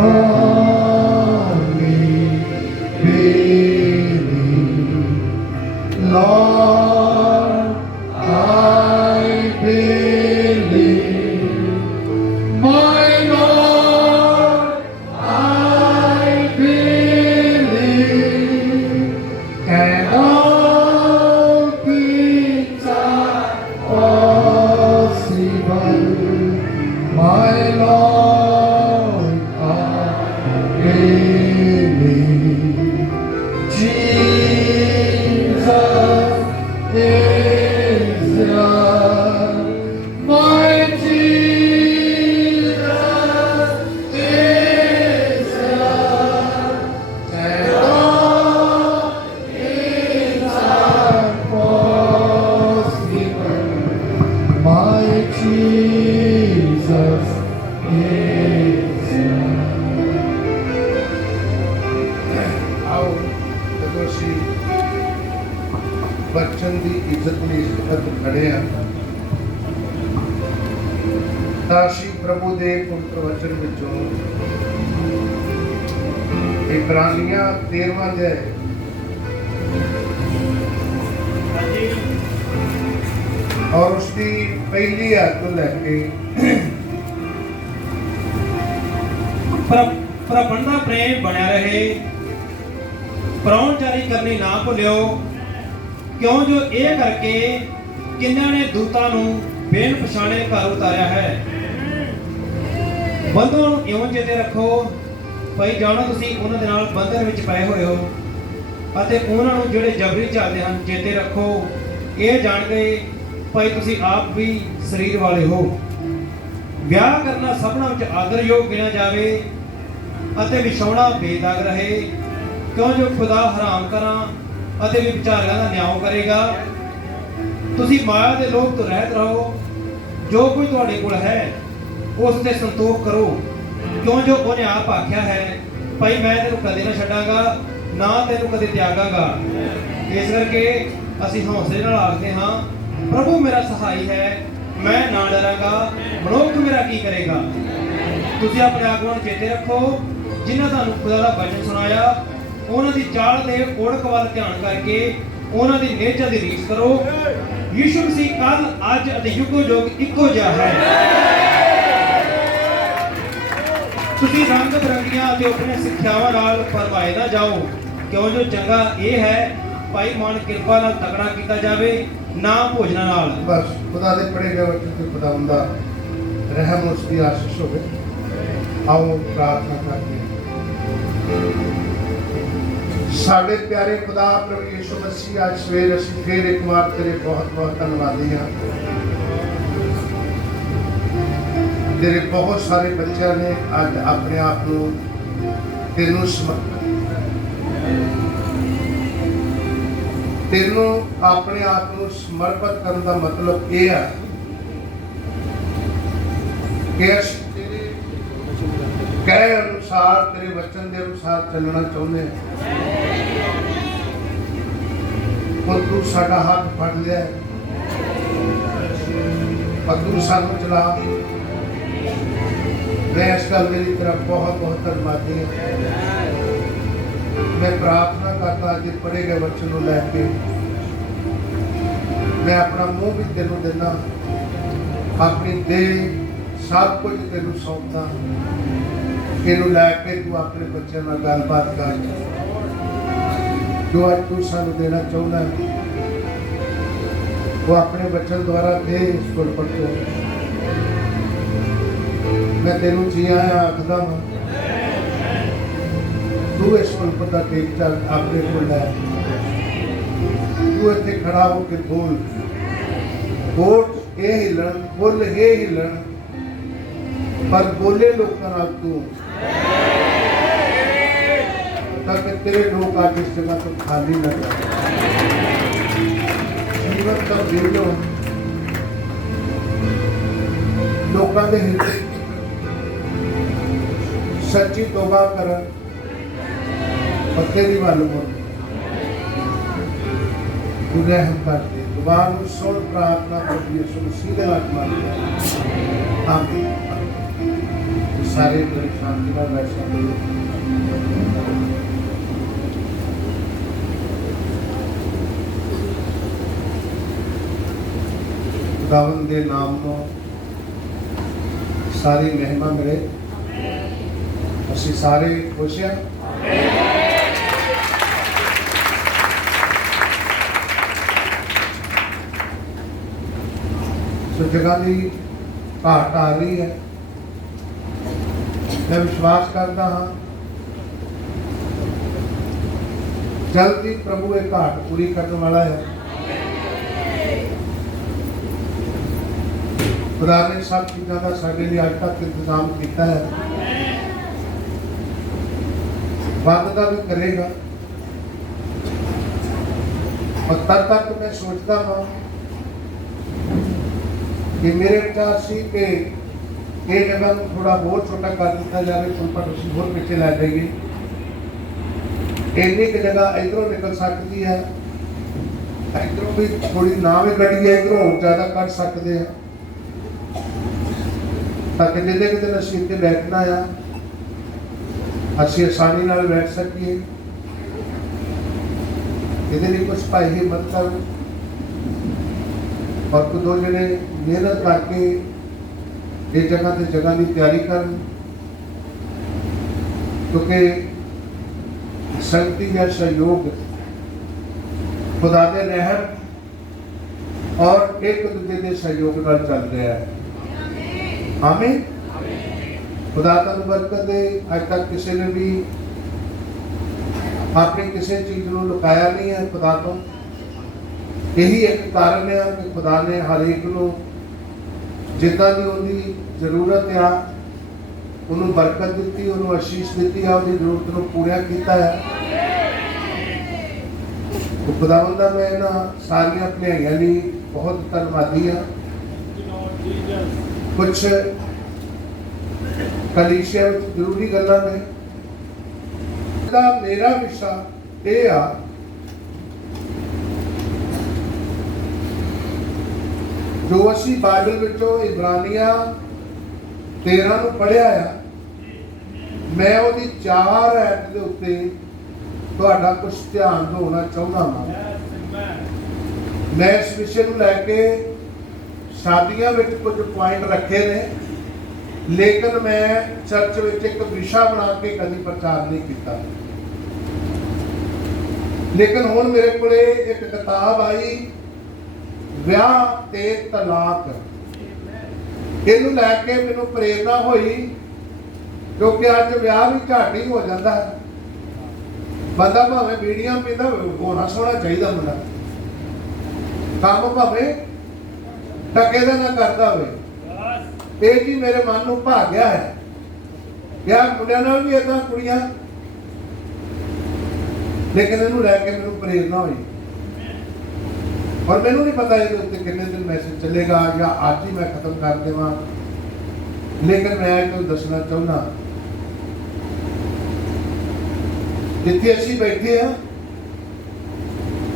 only believe. Lord, I believe. My Lord, I believe. And all things are possible. My Lord, I believe. Jesus is Lord. My Jesus is Lord. And all things are possible. My Jesus is Lord. आओ ਜਦੋਂ ਅਸੀਂ ਬਚਨ ਦੀ ਇੱਜ਼ਤ ਲਈ ਇਸ ਵਕਤ ਖੜੇ ਹਾਂ ਤਾਂ ਅਸੀਂ ਪ੍ਰਭੂ ਦੇ ਪਵਿੱਤਰ ਵਚਨ ਵਿੱਚੋਂ ਇਬਰਾਨੀਆਂ 13ਵਾਂ ਅਧਿਆਇ ਔਰ ਉਸਦੀ ਪਹਿਲੀ ਆਇਤ ਤੋਂ ਲੈ ਕੇ ਪ੍ਰਭੂ ਦਾ ਪ੍ਰੇਮ ਬਣਿਆ ਰਹੇ। ਪ੍ਰਾਹੁਣਚਾਰੀ ਕਰਨੀ ਨਾ ਭੁੱਲਿਓ, ਕਿਉਂ ਜੋ ਇਹ ਕਰਕੇ ਕਿੰਨਿਆਂ ਨੇ ਦੂਤਾਂ ਨੂੰ ਬੇਨ ਪਛਾਣੇ ਘਰ ਉਤਾਰਿਆ ਹੈ। ਬੰਧੂਆਂ ਨੂੰ ਇਉਂ ਚੇਤੇ ਰੱਖੋ, ਭਾਈ ਜਾਣੋ ਤੁਸੀਂ ਉਹਨਾਂ ਦੇ ਨਾਲ ਬੰਧਨ ਵਿੱਚ ਪਏ ਹੋਏ ਹੋ, ਅਤੇ ਉਹਨਾਂ ਨੂੰ ਜਿਹੜੇ ਜਬਰੀ ਝਾਲਦੇ ਹਨ ਚੇਤੇ ਰੱਖੋ, ਇਹ ਜਾਣ ਕੇ ਭਾਈ ਤੁਸੀਂ ਆਪ ਵੀ ਸਰੀਰ ਵਾਲੇ ਹੋ। ਵਿਆਹ ਕਰਨਾ ਸਭਨਾਂ ਵਿੱਚ ਆਦਰਯੋਗ ਗਿਣਿਆ ਜਾਵੇ ਅਤੇ ਵਿਛੋੜਾ ਬੇਦਾਗ ਰਹੇ, ਕਿਉਂ ਜੋ ਖੁਦਾ ਹਰਾਮ ਕਰਾਂ ਅਤੇ ਵਿਚਾਰਿਆਂ ਦਾ ਨਿਆਂ ਕਰੇਗਾ। ਤੁਸੀਂ ਮਾਇਆ ਦੇ ਲੋਭ ਤੋਂ ਰਹਿਤ ਰਹੋ, ਜੋ ਕੁਝ ਤੁਹਾਡੇ ਕੋਲ ਹੈ ਉਸ ਤੇ ਸੰਤੋਖ ਕਰੋ, ਕਿਉਂ ਜੋ ਉਹਨੇ ਆਪ ਆਖਿਆ ਹੈ, ਭਾਈ ਮੈਂ ਤੈਨੂੰ ਕਦੇ ਨਾ ਛੱਡਾਂਗਾ ਨਾ ਤੈਨੂੰ ਕਦੇ ਤਿਆਗਾਂਗਾ। ਇਸ ਕਰਕੇ ਅਸੀਂ ਹੌਸਲੇ ਨਾਲ ਆਖਦੇ ਹਾਂ, ਪ੍ਰਭੂ ਮੇਰਾ ਸਹਾਈ ਹੈ, ਮੈਂ ਨਾ ਡਰਾਂਗਾ, ਮਨੁੱਖ ਮੇਰਾ ਕੀ ਕਰੇਗਾ। ਤੁਸੀਂ ਆਪਣੇ ਆਗੂਆਂ ਨੂੰ ਚੇਤੇ ਰੱਖੋ, ਜਿਨ੍ਹਾਂ ਤੁਹਾਨੂੰ ਖੁਦਾ ਦਾ ਵਚਨ ਸੁਣਾਇਆ, ਉਹਨਾਂ ਦੀ ਚਾਲ ਦੇ ਓੜਕ ਵੱਲ ਧਿਆਨ ਕਰਕੇ ਉਹਨਾਂ ਦੀ ਨੇਚਰ ਦੀ ਰੀਸ ਕਰੋ। ਯਿਸੂ ਮਸੀਹ ਕੱਲ ਅੱਜ ਅਤੇ ਯੁੱਗੋ ਯੁੱਗ ਇੱਕੋ ਜਿਹਾ ਹੈ। ਤੁਸੀਂ ਰੰਗ ਬਰੰਗੀਆਂ ਅਤੇ ਆਪਣੇ ਸਿੱਖਿਆਵਾਂ ਨਾਲ ਫਰਮਾਏ ਨਾ ਜਾਓ, ਕਿਉਂ ਜੋ ਚੰਗਾ ਇਹ ਹੈ ਭਾਈ ਮਨ ਕਿਰਪਾ ਨਾਲ ਤਕੜਾ ਕੀਤਾ ਜਾਵੇ, ਨਾ ਭੋਜਨਾਂ ਨਾਲ। ਬਸ ਖੁਦਾ ਦੇ ਪੜੇ ਗਏ ਵਚਨ ਤੇ ਖੁਦਾ ਹੁੰਦਾ ਰਹਿਮ ਉਸ ਦੀ ਆਸ਼ੀਸ਼ ਹੋਵੇ। ਆਓ ਪ੍ਰਾਰਥਨਾ ਕਰਦੇ ਹਾਂ। ਸਾਡੇ ਪਿਆਰੇ ਖੁਦਾ ਪ੍ਰਭੂ ਯਿਸੂ ਮਸੀਹ, ਅੱਜ ਸਵੇਰ ਅਸੀਂ ਫੇਰ ਇੱਕ ਵਾਰ ਤੇਰੇ ਬਹੁਤ ਬਹੁਤ ਧੰਨਵਾਦੀ ਹਾਂ। ਤੇਰੇ ਬਹੁਤ ਸਾਰੇ ਬੱਚਿਆਂ ਨੇ ਅੱਜ ਆਪਣੇ ਆਪ ਨੂੰ ਤੈਨੂੰ ਆਪਣੇ ਆਪ ਨੂੰ ਸਮਰਪਿਤ ਕਰਨ ਦਾ ਮਤਲਬ ਇਹ ਹੈ ਕਿ ਅਸੀਂ ਤੇਰੇ ਕਹੇ ਅਨੁਸਾਰ, ਤੇਰੇ ਵਚਨ ਦੇ ਅਨੁਸਾਰ ਚੱਲਣਾ ਚਾਹੁੰਦੇ ਹਾਂ। ਤੂੰ ਸਾਡਾ ਹੱਥ ਫੜ ਲਿਆ, ਤੂੰ ਸਾਨੂੰ ਚਲਾ। मैं इस गल मेरी तरफ बहुत बहुत धन्यवादी हूँ। मैं प्रार्थना करता अज पढ़े गए वचन को लैके मैं अपना मुँह भी तेनों देना, अपनी देह सब कुछ तेनों सौंपदा। इनू लैके तू अपने बच्चों नाल गलबात कर, जो अज तू सानू देना चाहुंदा वो अपने बच्चों द्वारा दे इस पुलपट को। मैं तेनू जी आया आखदा वा, तू इस पुलपट का टेक चल अपने को लै। तू इत्थे खड़ा होके बोल, होठ ये हिलन, फुल ये हिलन, पर बोले लोगों नाल तू, ताकि तेरे लोग आज इस जगह तो खाली न जाए। जीवन का जीलो लोगों के हृदय सच्ची तौबा कर और तेरी मालूम हो तू रहम कर दे। दोबारा सुन प्रार्थना प्रभु यीशु मसीह के नाम में आमीन। सारे बड़ी शांति ਨਾਲ बैठ सकते हो। खुदावंद ਦੇ ਨਾਮ ਨੂੰ ਸਾਰੀ ਮਹਿਮਾ ਮਿਲੇ। ਅਸੀਂ ਸਾਰੇ ਖੁਸ਼ ਹਾਂ। ਸੋ ਜਗ੍ਹਾ ਦੀ ਘਾਟ ਆ ਰਹੀ ਹੈ। मैं विश्वास करता हाँ जल्दी प्रभु एक घाट पूरी करने वाला है। खुदा ने सब चीज़ों का साढ़े लिए आज तक इंतजाम किया है, वादा भी करेगा। और तब तक मैं सोचता हूँ कि मेरे विचार से कि ये जगह को थोड़ा बहुत छोटा कर दिया जाए, पुलपट उसी बहुत पीछे लै जाएगी। इन्नी की जगह इधरों निकल सकती है, इधरों भी थोड़ी ना भी कड़ी है, इधरों ज़्यादा कर सकते हैं ताकि जिन्हें कि दिन असीं इत्थे बैठना है असीं आसानी नाल बैठ सकीए। इहदे लई कुछ भाई हिम्मत करन और कुछ दो जने मेहनत करके ये जगह से जगह की तैयारी कर, क्योंकि शक्ति या सहयोग खुदा के रहर और एक दूसरे के सहयोग नाल चल रहा है। आमीन। खुदा तन बरकत दे। अज तक किसी ने भी अपनी किसी चीज को लुकाया नहीं है खुदा तो। यही एक कारण है कि खुदा ने हर एक को जिदा की उनकी जरूरत आ उन्होंने बरकत दी, उन्होंने आशीष दी है, उसकी जरूरत को पूरा किया है। तो खुदावंद मैं इन्हां सारिया भलाइयां लई बहुत धन्नवादी हाँ। कुछ कलीसिया जरूरी गल्लां ने। मेरा विषय यह आ जो असी बाइबल विचों इब्रानिया 13 ਨੂੰ पढ़िया है, मैं ਉਹਦੀ 4 ਐਤ ਦੇ ਉੱਤੇ ਤੁਹਾਡਾ ਕੁਝ ਧਿਆन ਦਿਵਾਉਣਾ ਚਾਹੁੰਦਾ ਹਾਂ। मैं इस विषय ਨੂੰ ਲੈ ਕੇ शादियां ਵਿੱਚ कुछ पॉइंट रखे ने, लेकिन मैं चर्च ਵਿੱਚ एक विषय बना के कभी प्रचार नहीं किया। लेकिन हुण मेरे को एक किताब आई विआह ते तलाक, इनू लैके मैनू प्रेरणा हुई क्योंकि अज विआह भी घट ही हो जाता है। बंदा भावें बीड़ियां पींदा होना सोहना चाहिए, मुंडा काम भावें टके दा ना करता होवे। ये जी मेरे मन नूं भा गया है, यार मुंडियां नाल भी इदां कुड़ियां, लेकिन इनू लैके मैनू प्रेरणा हुई। और मैनू नहीं पता ये कितने दिन मैसेज चलेगा या आज ही मैं खत्म कर देव, लेकिन मैं तो दसना चाहना जिथे असी बैठे हैं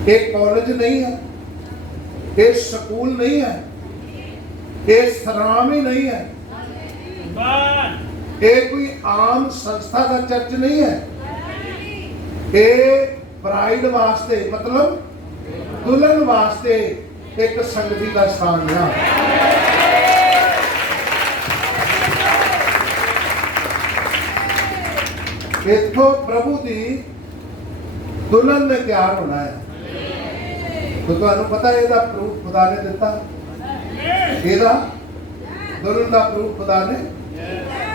एक कॉलेज नहीं है, एक स्कूल नहीं है, एक सराम ही नहीं है, एक कोई आम संस्था का चर्च नहीं है। ये ब्राइड वास्ते मतलब दुल्हन वास्ते एक संगति का स्थान है। इथों प्रभु की दुल्हन ने तैयार होना है। तो तुहानू पता है इसका प्रूफ खुदा ने दिता, इसका दुल्हन का प्रूफ खुदा ने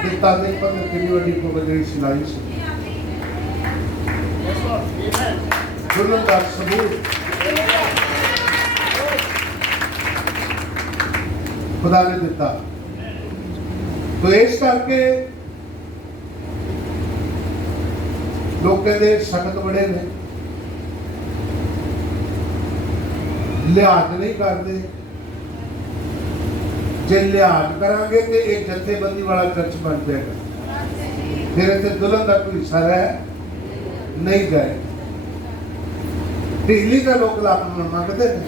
दिता। देखो कितनी बड़ी जी सिलाई से दुल्हन का सबूत खुदा ने दिता। तो इस करके लोग कहते सख्त बड़े ने, लिहाज नहीं करते। जे लिहाज करांगे तो एक जथेबंदी वाला चर्च बन जाएगा, फिर इतने दुल्हन का कोई हिस्सा रह नहीं जाएगा। ढीली का लोग मंगते हैं,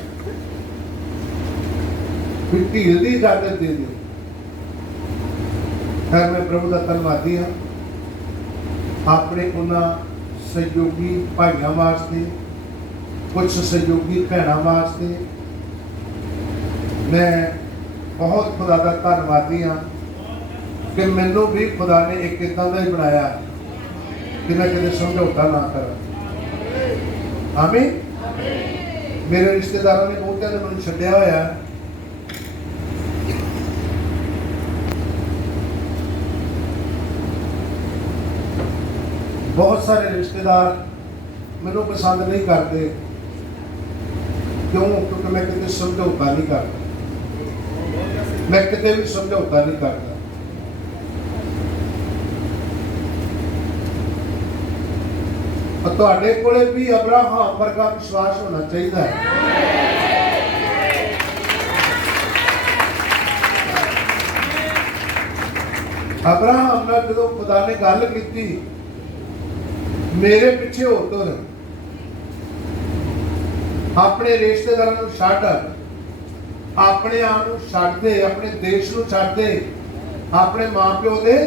फिर ढील की इजाजत दे दो। खैर मैं प्रभु का धन्नवादी हाँ अपने उन्होंने सहयोगी भाइयों वास्ते कुछ सहयोगी भैनों वास्ते मैं बहुत खुदा का धन्नवादी हाँ कि मैनू भी खुदा ने एक इदा का ही बनाया कि मैं कभी समझौता ना करा। आमीन। मेरे रिश्तेदारों ने बहुत ने मैं छड्या होया बहुत सारे रिश्तेदार मैनू पसंद नहीं करते क्यों क्योंकि मैं कितने समझौता नहीं करता मैं कितने भी समझौता नहीं करता ਤੁਹਾਡੇ ਕੋਲੇ भी अब्राहम वर्गा विश्वास होना चाहिए है। अब्राहम ने जो खुदा ने गल की मेरे पिछे हो तुर अपने रिश्तेदारों को छड्ड अपने आप को छड्ड दे अपने देश को छड्ड दे अपने मां प्यो के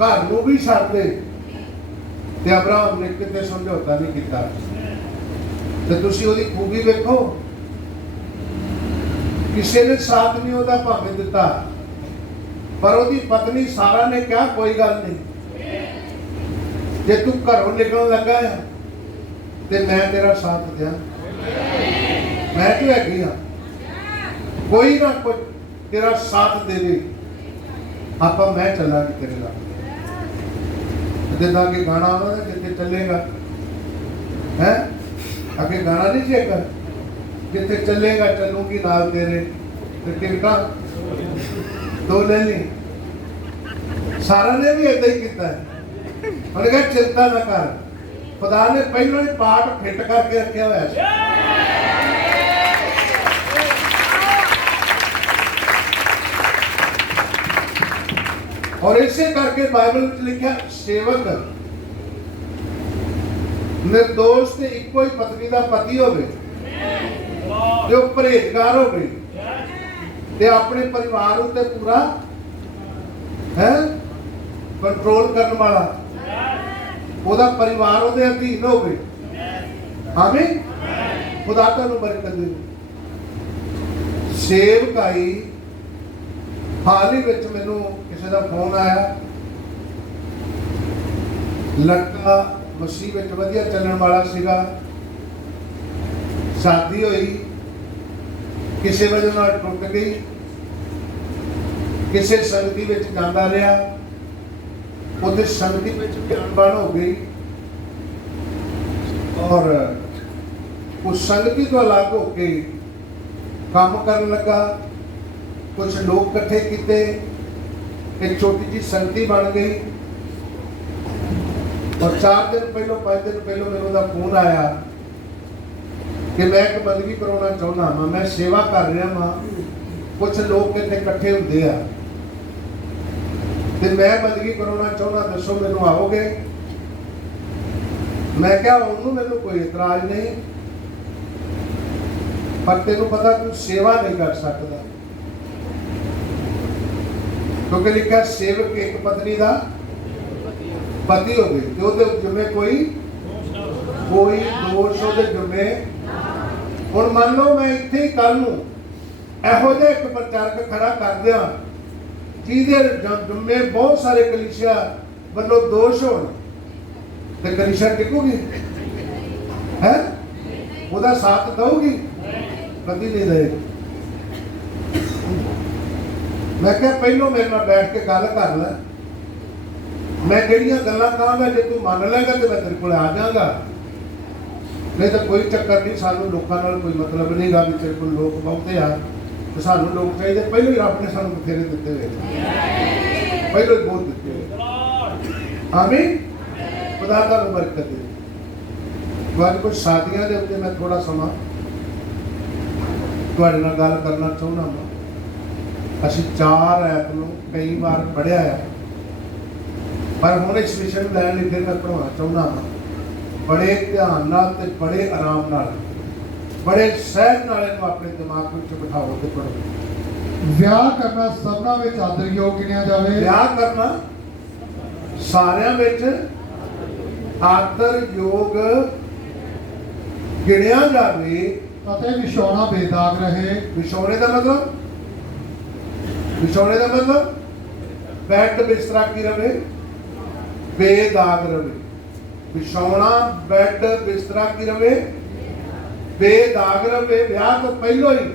घर को भी छड्ड दे ते अब्राहम ने कितने समझौता नहीं किया ते तुसी ओदी खूबी देखो किसी ने साथ नहीं ओदा भावें दिता पर ओदी पत्नी सारा ने कहा कोई गल नहीं जे तू घरों निकलने लगा है ते मैं तेरा साथ दिया मैं तो हैगी हाँ कोई ना कोई तेरा साथ दे दे आप मैं चलांगे तेरे नाल जिदा के गाना आना जिथे चलेगा है आगे गाना नहीं चेकर जिथे चलेगा चलूंगी नाल तेरे टिकटा दो ले ली सारा ने भी ऐसा ही किया है उन्हें कहा चिंता ना कर खुदा ने पहले ही पाठ फिट करके रखा हुआ है। और इसे करके बाइबल में लिखा सेवक निर्दोष ते इको ही पत्नी का पति होवे जो परहेजगार होवे ते अपने परिवार उत्ते पूरा है कंट्रोल करने वाला ओदा परिवार ओदे अधीन होवे। आमीन। खुदा तुहानू बरकत दे। सेवकाई हाल ही विच मैनू किसी का फोन आया लड़का मसीह विच वधिया चलण वाला सीगा शादी हुई किसी वजह नाल टुट गई किसी संगति विच जांदा रहा उधर संगति विच अनबन हो गई और उस संगति तो अलग होके काम करने लगा कुछ लोग इकट्ठे किए एक छोटी जी संगति बन गई और 4 दिन पहले 5 दिन पहले मेरे का फोन आया कि मैं एक बंदगी करवाना चाहना वा मैं सेवा कर रहा वा कुछ लोग इतने इकट्ठे होंगे आ ते मैं बंदगी करवाना चाहना दसो मैनू आओगे मैं क्या उन्होंने मैनू कोई इतराज नहीं पर तेनू पता तू सेवा नहीं कर सकता क्योंकि लिखा सेवक एक पत्नी का पति हो गई तो जुम्मे कोई दोष ओदे जुम्मे हुण मान लो मैं इत्थे ही कल नूं इहो जिहा एक प्रचारक खड़ा कर दिया जिहदे जुम्मे बहुत सारे कलीसिया वालों दोष होण ते कलीसिया टिकूगी है ओदा साथ दऊगी कदी नहीं देगी। मैं क्या पहलों मेरे नाल बैठ के गल कर लै मैं जिहड़ियां गल्लां कहांगा जे तू मान लेगा तो मैं तेरे कोल आ जाऊंगा नहीं तो कोई चक्कर नहीं सानू लोकां नाल कोई मतलब नहीं गा भी तेरे कोल लोग बहुते आ तो सानू लोग चाहिए पहले ही रब ने सानू बथेरे दिते हुए पहले ही बहुत दिते हुए। आमीन। खुदा तुहानू बरकत दे। आज कुछ शादियां दे उत्ते मैं थोड़ा समा तुहाडे नाल गल करना चाहुंदा हां। असीं 4 ऐप नूं कई बार पढ़िया है पर हुण इस विषय नूं लैण लई फिर मैं पढ़ाउणा चाहुंदा हां बड़े ध्यान नाल ते बड़े आराम नाल बड़े सहज नाल इहनूं अपने दिमाग विच बिठाओ ते पढ़ो ਵਿਆਹ ਕਰਨਾ ਸਭਨਾਂ ਵਿੱਚ ਆਦਰਯੋਗ ਗਿਣਿਆ ਜਾਵੇ ਵਿਆਹ ਕਰਨਾ ਸਾਰਿਆਂ ਵਿੱਚ ਆਦਰਯੋਗ ਗਿਣਿਆ ਜਾਵੇ। ਅਤੇ ਵਿਛੋਣਾ ਬੇਦਾਗ ਰਹੇ। ਵਿਛੋਣੇ ਦਾ ਮਤਲਬ ਬੈੱਡ ਬਿਸਤਰਾ ਕੀ ਰਵੇ, ਬੇਦਾਗ ਰਵੇ। ਵਿਛੋਣਾ ਬੈੱਡ ਬਿਸਤਰਾ ਕੀ ਰਵੇ, ਬੇਦਾਗ ਰਵੇ। ਵਿਆਹ ਤੋਂ ਪਹਿਲਾਂ ਹੀ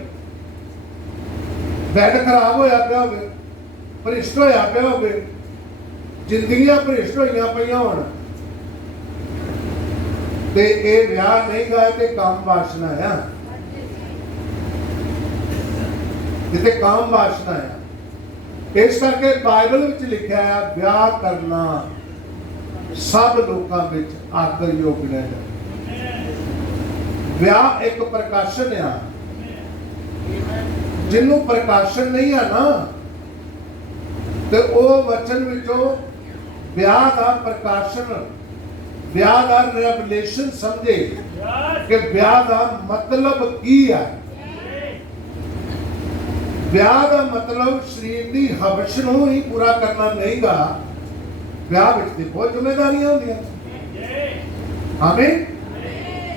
ਬੈੱਡ ਖਰਾਬ ਹੋਇਆ ਪਿਆ ਹੋਵੇ, ਭ੍ਰਿਸ਼ਟ ਹੋਇਆ ਪਿਆ ਹੋਵੇ, ਜ਼ਿੰਦਗੀਆਂ ਭ੍ਰਿਸ਼ਟ ਹੋਈਆਂ ਪਈਆਂ ਹੋਣ, ਤੇ ਇਹ ਵਿਆਹ ਨਹੀਂ ਗਾ, ਤੇ ਕੰਮ ਵਾਸ਼ਨਾ ਆ, ਜਿੱਥੇ ਕੰਮ ਵਾਸ਼ਨਾ ਆ। ਇਸ ਕਰਕੇ ਬਾਈਬਲ ਵਿੱਚ ਲਿਖਿਆ ਆ ਵਿਆਹ ਕਰਨਾ ਸਭ ਲੋਕਾਂ ਵਿੱਚ ਆਦਰਯੋਗ ਹੈ। ਵਿਆਹ ਇੱਕ ਪ੍ਰਕਾਸ਼ਨ ਆ, ਜਿਹਨੂੰ ਪ੍ਰਕਾਸ਼ਨ ਨਹੀਂ ਆ ਨਾ, ਤੇ ਉਹ ਵਚਨ ਵਿੱਚੋਂ ਵਿਆਹ ਦਾ ਪ੍ਰਕਾਸ਼ਨ, ਵਿਆਹ ਦਾ ਰੈਵਲੇਸ਼ਨ ਸਮਝੇ ਕਿ ਵਿਆਹ ਦਾ ਮਤਲਬ ਕੀ ਹੈ। ਵਿਆਹ ਦਾ ਮਤਲਬ ਸਰੀਰ ਦੀ ਹਵਸ਼ ਨੂੰ ਹੀ ਪੂਰਾ ਕਰਨਾ ਨਹੀਂਗਾ। ਵਿਆਹ ਵਿੱਚ ਤੇ ਬਹੁਤ ਜ਼ਿੰਮੇਵਾਰੀਆਂ ਹੁੰਦੀਆਂ ਨੇ। ਆਮੀਨ।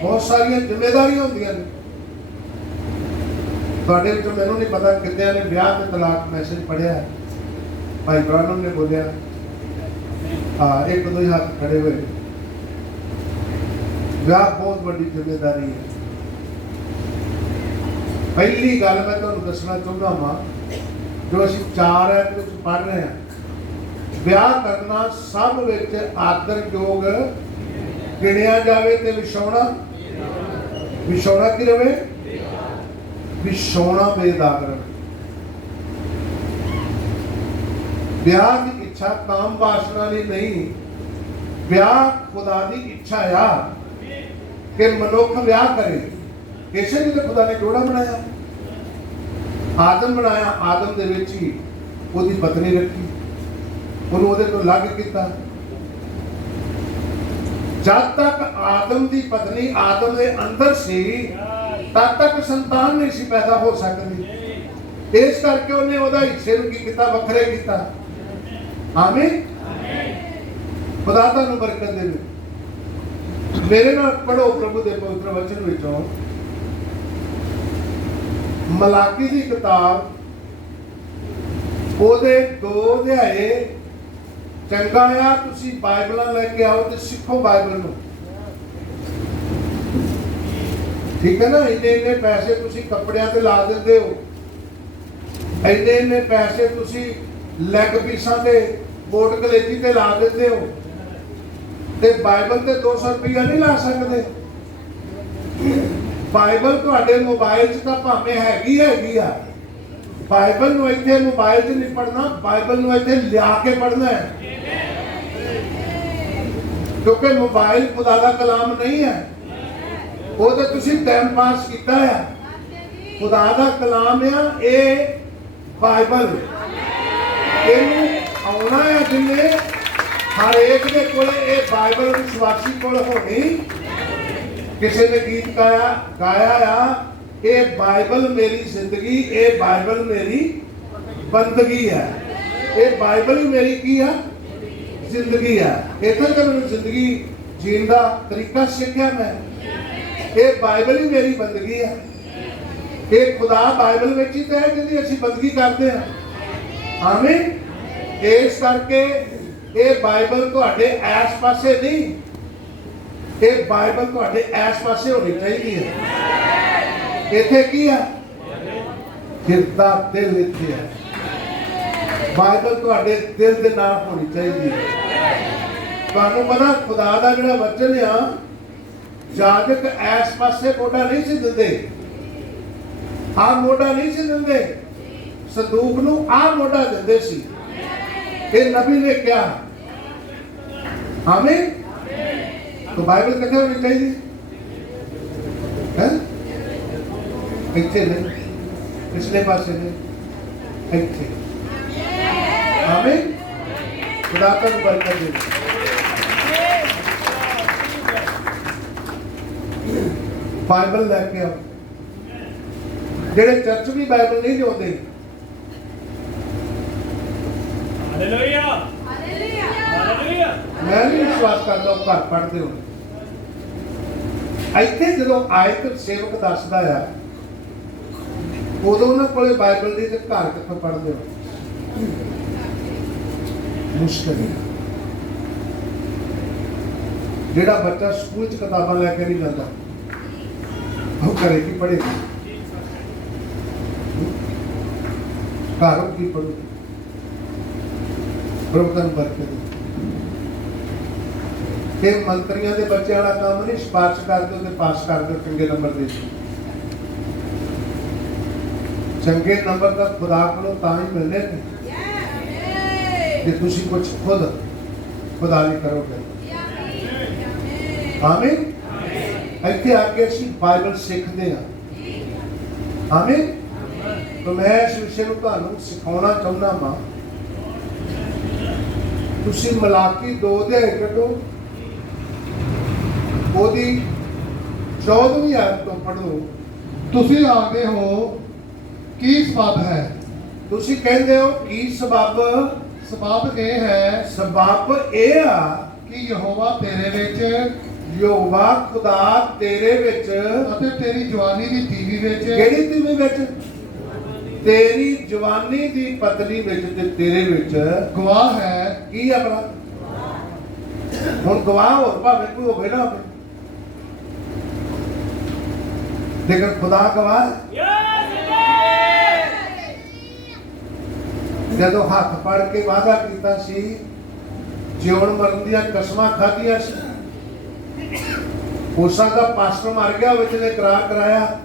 ਬਹੁਤ ਸਾਰੀਆਂ ਜ਼ਿੰਮੇਵਾਰੀਆਂ ਹੁੰਦੀਆਂ ਨੇ। ਤੁਹਾਡੇ ਵਿੱਚੋਂ ਮੈਨੂੰ ਨਹੀਂ ਪਤਾ ਕਿੰਨਿਆਂ ਨੇ ਵਿਆਹ ਤੇ ਤਲਾਕ ਮੈਸੇਜ ਪੜ੍ਹਿਆ। ਭਾਈ ਬ੍ਰਾਹਮਣ ਨੇ ਬੋਲਿਆ, ਇੱਕ ਦੋ ਹੀ ਹੱਥ ਖੜੇ ਹੋਏ। ਵਿਆਹ ਬਹੁਤ ਵੱਡੀ ਜ਼ਿੰਮੇਵਾਰੀ ਹੈ। ਪਹਿਲੀ ਗੱਲ ਮੈਂ ਤੁਹਾਨੂੰ ਦੱਸਣਾ ਚਾਹੁੰਦਾ ਹਾਂ, ਜੋ ਅਸੀਂ 4 ਐਤ ਵਿੱਚ ਪੜ੍ਹ ਰਹੇ ਹਾਂ, ਵਿਆਹ ਕਰਨਾ ਸਭ ਵਿੱਚ ਆਦਰਯੋਗ ਗਿਣਿਆ ਜਾਵੇ ਤੇ ਵਿਛੋਣਾ ਕੀ ਰਵੇ, ਵਿਛੋਣਾ ਬੇਦਾਗ ਰਵੇ। ਵਿਆਹ ਦੀ ਇੱਛਾ ਕਾਮ ਵਾਸਨਾ ਲਈ ਨਹੀਂ, ਵਿਆਹ ਖੁਦਾ ਦੀ ਇੱਛਾ ਆ ਕਿ ਮਨੁੱਖ ਵਿਆਹ ਕਰੇ। ਇਸੇ ਲਈ ਤਾਂ ਖੁਦਾ ਨੇ ਜੋੜਾ ਬਣਾਇਆ, ਆਦਮ ਬਣਾਇਆ, ਆਦਮ ਦੇ ਵਿੱਚ ਹੀ ਉਹਦੀ ਪਤਨੀ ਰੱਖੀ, ਉਹਨੂੰ ਉਹਦੇ ਤੋਂ ਅਲੱਗ ਕੀਤਾ। ਜਦ ਤੱਕ ਆਦਮ ਦੀ ਪਤਨੀ ਆਦਮ ਦੇ ਅੰਦਰ ਸੀ, ਤਦ ਤੱਕ ਸੰਤਾਨ ਨਹੀਂ ਸੀ ਪੈਦਾ ਹੋ ਸਕਦੀ। ਇਸ ਕਰਕੇ ਉਹਨੇ ਉਹਦਾ ਹਿੱਸੇ ਨੂੰ ਕੀ ਕੀਤਾ, ਵੱਖਰੇ ਕੀਤਾ। ਆਮੀਨ। ਖੁਦਾ ਤੁਹਾਨੂੰ ਬਰਕਤ ਦੇਵੇ। ਮੇਰੇ ਨਾਲ ਪੜੋ ਪ੍ਰਭੂ ਦੇ ਪਵਿੱਤਰ ਵਚਨ ਵਿੱਚੋਂ ਮਲਾਕੀ ਦੀ ਕਿਤਾਬ, ਉਹਦੇ 2 ਅਧਿਆਏ। ਚੰਗਾ ਆ ਤੁਸੀਂ ਬਾਈਬਲਾਂ ਲੈ ਕੇ ਆਓ ਤੇ ਸਿੱਖੋ ਬਾਈਬਲ ਨੂੰ, ਠੀਕ ਹੈ ਨਾ। ਇੰਨੇ ਪੈਸੇ ਤੁਸੀਂ ਕੱਪੜਿਆਂ ਤੇ ਲਾ ਦਿੰਦੇ ਹੋ, ਇੰਨੇ ਪੈਸੇ ਤੁਸੀਂ ਲੈਗ ਪੀਸਾਂ ਤੇ, ਕੋਟ ਕਲੇਜੀ ਤੇ ਲਾ ਦਿੰਦੇ ਹੋ, ਤੇ ਬਾਈਬਲ ਤੇ 200 ਰੁਪਇਆ ਨਹੀਂ ਲਾ ਸਕਦੇ। ਬਾਈਬਲ ਤੁਹਾਡੇ ਮੋਬਾਈਲ 'ਚ ਤਾਂ ਭਾਵੇਂ ਹੈਗੀ ਆ। ਬਾਈਬਲ ਨੂੰ ਇੱਥੇ ਮੋਬਾਈਲ 'ਚ ਨਹੀਂ ਪੜ੍ਹਨਾ, ਬਾਈਬਲ ਨੂੰ ਇੱਥੇ ਲਿਆ ਕੇ ਪੜ੍ਹਨਾ ਹੈ, ਕਿਉਂਕਿ ਮੋਬਾਈਲ ਖੁਦਾ ਦਾ ਕਲਾਮ ਨਹੀਂ ਹੈ। ਉਹ ਤਾਂ ਤੁਸੀਂ ਟਾਈਮ ਪਾਸ ਕੀਤਾ ਆ। ਖੁਦਾ ਦਾ ਕਲਾਮ ਆ ਇਹ ਬਾਈਬਲ। ਇਹਨੂੰ ਆਉਣਾ ਹੈ ਜਿੰਨੇ ਹਰ ਇੱਕ ਦੇ ਕੋਲ ਇਹ ਬਾਈਬਲ ਵਿਸ਼ਵਾਸੀ ਕੋਲ ਹੋਣੀ। ਕਿਸੇ ਨੇ ਗੀਤ ਗਾਇਆ ਆ, ਇਹ ਬਾਈਬਲ ਮੇਰੀ ਜ਼ਿੰਦਗੀ, ਇਹ ਬਾਈਬਲ ਮੇਰੀ ਬੰਦਗੀ ਹੈ। ਇਹ ਬਾਈਬਲ ਹੀ ਮੇਰੀ ਕੀ ਆ, ਜ਼ਿੰਦਗੀ ਆ। ਇੱਥੇ ਤਾਂ ਮੈਨੂੰ ਜ਼ਿੰਦਗੀ ਜੀਣ ਦਾ ਤਰੀਕਾ ਸਿੱਖਿਆ ਮੈਂ। ਇਹ ਬਾਈਬਲ ਹੀ ਮੇਰੀ ਬੰਦਗੀ ਆ। ਇਹ ਖੁਦਾ ਬਾਈਬਲ ਵਿੱਚ ਹੀ ਤਾਂ ਹੈ ਜਿਹਦੀ ਅਸੀਂ ਬੰਦਗੀ ਕਰਦੇ ਹਾਂ। ਆਮੀਨ। ਇਸ ਕਰਕੇ ਇਹ ਬਾਈਬਲ ਤੁਹਾਡੇ ਇਸ ਪਾਸੇ ਨਹੀਂ, ਇਹ ਬਾਈਬਲ ਤੁਹਾਡੇ ਇਸ ਪਾਸੇ ਹੋਣੀ ਚਾਹੀਦੀ ਹੈ। ਇੱਥੇ ਕੀ ਆ, ਹਿਰਦਾ ਦਿਲ ਇੱਥੇ ਹੈ। ਬਾਈਬਲ ਤੁਹਾਡੇ ਦਿਲ ਦੇ ਨਾਲ ਹੋਣੀ ਚਾਹੀਦੀ ਹੈ। ਤੁਹਾਨੂੰ ਪਤਾ ਖੁਦਾ ਦਾ ਜਿਹੜਾ ਵਚਨ ਆ, ਜਾਜਕ ਇਸ ਪਾਸੇ ਮੋਢਾ ਨਹੀਂ ਸੀ ਦਿੰਦੇ, ਆਹ ਮੋਢਾ ਨਹੀਂ ਸੀ ਦਿੰਦੇ, ਸੰਦੂਕ ਨੂੰ ਆਹ ਮੋਢਾ ਦਿੰਦੇ ਸੀ। ਇਹ ਨਬੀ ਨੇ ਕਿਹਾ। ਆਮੀਨ। तो बाइबल कितने होनी चाहिए है? इतने नहीं, पिछले पासे नहीं, इतने। आमीन। खुदा का बरकत दे। बाइबल लेके आओ। जेड़े चर्च भी बाइबल नहीं लियाते, ਹਾਲੇਲੂਇਆ ਹਾਲੇਲੂਇਆ ਮੈਂ ਵੀ ਵਿਸ਼ਵਾਸ ਕਰਦਾ ਉਹ ਘਰ ਪੜ੍ਹਦੇ ਹੋ। ਇੱਥੇ ਜਦੋਂ ਆਇਤ ਸੇਵਕ ਦੱਸਦਾ ਆ ਉਦੋਂ ਉਹਨਾਂ ਕੋਲੇ ਬਾਈਬਲ ਦੀ ਤੇ ਘਰ ਕਿੱਥੋਂ ਪੜ੍ਹਦੇ ਹੋ? ਮੁਸ਼ਕਲ ਹੈ। ਜਿਹੜਾ ਬੱਚਾ ਸਕੂਲ ਚ ਕਿਤਾਬਾਂ ਲੈ ਕੇ ਨਹੀਂ ਜਾਂਦਾ ਉਹ ਘਰੇ ਕੀ ਪੜ੍ਹੇਗਾ? ਘਰ ਕੀ ਪੜ੍ਹੂ? ਪ੍ਰਭੂ ਤੁਹਾਨੂੰ ਬਰਕਤ ਦੇ। ਇਹ ਮੰਤਰੀਆਂ ਦੇ ਬੱਚਿਆਂ ਵਾਲਾ ਕੰਮ ਨਹੀਂ, ਸਿਫਾਰਿਸ਼ ਕਰ ਦਿਓ ਤੇ ਪਾਸ ਕਰ ਦਿਓ, ਚੰਗੇ ਨੰਬਰ ਦੇ ਦਿਓ। ਚੰਗੇ ਨੰਬਰ ਤਾਂ ਖੁਦਾ ਕੋਲੋਂ ਤਾਂ ਹੀ ਮਿਲਣੇ ਨੇ ਜੇ ਤੁਸੀਂ ਕੁਝ ਖੁਦ ਖੁਦਾ ਲਈ ਕਰੋਗੇ। ਆਮੀਨ। ਇੱਥੇ ਆ ਕੇ ਅਸੀਂ ਬਾਈਬਲ ਸਿੱਖਦੇ ਹਾਂ। ਆਮੀਨ। ਤਾਂ ਮੈਂ ਇਸ ਵਿਸ਼ੇ ਨੂੰ ਤੁਹਾਨੂੰ ਸਿਖਾਉਣਾ ਚਾਹੁੰਦਾ ਹਾਂ। ਤੁਸੀਂ ਮਲਾਕੀ 2 ਅਧਿਆਇ ਕੱਢੋ, ਉਹਦੀ 14ਵੀਂ ਆਇਤ ਤੋਂ ਪੜ੍ਹੋ। ਤੁਸੀਂ ਆਖਦੇ ਹੋ ਕੀ ਸਬਬ ਹੈ? ਤੁਸੀਂ ਕਹਿੰਦੇ ਹੋ ਕੀ ਸਬਬ? ਸਬਬ ਇਹ ਹੈ ਸਬਬ ਇਹ ਆ ਕਿ ਯਹੋਵਾ ਤੇਰੇ ਵਿੱਚ ਯਹੋਵਾ ਖੁਦਾ ਤੇਰੇ ਵਿੱਚ ਅਤੇ ਤੇਰੀ ਜਵਾਨੀ ਦੀ ਤੀਵੀ ਵਿੱਚ, ਕਿਹੜੀ ਤੀਵੀ ਵਿੱਚ? ਤੇਰੀ ਜਵਾਨੀ ਦੀ ਪਤਨੀ ਵਿੱਚ ਤੇ ਤੇਰੇ ਵਿੱਚ ਗਵਾਹ ਹੈ। ਕੀ ਆ ਭਰਾ? ਹੁਣ ਗਵਾਹ ਹੋਰ ਭਾਵੇਂ ਕੋਈ ਹੋਵੇ ਨਾ ਹੋਵੇ, ਲੇਕਿਨ ਖੁਦਾ ਗਵਾਹ ਹੈ। ਜਦੋਂ ਹੱਥ ਫੜ ਕੇ ਵਾਅਦਾ ਕੀਤਾ ਸੀ, ਜਿਉਣ ਮਰਨ ਦੀਆਂ ਕਸਮਾਂ ਖਾਧੀਆਂ ਸੀ, ਹੋ ਸਕਦਾ ਪਾਸਟਰ ਮਰ ਗਿਆ ਵਿੱਚ ਨੇ ਇਕਰਾਰ ਕਰਾਇਆ,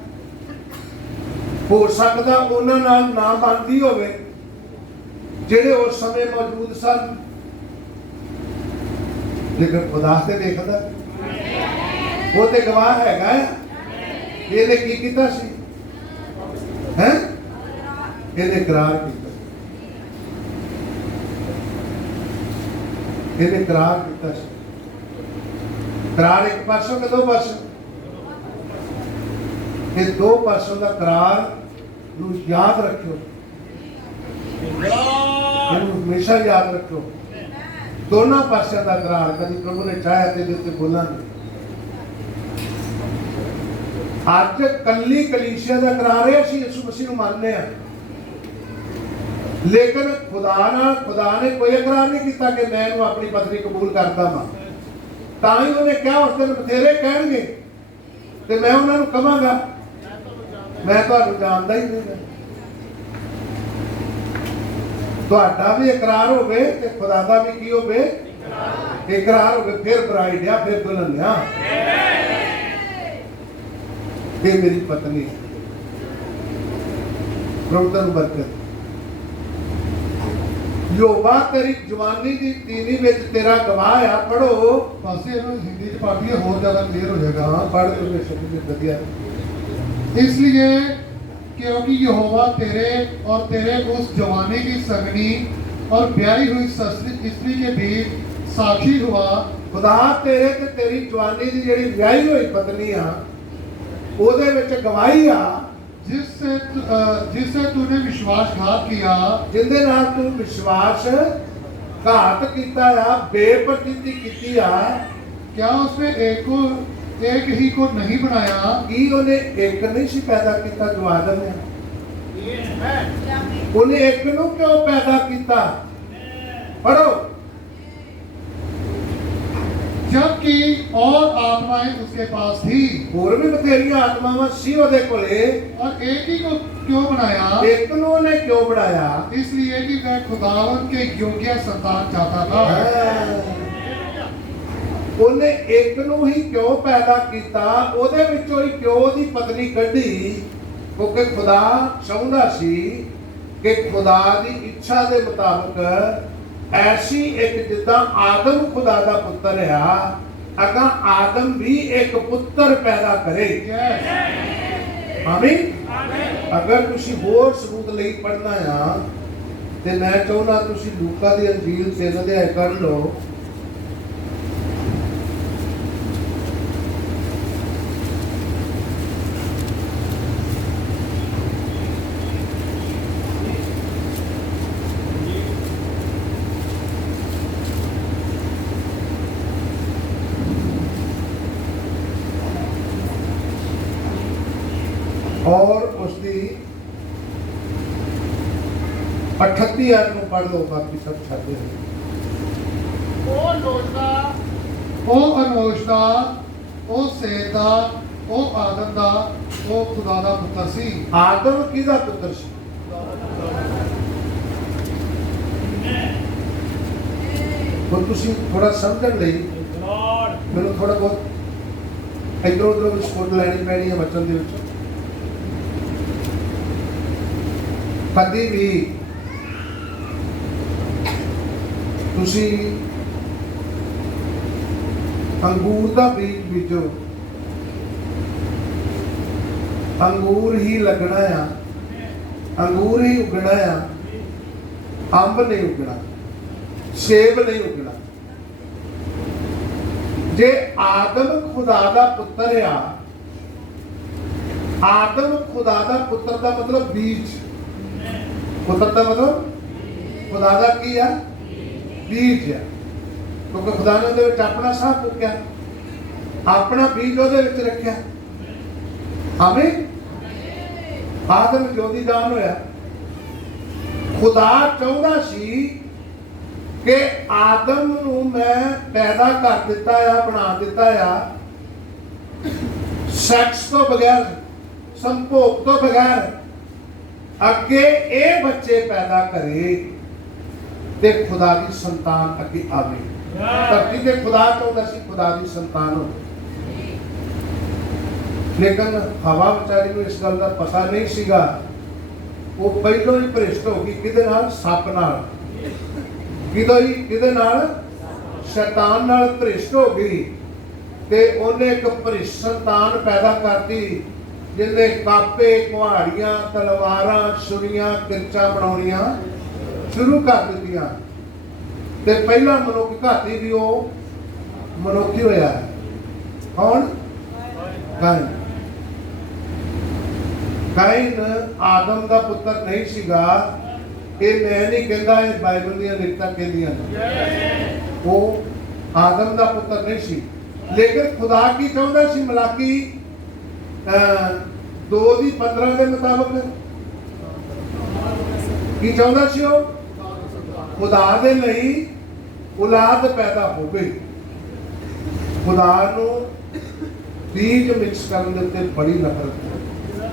ਹੋ ਸਕਦਾ ਉਹਨਾਂ ਨਾਲ ਨਾ ਬਣਦੀ ਹੋਵੇ ਜਿਹੜੇ ਉਸ ਸਮੇਂ ਮੌਜੂਦ ਸਨ, ਲੇਕਿਨ ਖੁਦਾ ਤੇ ਦੇਖਦਾ, ਉਹ ਤੇ ਗਵਾਹ ਹੈਗਾ। ਇਹਨੇ ਕੀ ਕੀਤਾ ਸੀ? ਹੈ ਇਹਨੇ ਇਕਰਾਰ ਕੀਤਾ। ਇਹਨੇ ਇਕਰਾਰ ਕੀਤਾ ਸੀ। ਇਕਰਾਰ ਇੱਕ ਪਾਸੋਂ ਕਿ ਦੋ ਪਾਸੋਂ? ਇਹ 2 ਪਾਸੋਂ ਦਾ ਇਕਰਾਰ ਨੂੰ ਯਾਦ ਰੱਖਿਓ, ਇਹਨੂੰ ਹਮੇਸ਼ਾ ਯਾਦ ਰੱਖਿਓ। ਦੋਨਾਂ ਪਾਸਿਆਂ ਦਾ ਇਕਰਾਰ, ਕਦੀ ਪ੍ਰਭੂ ਨੇ ਚਾਹਿਆ ਤੇ ਇਹਦੇ ਉੱਤੇ ਬੋਲਾਂਗੇ। ਅੱਜ ਕੱਲੀ ਕਲੀਸਿਆ ਦਾ ਇਕਰਾਰ ਹੈ, ਅਸੀਂ ਯਿਸੂ ਮਸੀਹ ਨੂੰ ਮੰਨਦੇ ਹਾਂ, ਲੇਕਿਨ ਖੁਦਾ ਨੇ ਕੋਈ ਇਕਰਾਰ ਨਹੀਂ ਕੀਤਾ ਕਿ ਮੈਂ ਇਹਨੂੰ ਆਪਣੀ ਪਤਨੀ ਕਬੂਲ ਕਰਦਾ ਹਾਂ। ਤਾਂ ਹੀ ਉਹਨੇ ਕਿਹਾ ਉਸ ਦਿਨ ਬਥੇਰੇ ਕਹਿਣਗੇ ਤੇ ਮੈਂ ਉਹਨਾਂ ਨੂੰ ਕਹਾਂਗਾ ਮੈਂ ਤੁਹਾਨੂੰ ਜਾਣਦਾ ਹੀ ਨਹੀਂ। ਤੁਹਾਡਾ ਵੀ ਇਕਰਾਰ ਹੋਵੇ ਤੇ ਖੁਦਾ ਦਾ ਵੀ ਕੀ ਹੋਵੇ? ਇਕਰਾਰ ਹੋਵੇ। ਫਿਰ ਬਰਾਈਡ ਆ, ਫਿਰ ਦੁਲਹਨ ਆ। ਇਹ ਮੇਰੀ ਪਤਨੀ ਹੈ। ਪ੍ਰਭੂ ਤੁਹਾਨੂੰ ਬਰਕਤ। ਯਹੋਵਾ ਤੇਰੀ ਜਵਾਨੀ ਦੀ ਤੀਵੀ ਵਿੱਚ ਤੇਰਾ ਗਵਾਹ ਆ। ਪੜੋ। ਪਾਸੇ ਇਹਨੂੰ ਹਿੰਦੀ ਚ ਪੜ੍ਹ ਲਈਏ ਹੋਰ ਜ਼ਿਆਦਾ ਕਲੀਅਰ ਹੋ ਜਾਏਗਾ। हाँ पढ़ दो शब्द बढ़िया। इसलिए क्योंकि यहोवा तेरे और तेरे उस जवानी की संगनी और ब्याही हुई स्त्री के बीच साक्षी हुआ। खुदा तेरे ते तेरी जवानी दी जेड़ी ब्याही हुई पत्नी आ ओदे विच गवाही आ जिससे तूने विश्वासघात किया, जिंदे नाल तू विश्वासघात कीता आ, बेपरतीति कीती आ। क्या उसने एक ही को नहीं बनाया? की ओने एक नहीं सी पैदा कीता जो आदम है? ओने एक नू क्यों पैदा कीता? पढ़ो। जबकि और आत्माएं उसके पास थी, और भी बथेरियां आत्मावां सी ओदे कोले, और एक ही को क्यों बनाया? एक नू ने क्यों बनाया? इसलिए कि वह खुदावन के योग्य संतान चाहता था। ਉਹਨੇ ਇੱਕ ਨੂੰ ਹੀ ਕਿਉਂ ਪੈਦਾ ਕੀਤਾ? ਉਹਦੇ ਵਿੱਚੋਂ ਹੀ ਕਿਉਂ ਉਹਦੀ ਪਤਨੀ ਕੱਢੀ? ਕਿਉਂਕਿ ਖੁਦਾ ਚਾਹੁੰਦਾ ਸੀ ਕਿ ਖੁਦਾ ਦੀ ਇੱਛਾ ਦੇ ਮੁਤਾਬਕ ਐਸੀ ਇੱਕ ਜਿੱਦਾਂ ਆਦਮ ਖੁਦਾ ਦਾ ਪੁੱਤਰ ਆ, ਅਗਾਂ ਆਦਮ ਵੀ ਇੱਕ ਪੁੱਤਰ ਪੈਦਾ ਕਰੇ। ਆਮੀਨ। ਅਗਰ ਤੁਸੀਂ ਹੋਰ ਸਬੂਤ ਲਈ ਪੜ੍ਹਨਾ ਆ ਤੇ ਮੈਂ ਚਾਹੁੰਦਾ ਤੁਸੀਂ ਲੂਕਾ ਦੀ ਅੰਜੀਲ 3 ਅਧਿਆਇ ਪੜ੍ਹ ਲਓ। और उसकी 38 आयत ਨੂੰ पढ़ लो, बाकी सब छाड़ दो। ਉਹ ਲੋਚਦਾ, ਉਹ ਅਨੋਸ਼ ਦਾ, ਉਹ ਸੇਤ ਦਾ, ਉਹ ਆਦਮ ਦਾ, ਉਹ ਖੁਦਾ ਦਾ ਪੁੱਤਰ ਸੀ। आदम किहदा पुत्र सी? ਹੁਣ ਤੁਸੀਂ ਥੋੜਾ ਸਮਝਣ ਲਈ Lord. ਮੈਨੂੰ ਥੋੜਾ ਬਹੁਤ ਇੱਧਰੋਂ ਉੱਧਰੋਂ ਵੀ ਸਪੋਰਟ ਲੈਣੀ ਪੈਣੀ ਹੈ ਵਚਨ ਦੇ ਵਿੱਚ। ਕਦੀ ਵੀ ਤੁਸੀਂ ਅੰਗੂਰ ਦਾ ਬੀਜ ਬੀਜੋ, ਅੰਗੂਰ ਹੀ ਲੱਗਣਾ ਆ, ਅੰਗੂਰ ਹੀ ਉਗਣਾ ਆ, ਅੰਬ ਨਹੀਂ ਉਗਣਾ, ਸੇਬ ਨਹੀਂ ਉਗਣਾ। ਜੇ ਆਦਮ ਖੁਦਾ ਦਾ ਪੁੱਤਰ ਆ, ਆਦਮ ਖੁਦਾ ਦਾ ਪੁੱਤਰ ਦਾ ਮਤਲਬ ਬੀਜ, ਪੁੱਤਰ ਦਾ ਮਤਲਬ ਖੁਦਾ ਦਾ ਕੀ ਆ? ਬੀਜ ਆ। ਕਿਉਂਕਿ ਖੁਦਾ ਨੇ ਉਹਦੇ ਵਿੱਚ ਆਪਣਾ ਸਾਹ ਫੂਕਿਆ, ਆਪਣਾ ਬੀਜ ਉਹਦੇ ਵਿੱਚ ਰੱਖਿਆ। ਆਮੀਨ। ਆਦਮ ਜੋਦੀਦਾਨ ਹੋਇਆ। ਖੁਦਾ ਚਾਹੁੰਦਾ ਸੀ ਕਿ ਆਦਮ ਨੂੰ ਮੈਂ ਪੈਦਾ ਕਰ ਦਿੱਤਾ ਆ, ਬਣਾ ਦਿੱਤਾ ਆ, ਸੈਕਸ ਤੋਂ ਬਗੈਰ, ਸੰਭੋਗ ਤੋਂ ਬਗੈਰ, ਅੱਗੇ ਇਹ ਬੱਚੇ ਪੈਦਾ ਕਰੇ ਤੇ ਖੁਦਾ ਦੀ ਸੰਤਾਨ ਅੱਗੇ ਆਵੇ। ਧਰਤੀ ਤੇ ਖੁਦਾ ਚਾਹੁੰਦਾ ਸੀ ਖੁਦਾ ਦੀ ਸੰਤਾਨ ਹੋਵੇ, ਲੇਕਿਨ ਹਵਾ ਵਿਚਾਰੀ ਨੂੰ ਇਸ ਗੱਲ ਦਾ ਪਤਾ ਨਹੀਂ ਸੀਗਾ। ਉਹ ਪਹਿਲੋਂ ਹੀ ਭ੍ਰਿਸ਼ਟ ਹੋ ਗਈ। ਕਿਹਦੇ ਨਾਲ? ਸੱਪ ਨਾਲ। ਕਿਹਦੇ ਨਾਲ? ਸ਼ੈਤਾਨ ਨਾਲ ਭ੍ਰਿਸ਼ਟ ਹੋ ਗਈ ਤੇ ਉਹਨੇ ਇੱਕ ਭ੍ਰਿਸ਼ਟ ਸੰਤਾਨ ਪੈਦਾ ਕਰਤੀ, ਜਿਹਨੇ ਕਾਪੇ, ਕੁਹਾੜੀਆਂ, ਤਲਵਾਰਾਂ, ਛੁਰੀਆਂ, ਕਿਰਚਾਂ ਬਣਾਉਣੀਆਂ ਸ਼ੁਰੂ ਕਰ ਦਿੱਤੀਆਂ। ਤੇ ਪਹਿਲਾ ਮਨੁੱਖ ਘਾਤੀ ਵੀ ਉਹ ਮਨੁੱਖੀ ਹੋਇਆ। ਕੌਣ? ਕਾਇਨ। ਕਾਇਨ ਆਦਮ ਦਾ ਪੁੱਤਰ ਨਹੀਂ ਸੀਗਾ। ਇਹ ਮੈਂ ਨਹੀਂ ਕਹਿੰਦਾ, ਇਹ ਬਾਈਬਲ ਦੀਆਂ ਲਿਖਤਾਂ ਕਹਿੰਦੀਆਂ ਨੇ। ਉਹ ਆਦਮ ਦਾ ਪੁੱਤਰ ਨਹੀਂ ਸੀ। ਲੇਕਿਨ ਖੁਦਾ ਕੀ ਚਾਹੁੰਦਾ ਸੀ? ਮਲਾਕੀ 2:15 ਦੇ ਮੁਤਾਬਕ ਕੀ ਚਾਹੁੰਦਾ ਸੀ? ਉਹ ਖੁਦਾ ਦੇ ਲਈ ਔਲਾਦ ਪੈਦਾ ਹੋਵੇ। ਖੁਦਾ ਨੂੰ ਬੀਜ ਮਿਕਸ ਕਰਨ ਦੇ ਉੱਤੇ ਬੜੀ ਨਫ਼ਰਤ ਹੈ।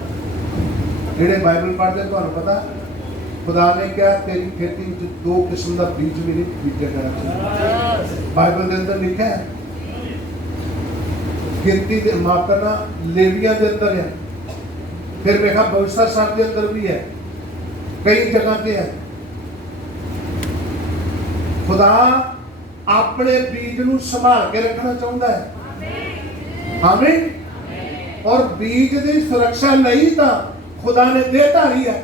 ਜਿਹੜੇ ਬਾਈਬਲ ਪੜ੍ਹਦੇ ਤੁਹਾਨੂੰ ਪਤਾ, ਖੁਦਾ ਨੇ ਕਿਹਾ ਤੇਰੀ ਖੇਤੀ ਵਿੱਚ 2 ਕਿਸਮ ਦਾ ਬੀਜ ਵੀ ਨਹੀਂ ਬੀਜਿਆ ਜਾਣਾ। ਬਾਈਬਲ ਦੇ ਅੰਦਰ ਲਿਖਿਆ ਹੈ। ਖੇਤੀ ਦੇ ਮਾਪਨਾ ਲੇਵੀਆਂ ਦੇ ਅੰਦਰ ਹੈ। ਫਿਰ ਵੇਖਾ ਬਵਿਸ਼ਾ ਸਾਹਿਬ ਦੇ ਅੰਦਰ ਵੀ ਹੈ, ਕਈ ਜਗ੍ਹਾ ਤੇ ਹੈ। ਖੁਦਾ ਆਪਣੇ ਬੀਜ ਨੂੰ ਸੰਭਾਲ ਕੇ ਰੱਖਣਾ ਚਾਹੁੰਦਾ ਹੈ। ਆਮੀਨ। ਔਰ ਬੀਜ ਦੀ ਸੁਰੱਖਿਆ ਲਈ ਤਾਂ ਖੁਦਾ ਨੇ ਦੇਹ ਧਾਰੀ ਹੈ।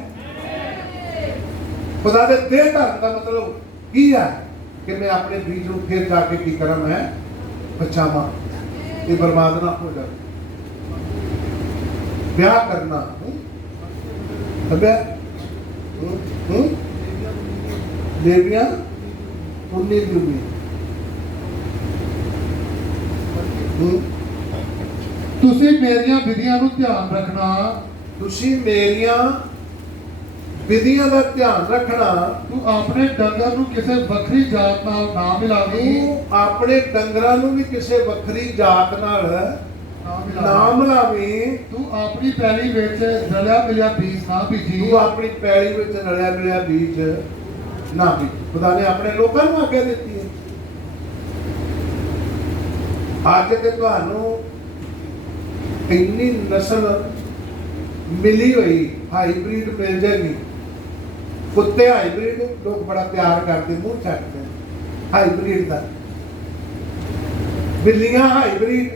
ਖੁਦਾ ਦੇ ਦੇਹ ਧਾਰਨ ਦਾ ਮਤਲਬ ਕੀ ਹੈ? ਕਿ ਮੈਂ ਆਪਣੇ ਬੀਜ ਨੂੰ ਫਿਰ ਜਾ ਕੇ ਕੀ ਕਰਾਂ? ਮੈਂ ਬਚਾਵਾਂ, ਇਹ ਬਰਬਾਦ ਨਾ ਹੋ ਜਾਵੇ। ਵਿਆਹ ਕਰਨਾ ਲੇਵੀਆਂ 19 ਤੁਸੀਂ ਮੇਰੀਆਂ ਵਿਧੀਆਂ ਨੂੰ ਧਿਆਨ ਰੱਖਣਾ, ਤੁਸੀਂ ਮੇਰੀਆਂ ਵਿਧੀਆਂ ਦਾ ਧਿਆਨ ਰੱਖਣਾ। ਤੂੰ ਆਪਣੇ ਡੰਗਰ ਨੂੰ ਕਿਸੇ ਵੱਖਰੀ ਜਾਤ ਨਾਲ ਨਾ ਮਿਲਾਵੀਂ, ਤੂੰ ਆਪਣੇ ਡੰਗਰਾਂ ਨੂੰ ਵੀ ਕਿਸੇ ਵੱਖਰੀ ਜਾਤ ਨਾਲ ਨਾ ਮਿਲਾਵੀਂ। ਤੂੰ ਆਪਣੀ ਪੈਲੀ ਵਿੱਚ ਰਲਿਆ ਮਿਲਿਆ ਬੀਜ ਨਾ ਬੀਜੀ। ਤੂੰ ਆਪਣੀ ਪੈਲੀ ਵਿੱਚ ਰਲਿਆ ਮਿਲਿਆ ਬੀਜ ਨਾ ਬੀਜ। ਖੁਦਾ ਨੇ ਆਪਣੇ ਲੋਕਾਂ ਨੂੰ ਆਗਿਆ ਦਿੱਤੀ ਹੈ। ਅੱਜ ਤੇ ਤੁਹਾਨੂੰ ਇੰਨੀ ਨਸਲ ਮਿਲੀ ਹੋਈ ਹਾਈਬ੍ਰਿਡ ਮਿਲ ਜਾਏਗੀ। ਕੁੱਤੇ ਹਾਈਬ੍ਰਿਡ ਲੋਕ ਬੜਾ ਪਿਆਰ ਕਰਦੇ, ਮੂੰਹ ਚੱਟਦੇ ਹਾਈਬ੍ਰਿਡ ਦਾ। ਬਿੱਲੀਆਂ ਹਾਈਬ੍ਰਿਡ।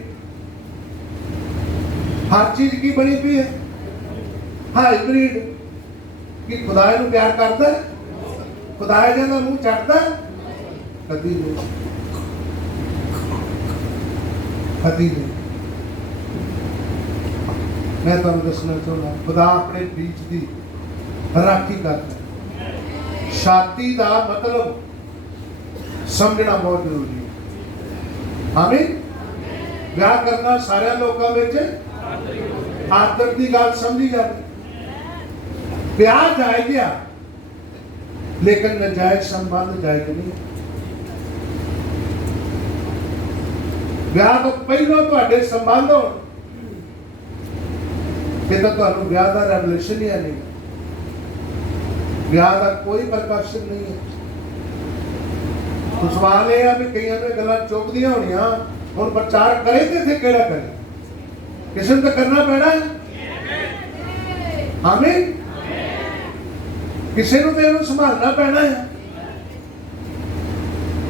ਹਰ ਚੀਜ਼ ਕੀ ਬਣੀ ਪਈ ਹੈ? ਹਾਈਬ੍ਰਿਡ। ਕੀ ਖੁਦਾ ਨੂੰ ਪਿਆਰ ਕਰਦਾ? ਖੁਦਾ ਜਿਹਦਾ ਮੂੰਹ ਚੱਟਦਾ? ਕਦੀ ਨਹੀਂ, ਕਦੀ ਨਹੀਂ। ਮੈਂ ਤੁਹਾਨੂੰ ਦੱਸਣਾ ਚਾਹੁੰਦਾ, ਖੁਦਾ ਆਪਣੇ ਬੀਜ ਦੀ ਰਾਖੀ ਕਰਦਾ। ਸ਼ਾਦੀ ਦਾ ਮਤਲਬ ਸਮਝਣਾ ਬਹੁਤ ਜ਼ਰੂਰੀ ਹੈ। ਆਮੀਨ। ਵਿਆਹ ਕਰਨਾ ਸਾਰਿਆਂ ਲੋਕਾਂ ਵਿੱਚ ਆਦਰ ਦੀ ਗੱਲ ਸਮਝੀ ਜਾਵੇ। ਵਿਆਹ ਜਾਇਜ਼ ਆ ਲੇਕਿਨ ਨਜਾਇਜ਼ ਸੰਬੰਧ ਜਾਇਜ਼ ਨਹੀਂ। ਵਿਆਹ ਤੋਂ ਪਹਿਲਾਂ ਤੁਹਾਡੇ ਸੰਬੰਧ ਹੋਣ ਇਹ ਤਾਂ ਤੁਹਾਨੂੰ ਵਿਆਹ ਦਾ ਰੈਵਲੇਸ਼ਨ ਹੀ ਨਹੀਂ। ਵਿਆਹ ਦਾ ਕੋਈ ਪ੍ਰਕਾਸ਼ਨ ਨਹੀਂ ਹੈ। ਸਵਾਲ ਇਹ ਆ ਵੀ ਕਈਆਂ ਨੂੰ ਗੱਲਾਂ ਚੁੱਕਦੀਆਂ ਹੋਣੀਆਂ, ਹੁਣ ਪ੍ਰਚਾਰ ਕਰੇ ਤੇ ਇੱਥੇ ਕਿਹੜਾ ਕਰੇ? ਕਿਸੇ ਨੂੰ ਤਾਂ ਕਰਨਾ ਪੈਣਾ ਹੈ। ਆਮੀਨ। ਕਿਸੇ ਨੂੰ ਤੇ ਇਹਨੂੰ ਸੰਭਾਲਣਾ ਪੈਣਾ ਹੈ।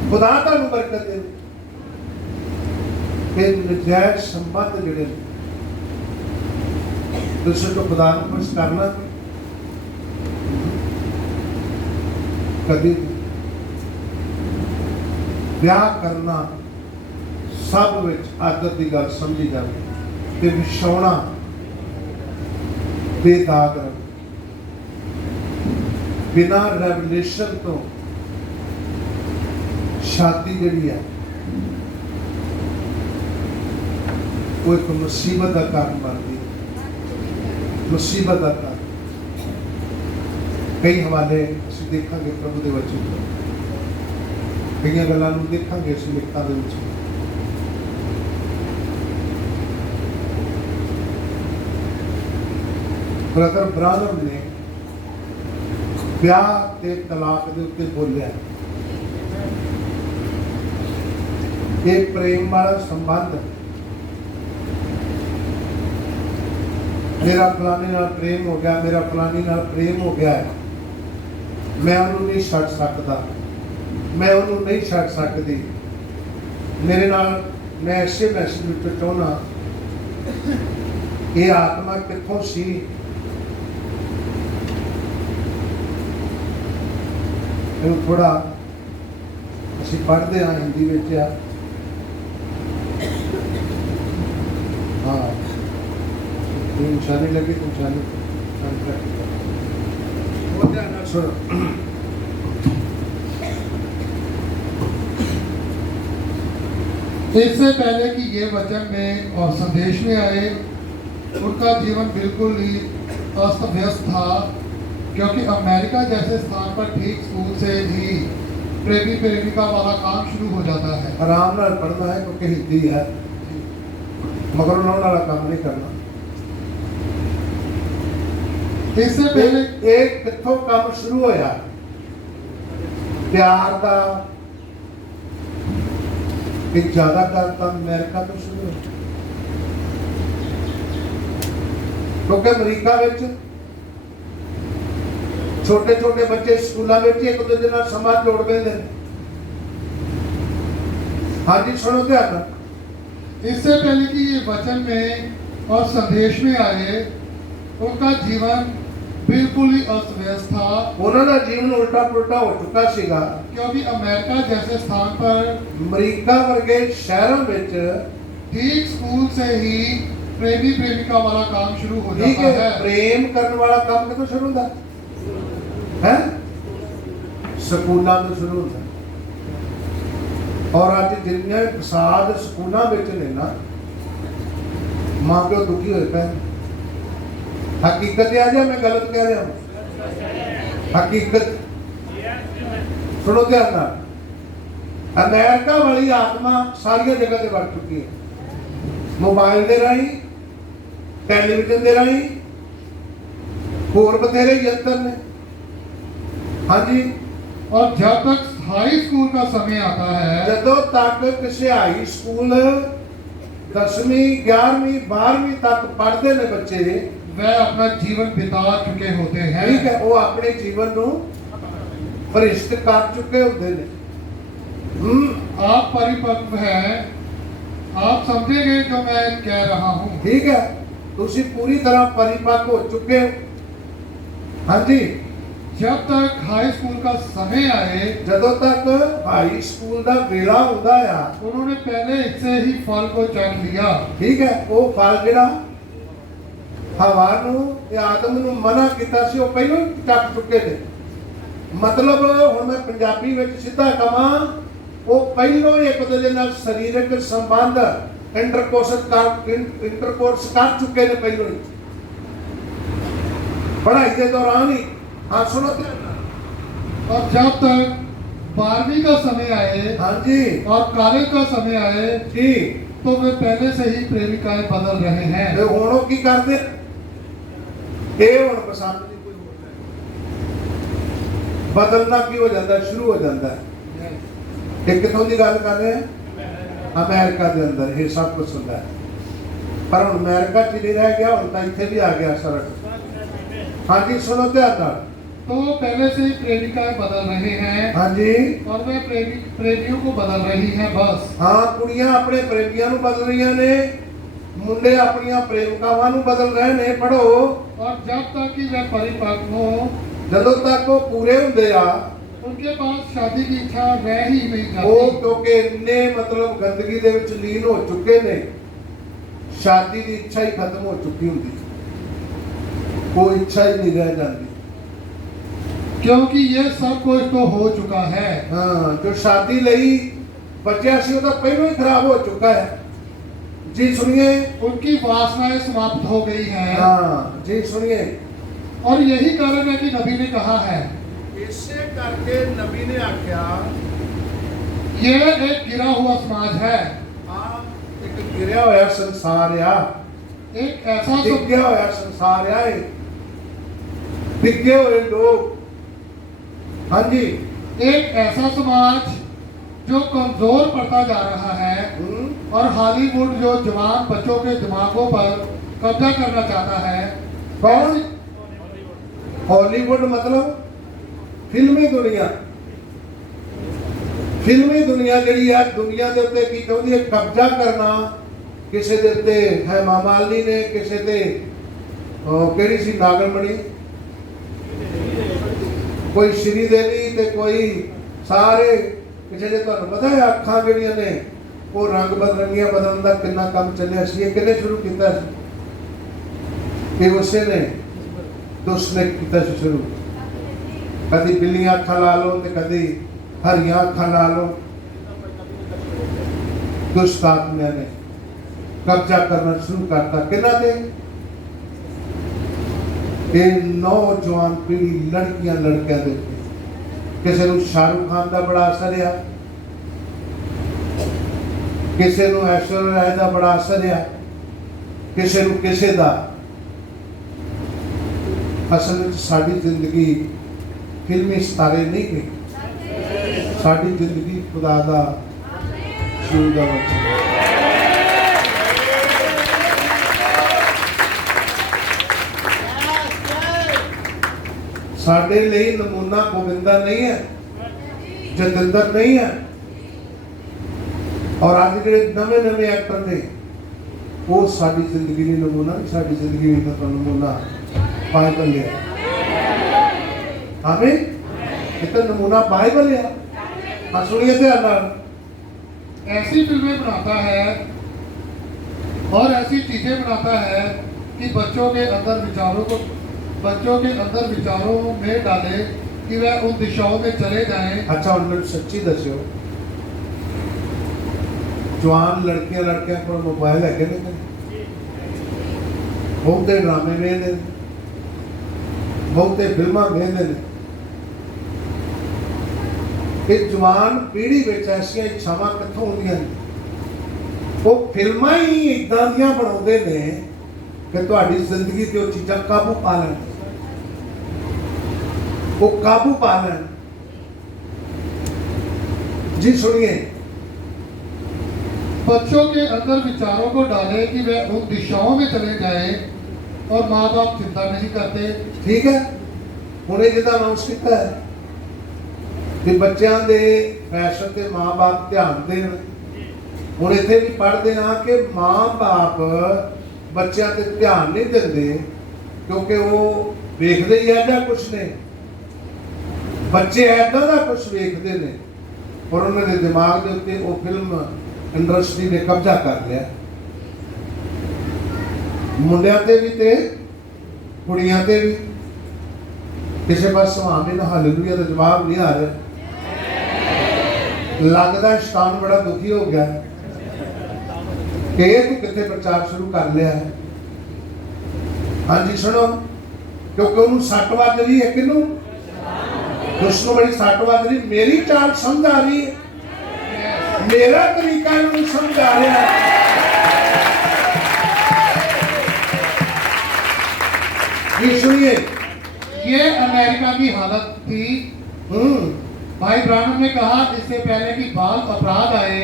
ਖੁਦਾ ਤੁਹਾਨੂੰ ਬਰਕਤ ਦੇਵੇ। ਇਹ ਨਜਾਇਜ਼ ਸੰਬੰਧ ਜਿਹੜੇ ਨੇ ਤੁਸੀਂ ਤੋਂ ਖੁਦਾ ਨੂੰ ਖੁਸ਼ ਕਰਨਾ ਕਦੀ ਨਹੀਂ। ਵਿਆਹ ਕਰਨਾ ਸਭ ਵਿੱਚ ਆਦਰ ਦੀ ਗੱਲ ਸਮਝੀ ਜਾਵੇ ਤੇ ਵਿਛਾਉਣਾ ਬੇਦਾਗ ਰਹੇ। ਬਿਨਾਂ ਰੈਵਲੇਸ਼ਨ ਤੋਂ ਸ਼ਾਦੀ ਜਿਹੜੀ ਹੈ ਉਹ ਇੱਕ ਮੁਸੀਬਤ ਦਾ ਕਾਰਨ ਬਣਦੀ ਹੈ। ਮੁਸੀਬਤ ਦਾ ਕਾਰਨ। ਕਈ ਹਵਾਲੇ ਅਸੀਂ ਦੇਖਾਂਗੇ ਪ੍ਰਭੂ ਦੇ ਵਚਨ ਤੋਂ, ਕਈਆਂ ਗੱਲਾਂ ਨੂੰ ਦੇਖਾਂਗੇ ਅਸੀਂ ਲਿਖਤਾਂ ਦੇ ਵਿੱਚ। ਬ੍ਰਦਰ ਬ੍ਰਾਹਮ ਨੇ ਵਿਆਹ ਤੇ ਤਲਾਕ ਦੇ ਉੱਤੇ ਬੋਲਿਆ ਇਹ ਪ੍ਰੇਮ ਵਾਲਾ ਸੰਬੰਧ, ਮੇਰਾ ਫਲਾਣੇ ਨਾਲ ਪ੍ਰੇਮ ਹੋ ਗਿਆ, ਮੇਰਾ ਫਲਾਣੀ ਨਾਲ ਪ੍ਰੇਮ ਹੋ ਗਿਆ ਹੈ, ਮੈਂ ਉਹਨੂੰ ਨਹੀਂ ਛੱਡ ਸਕਦਾ, ਮੈਂ ਉਹਨੂੰ ਨਹੀਂ ਛੱਡ ਸਕਦੀ। ਮੇਰੇ ਨਾਲ ਮੈਂ ਐਸੇ ਮੈਸੇਜ ਵਿੱਚ ਚਾਹੁੰਦਾ ਇਹ ਆਤਮਾ ਕਿੱਥੋਂ ਸੀ? ਇਹਨੂੰ ਥੋੜਾ ਅਸੀਂ ਪੜ੍ਹਦੇ ਹਾਂ ਹਿੰਦੀ ਵਿੱਚ ਆ। ਹਾਂ ਨਿਸ਼ਾਨੀ ਲੱਗੀ तो निशानी सुनो। इससे पहले कि ये वचन में और संदेश में आए उनका जीवन बिल्कुल ही अस्त व्यस्त था, क्योंकि अमेरिका जैसे स्थान पर ठीक स्कूल से ही प्रेमी प्रेमिका वाला काम शुरू हो जाता है। आराम नाल पढ़ना है क्योंकि हिंदी है, मगर उन्होंने वाला काम नहीं करना। इससे पहले एक किथों काम शुरू होया प्यार का, एक ज्यादा करता अमेरिका तो शुरू होया, क्योंकि अमेरिका विच छोटे छोटे बच्चे स्कूलों में एक दूसरे नाल समाज जोड़ पैंदे ने। हाँ जी सुनो ध्यान। इससे पहले कि ये वचन में और संदेश में आए उनका जीवन बिल्कुल ही अस्त व्यस्त था। उन्होंने जीवन उल्टा पुल्टा हो चुका सीगा, क्योंकि अमेरिका जैसे स्थान पर अमरीका वर्गे शहरों में ठीक स्कूल से ही प्रेमी प्रेमिका वाला काम शुरू हो ठीक जाता है। है। प्रेम करने वाला काम कितों शुरू होता है? स्कूलों में शुरू होता है। और आज जिन्ने फसाद स्कूलों में ने ना, माँ प्यो दुखी होए पे। हकीकत आ जाए, मैं गलत कह रहा हूँ? हकीकत सुनो ध्यान नाल। अमेरिका वाली आत्मा सारी जगह से बढ़ चुकी है, मोबाइल के राही, टेलीविजन के राही, होर बथेरे यंत्र ने। हाँ जी। और जब तक हाई स्कूल का समय आता है, जदों तक किसी हाई स्कूल 10वीं 11वीं 12वीं तक पढ़ते ने बच्चे, वह अपना जीवन बिता चुके होते हैं। ठीक है, वो अपने जीवन को भ्रष्ट कर चुके होते हैं। आप परिपक्व हैं, आप समझेंगे जो मैं कह रहा हूँ। ठीक है, तुसी पूरी तरह परिपक्व हो चुके हो। हाँ जी। जब तक हाई स्कूल का समय आए, जदों तक हाई स्कूल का वेला होता है, उन्होंने पहले इससे ही फल को चख लिया। ठीक है, वो फल जिहड़ा हवा नूं ते आदम नूं मना कीता सी, वो पहलों चख चुके थे। मतलब हुण मैं पंजाबी विच सीधा कहां, वो पहलों एक दूजे नाल शरीरक संबंध ਇੰਟਰਕੋਰਸ ਕਰ ਚੁੱਕੇ ਨੇ ਪਹਿਲਾਂ ਹੀ पढ़ाई के दौरान ही। हाँ सुनो तो। और जब तक 12वीं का समय आए हाँ जी और कॉलेज का समय आए जी तो वे पहले से ही प्रेमिकाएं बदल रहे हैं। ते हुण की करदे ये हुण पसंद नहीं कोई होता बदलना की हो जाता है शुरू हो जाता है। ये कितों की गल कर रहे हैं अमेरिका के अंदर ये सब कुछ होता है पर हुण अमेरिका च नहीं रह गया हुण तां इत्थे भी आ गया सर। हाँ जी सुनो ध्यान नाल। तो पहले से ही प्रेमिकाएं बदल रहे हैं हाँ जी और वे प्रेमियों को बदल रही हैं बस। हाँ कुड़ियां अपने प्रेमियों को बदल रही ने मुंडे अपनी प्रेमिकावां को बदल रहे ने। पढ़ो और जब तक कि वे परिपक्व हो जदों तक वो पूरे होंदे आ उनके पास शादी की इच्छा रह ही नहीं वो जाती क्योंकि इन्ने मतलब गंदगी दे विच लीन हो चुके ने शादी की इच्छा ही खत्म हो चुकी होंदी कोई इच्छा ही नहीं रह जाती क्योंकि ये सब कुछ तो हो चुका है। हाँ जो शादी लई बच्चा सी वो पहले ही खराब हो चुका है। जी सुनिए उनकी वासनाएं समाप्त हो गई हैं। हाँ जी सुनिए और यही कारण है कि नबी ने कहा है इसे करके नबी ने आख्या ये एक गिरा हुआ समाज है एक गिरया होया संसार आ एक ऐसा डिग्या होया संसार आ डिगे हुए लोग। हाँ जी एक ऐसा समाज जो कमजोर पड़ता जा रहा है और हॉलीवुड जो जवान बच्चों के दिमागों पर कब्जा करना चाहता है। कौन हॉलीवुड मतलब फिल्मी दुनिया जिहड़ी है दुनिया के उत्ते की चाहती है कब्जा करना किसी के उत्ते हेमा मालिनी ने किसी ते किहड़ी सी नागरमणि कोई श्रीदेवी ते कोई सारे पिछे जे तुहानूं पता है अखां जिहड़ियां ने वो रंग बदरंगियां बदलण दा किन्ना काम चलिया सी ये किहने शुरू कीता सी कि उसे ने दुष्ट ने कीता सी शुरू। कदी बिल्लियां अखां ला लो ते कदी हरियां अखां ला लो दुष्ट आत्मा ने कब्जा करना शुरू करता किन्ना ते ये नौजवान पीढ़ी लड़कियां लड़कियां दे किसी नूं शाहरुख खान का बड़ा असर है किसी नूं ऐश्वर्या राय का बड़ा असर है किसी नूं किसी दा। असल में साडी जिंदगी फिल्मी सितारे नहीं गई साडी जिंदगी खुदा दा शुरू दा बच्चा। साडे लिए नमूना गोविंदा नहीं है जतिंदर नहीं है और आज के नवे नवे एक्टर ने वो साडी जिंदगी नहीं नमूना साडी जिंदगी में तो नमूना बाइबल है। आमीन इतना नमूना बाइबल है। हाँ सुनिए ध्यान नाल ऐसी फिल्में बनाता है और ऐसी चीजें बनाता है कि बच्चों के अंदर विचारों में डाले कि वह उन दिशाओं में चले जाएं। अच्छा उन्होंने सच्ची दस्यो जवान लड़कियां को मोबाइल है कि नहीं बहुते ड्रामे वेखदे बहुते फिल्मां वेखदे ने कि जवान पीढ़ी विच ऐसियां इच्छावां कित्थों आउंदियां ने वो फिल्मां ही इदां दियां बनाउंदे ने कि तुहाडी जिंदगी ते वो चीज़ां काबू पा लैण वो काबू पा लैण। जी सुनिए बच्चों के अंदर विचारों को डाले कि वह उन दिशाओं में चले जाएं और माँ बाप चिंता नहीं करते। ठीक है उन्हें जिदा अनाउंस किया है कि बच्चों के फैशन से माँ बाप ध्यान देन। हुण इत्थे भी पढ़ते हाँ कि माँ बाप बच्चों से ध्यान नहीं देंगे क्योंकि वो वेखते ही ऐसा कुछ ने बच्चे ऐसा का कुछ वेखते हैं और उन्होंने दिमाग के उत्ते वो फिल्म इंडस्ट्री ने कब्जा कर लिया। मुंडिया ते भी ते कुड़ियां ते भी किसी पास आमीन हालेलुया का जवाब नहीं आ रहा। लगता शैतान बड़ा दुखी हो गया कि तू कितने प्रचार शुरू कर लिया है। हाँ जी सुनो, क्योंकि उन्होंने सट वज रही है, किनू दुश्मन बड़ी सट वज रही, मेरी चाल समझ आ रही है, मेरा तरीका इन्होंने समझ आ रहा है। ये सुनिए, ये अमेरिका की हालत थी। भाई ब्रानम ने कहा इससे पहले कि बाल अपराध आए,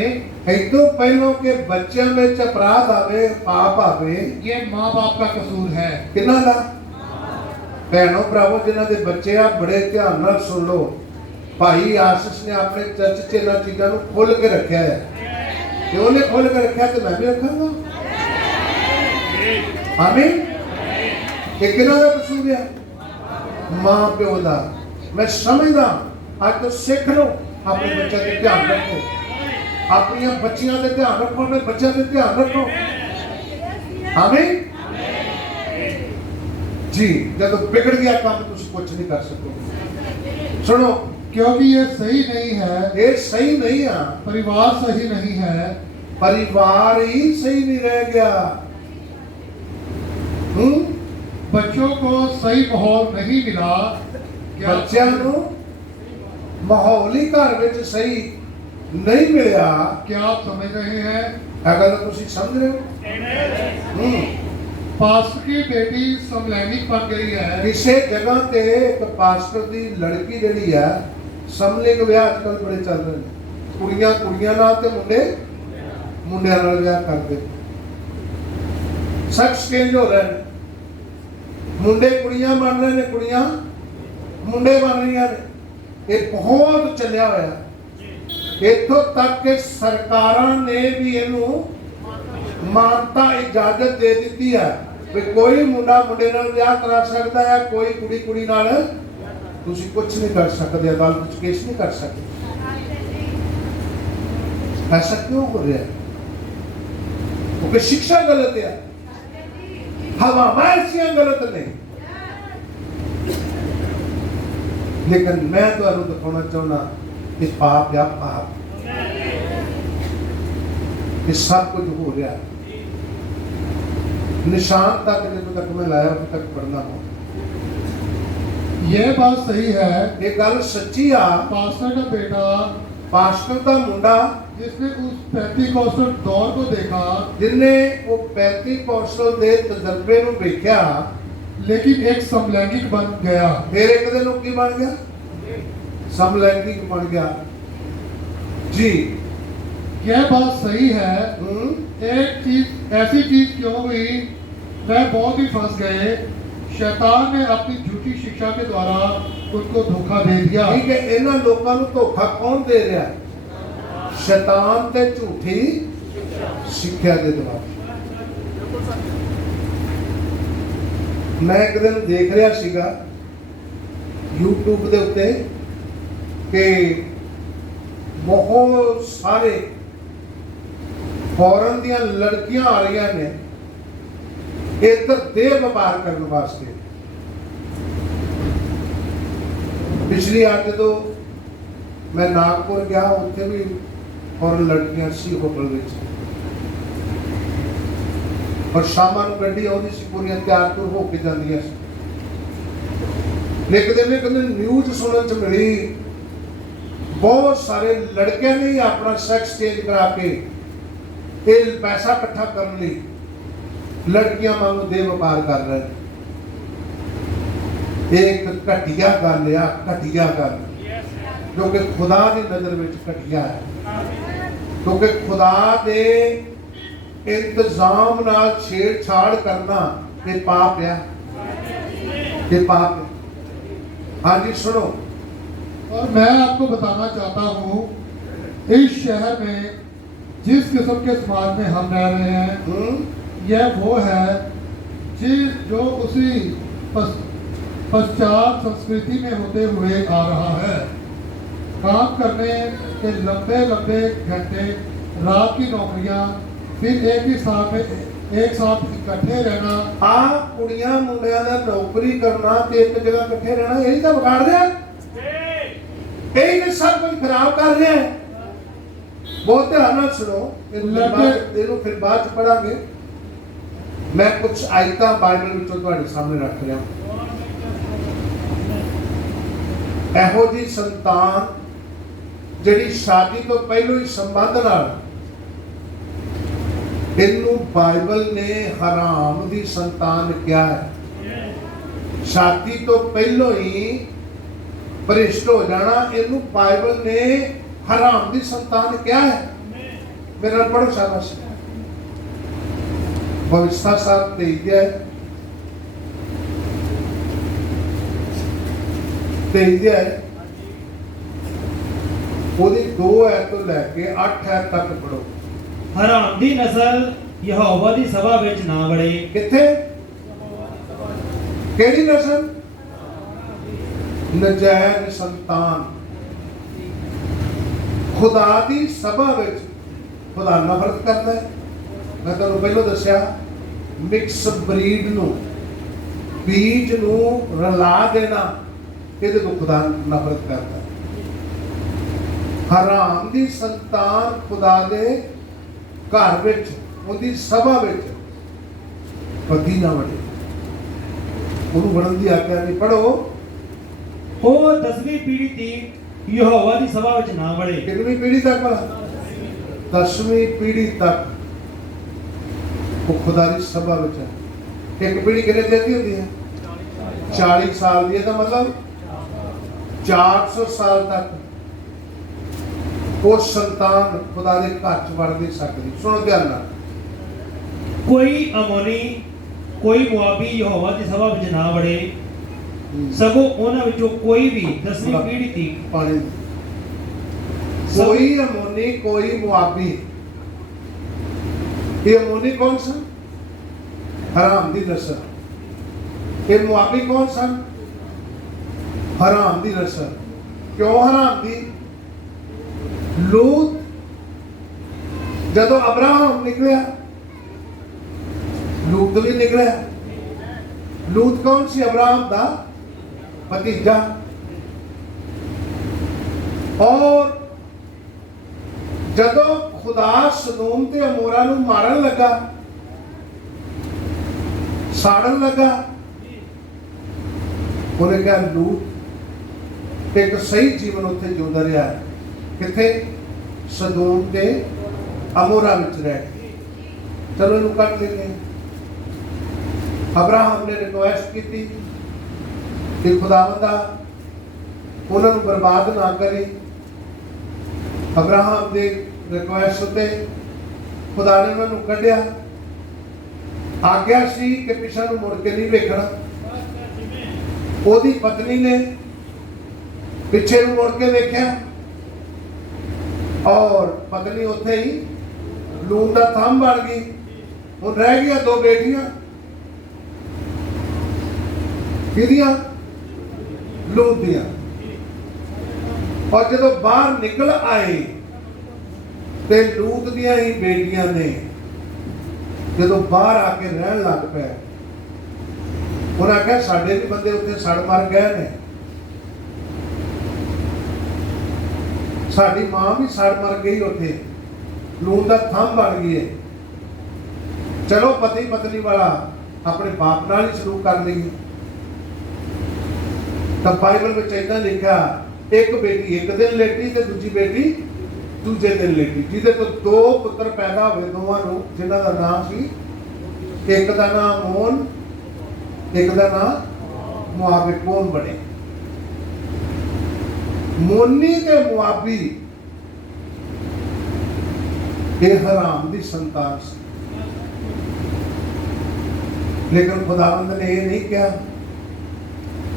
इतो पहलों के बच्चों में अपराध आवे, पाप आवे, ये माँ बाप का कसूर है। किन्ना दा भैनों भरावो जिन्हां दे बच्चे आ, बड़े ध्यान नाल सुन लो। भाई आशीष ने अपने चर्च च इन्हां चीज़ां नूं खोल के रखा है, ते उहने खोल के रखा तो मैं भी रखांगा। आमीन। ये किन्ना दा कसूर है? मां प्यो दा। मैं समझदा आज तो सीख लो, अपने बच्चों का ध्यान रखो, अपनी बच्चियों का ध्यान रखो, अपने बच्चों का ध्यान रखो। आमीन जी। जब बिगड़ गया काम तुम कुछ नहीं कर सकोगे। सुनो, क्योंकि ये सही नहीं है, ये सही नहीं है, परिवार सही नहीं है, परिवार ही सही नहीं रह गया। बच्चों को सही माहौल नहीं मिला। बच्चों को माहौल ही घर में सही नहीं मिला। क्या आप समझ रहे हैं? अगर तुम समझ रहे हो, पास्टर की बेटी समलैंगिक बन गई है। किसी जगह ते एक पास्टर की लड़की जड़ी है, समलिंग विआह आजकल बड़े चल रहे हैं, कुड़ियां कुड़ियां नाल ते मुंडे मुंडियां नाल विआह करते, सेक्स चेंज हो रहे हैं, मुंडे कुड़ियां बन रहे ने, कुड़ियां मुंडे बन रही ने। ये बहुत चलिया होया, इत्थों तक कि सरकारां ने भी इनू मानता इजाजत दे दी है कि कोई मुंडा मुंडे नाल विआह करा सकता है, कोई कुड़ी कुड़ी नाल तुसी कुछ नहीं कर सकते, अदालत केस नहीं कर सकते। ऐसा क्यों हो रहा है? क्योंकि शिक्षा गलत है, हवा ऐसी गलत नहीं। लेकिन मैं तो दिखाना चाहना कि पाप या पाप, ये सब कुछ हो रहा है। निशान तक जब तक मैं लाया उस तक पढ़ना हो। ये बात सही है। ये गल सच्ची आ। पास्टर का बेटा, पास्टर का मुंडा जिसने उस पेंटिकॉस्टल दौर को देखा, जिन्ने वो पेंटिकॉस्टल दे तजर्बे ਨੂੰ ਵੇਖਿਆ, लेकिन एक समलैंगिक बन गया। फिर एक दिन की बन गया, समलैंगिक बन गया। जी यह बात सही है। एक चीज, ऐसी चीज क्यों हुई, वह बहुत ही फंस गए। शैतान ने अपनी झूठी शिक्षा के द्वारा उनको धोखा दे दिया। ठीक है, इन्हां लोकां ਨੂੰ ਧੋਖਾ कौन दे रहा है? शैतान ते झूठी शिक्षा के द्वारा। मैं एक दिन देख रहा सीगा YouTube ਦੇ ਉੱਤੇ कि बहुत सारे फॉरन दियां लड़कियां आ रही ने इधर देह व्यापार करने वास्ते। पिछली आज जो मैं नागपुर गया, उत्थे भी फॉरन लड़कियां सी होटल में, और शाम को गड्डी आती सी, पूरी तैयार तुर होके जांदियां सी। एक दिन न्यूज सुनने च मिली, बहुत सारे लड़के ने अपना सेक्स चेंज करा के पैसा इकट्ठा करने लिए लड़कियां वांगू देह व्यापार कर रहे हैं। एक घटिया गल है, घटिया गल, जो कि खुदा की नजर में घटिया है, क्योंकि खुदा के इंतजाम नाल छेड़छाड़ करना ये पाप है, ये पाप है। हाँ जी सुनो, और मैं आपको बताना चाहता हूँ, इस शहर में जिस किस्म के समाज में हम रह रहे हैं, यह वो है जो उसी पश्चात संस्कृति में होते हुए आ रहा है। काम करने के लंबे लंबे घंटे, रात की नौकरियां, फिर एक साथ इकट्ठे रहना। आप कुड़ियां मुंडियां दा नौकरी करना ते एक जगह इकट्ठे रहना, यही तो बिगाड़ रहा है, यही ने सब कुछ खराब कर रहा है। बहुत ध्यान नाल सुनो, ਇਹਨੂੰ ਫਿਰ ਬਾਅਦ ਚ ਪੜਾਂਗੇ। मैं कुछ आयतां बाइबल ਵਿੱਚੋਂ ਤੁਹਾਡੇ ਸਾਹਮਣੇ ਰੱਖ ਰਿਹਾ। ਇਹੋ ਜੀ ਸੰਤਾਨ ਜਿਹੜੀ ਸ਼ਾਦੀ ਤੋਂ ਪਹਿਲਾਂ ਹੀ ਸੰਬੰਧ ਨਾਲ, ਇਹਨੂੰ ਬਾਈਬਲ ਨੇ ਹਰਾਮ ਦੀ ਸੰਤਾਨ ਕਿਹਾ ਹੈ। ਸ਼ਾਦੀ ਤੋਂ ਪਹਿਲਾਂ ਹੀ ਭ੍ਰਿਸ਼ਟ ਹੋ ਜਾਣਾ, ਇਹਨੂੰ ਬਾਈਬਲ ਨੇ ਹਰਾਮ ਦੀ ਸੰਤਾਨ ਕਿਹਾ ਹੈ। ਮੇਰੇ ਨਾਲ ਪੜੋ ਸ਼ਾਬਾਸ਼। भविष्यता साहब दे दिया है, ਉਹਦੀ 2 ਐਤ ਤੋਂ ਲੈ ਕੇ 8 ਐਤ ਤੱਕ ਪੜੋ। ਹਰਾਮ ਦੀ ਨਸਲ ਯਹੋਵਾ ਦੀ ਸਭਾ ਵਿੱਚ ਨਾ ਵੜੇ। ਕਿੱਥੇ? ਕਿਹੜੀ ਨਸਲ? ਨਜਾਇਜ਼ ਸੰਤਾਨ। ਖੁਦਾ ਦੀ ਸਭਾ ਵਿੱਚ ਖੁਦਾ ਨਫ਼ਰਤ ਕਰਦਾ ਹੈ। मैं ਤੁਹਾਨੂੰ ਪਹਿਲਾਂ ਦੱਸਿਆ, ਮਿਕਸ ਬਰੀਡ ਨੂੰ, ਬੀਜ ਨੂੰ ਰਲਾ ਦੇਣਾ, ਇਹਦੇ ਤੋਂ ਖੁਦਾ ਨਫ਼ਰਤ ਕਰਦਾ ਹੈ। ਹਰਾਮ ਦੀ ਸੰਤਾਨ ਖੁਦਾ ਦੇ ਘਰ ਵਿੱਚ, ਉਹਦੀ ਸਭਾ ਵਿੱਚ ਕਦੀ ਨਾ ਵੜੇ। ਉਹਨੂੰ ਵੜਨ ਦੀ ਆਗਿਆ ਨਹੀਂ। ਪੜੋ। ਉਹ 10ਵੀਂ ਪੀੜ੍ਹੀ ਤੀਕ ਯਹੋਵਾ ਦੀ ਸਭਾ ਵਿੱਚ ਨਾ ਵੜੇ। ਕਿੰਨਵੀਂ ਪੀੜ੍ਹੀ ਤੱਕ ਭਲਾ? 10ਵੀਂ ਪੀੜ੍ਹੀ ਤੱਕ ਉਹ ਖੁਦਾ ਦੀ ਸਭਾ ਵਿੱਚ ਹੈ। ਇੱਕ ਪੀੜ੍ਹੀ ਕਿੰਨੇ ਚਿਰ ਦੀ ਹੁੰਦੀ ਹੈ? 40 ਸਾਲ ਦੀ। ਇਹਦਾ ਮਤਲਬ 400 ਸਾਲ ਤੱਕ ਉਹ ਸੰਤਾਨ ਖੁਦਾ ਦੇ ਘਰ ਚ ਵੜ ਨਹੀਂ ਸਕਦੀ। ਸੁਣੋ ਧਿਆਨ ਨਾਲ। ਕੋਈ ਅਮੋਨੀ, ਕੋਈ ਮੁਆਬੀ ਯਹੋਵਾ ਦੀ ਸਭਾ ਵਿੱਚ ਨਾ ਵੜੇ, ਸਗੋਂ ਉਹਨਾਂ ਵਿੱਚੋਂ ਕੋਈ ਵੀ 10ਵੀਂ ਪੀੜ੍ਹੀ ਤੀਕ। ਪਾਣੀ ਕੋਈ ਅਮੋਨੀ, ਕੋਈ ਮੁਆਬੀ। ਇਹ ਅਮੋਨੀ ਕੌਣ ਸਨ? ਹਰਾਮ ਦੀ ਨਸਲ। ਇਹ ਮੁਆਬੀ ਕੌਣ ਸਨ? ਹਰਾਮ ਦੀ ਨਸਲ। ਕਿਉਂ ਹਰਾਮ ਦੀ? ਲੂਤ ਜਦੋਂ ਅਬਰਾਹਮ ਨਿਕਲਿਆ, ਲੂਤ ਵੀ ਨਿਕਲਿਆ। ਲੂਤ ਕੌਣ ਸੀ? ਅਬਰਾਹਮ ਦਾ ਭਤੀਜਾ। ਔਰ ਜਦੋਂ ਖੁਦਾ ਸਦੋਮ ਤੇ ਅਮੋਰਾ ਨੂੰ ਮਾਰਨ ਲੱਗਾ, ਸਾੜਨ ਲੱਗਾ, ਉਹਨੇ ਕਿਹਾ ਲੂਤ ਇੱਕ ਸਹੀ ਜੀਵਨ ਉੱਥੇ ਜਿਉਂਦਾ ਰਿਹਾ। ਕਿੱਥੇ? ਸਦੋਮ ਤੇ ਅਮੋਰਾ ਵਿੱਚ ਰਹਿ ਕੇ। ਚਲੋ ਇਹਨੂੰ ਕੱਟ ਲੈਂਦੇ। ਅਬਰਾਹਮ ਨੇ ਰਿਕੁਐਸਟ ਕੀਤੀ ਕਿ ਖੁਦਾਵੰਦਾ ਉਹਨਾਂ ਨੂੰ ਬਰਬਾਦ ਨਾ ਕਰੇ। ਅਬਰਾਹਮ ਦੇ ਰਿਕੁਐਸਟ ਉਤੇ ਖੁਦਾ ਨੇ ਉਹਨਾਂ ਨੂੰ ਕੱਢਿਆ। ਆਗਿਆ ਸੀ ਕਿ ਪਿਛਾ ਨੂੰ ਮੁੜ ਕੇ ਨਹੀਂ ਵੇਖਣਾ। ਉਹਦੀ ਪਤਨੀ ਨੇ ਪਿੱਛੇ ਨੂੰ ਮੁੜ ਕੇ ਵੇਖਿਆ ਔਰ ਪਤਨੀ ਉੱਥੇ ਹੀ ਲੂਣ ਦਾ ਥੰਮ ਬਣ ਗਈ। ਹੁਣ ਰਹਿ ਗਈਆਂ 2 ਬੇਟੀਆਂ। ਕਿਹਦੀਆਂ? ਲੂਤ ਦੀਆਂ। ਔਰ ਜਦੋਂ ਬਾਹਰ ਨਿਕਲ ਆਏ ਤੇ ਲੂਤ ਦੀਆਂ ਹੀ ਬੇਟੀਆਂ ਨੇ ਜਦੋਂ ਬਾਹਰ ਆ ਕੇ ਰਹਿਣ ਲੱਗ ਪਏ, ਉਹਨਾਂ ਆਖਿਆ ਸਾਡੇ ਵੀ ਬੰਦੇ ਉੱਥੇ ਸੜ ਮਰ ਗਏ ਨੇ, ਸਾਡੀ ਮਾਂ ਵੀ ਸੜ ਮਰ ਗਈ ਉੱਥੇ, ਲੂਣ ਦਾ ਥੰਮ ਬਣ ਗਈ ਹੈ। ਚਲੋ ਪਤੀ ਪਤਨੀ ਵਾਲਾ ਆਪਣੇ ਬਾਪ ਨਾਲ ਹੀ ਸਲੂਕ ਕਰ ਲਈਏ। ਤਾਂ ਬਾਈਬਲ ਵਿੱਚ ਇਦਾਂ ਲਿਖਿਆ, ਇੱਕ ਬੇਟੀ ਇੱਕ ਦਿਨ ਲੇਟੀ ਤੇ ਦੂਜੀ ਬੇਟੀ ਦੂਜੇ ਦਿਨ ਲੇਟੀ, ਜਿਹਦੇ ਤੋਂ 2 ਪੁੱਤਰ ਪੈਦਾ ਹੋਏ ਦੋਵਾਂ ਨੂੰ, ਜਿਨ੍ਹਾਂ ਦਾ ਨਾਮ ਸੀ, ਇੱਕ ਦਾ ਨਾਮ ਮੋਨ, ਇੱਕ ਦਾ ਨਾਮ ਮੁਆਬੀ। ਕੌਣ ਬਣੇ? ਮੋਨੀ ਤੇ ਮੁਆਬੀ ਇਹ ਹਰਾਮ ਦੀ ਸੰਤਾਨ ਸੀ। ਲੇਕਿਨ ਖੁਦਾਵੰਦ ਨੇ ਇਹ ਨਹੀਂ ਕਿਹਾ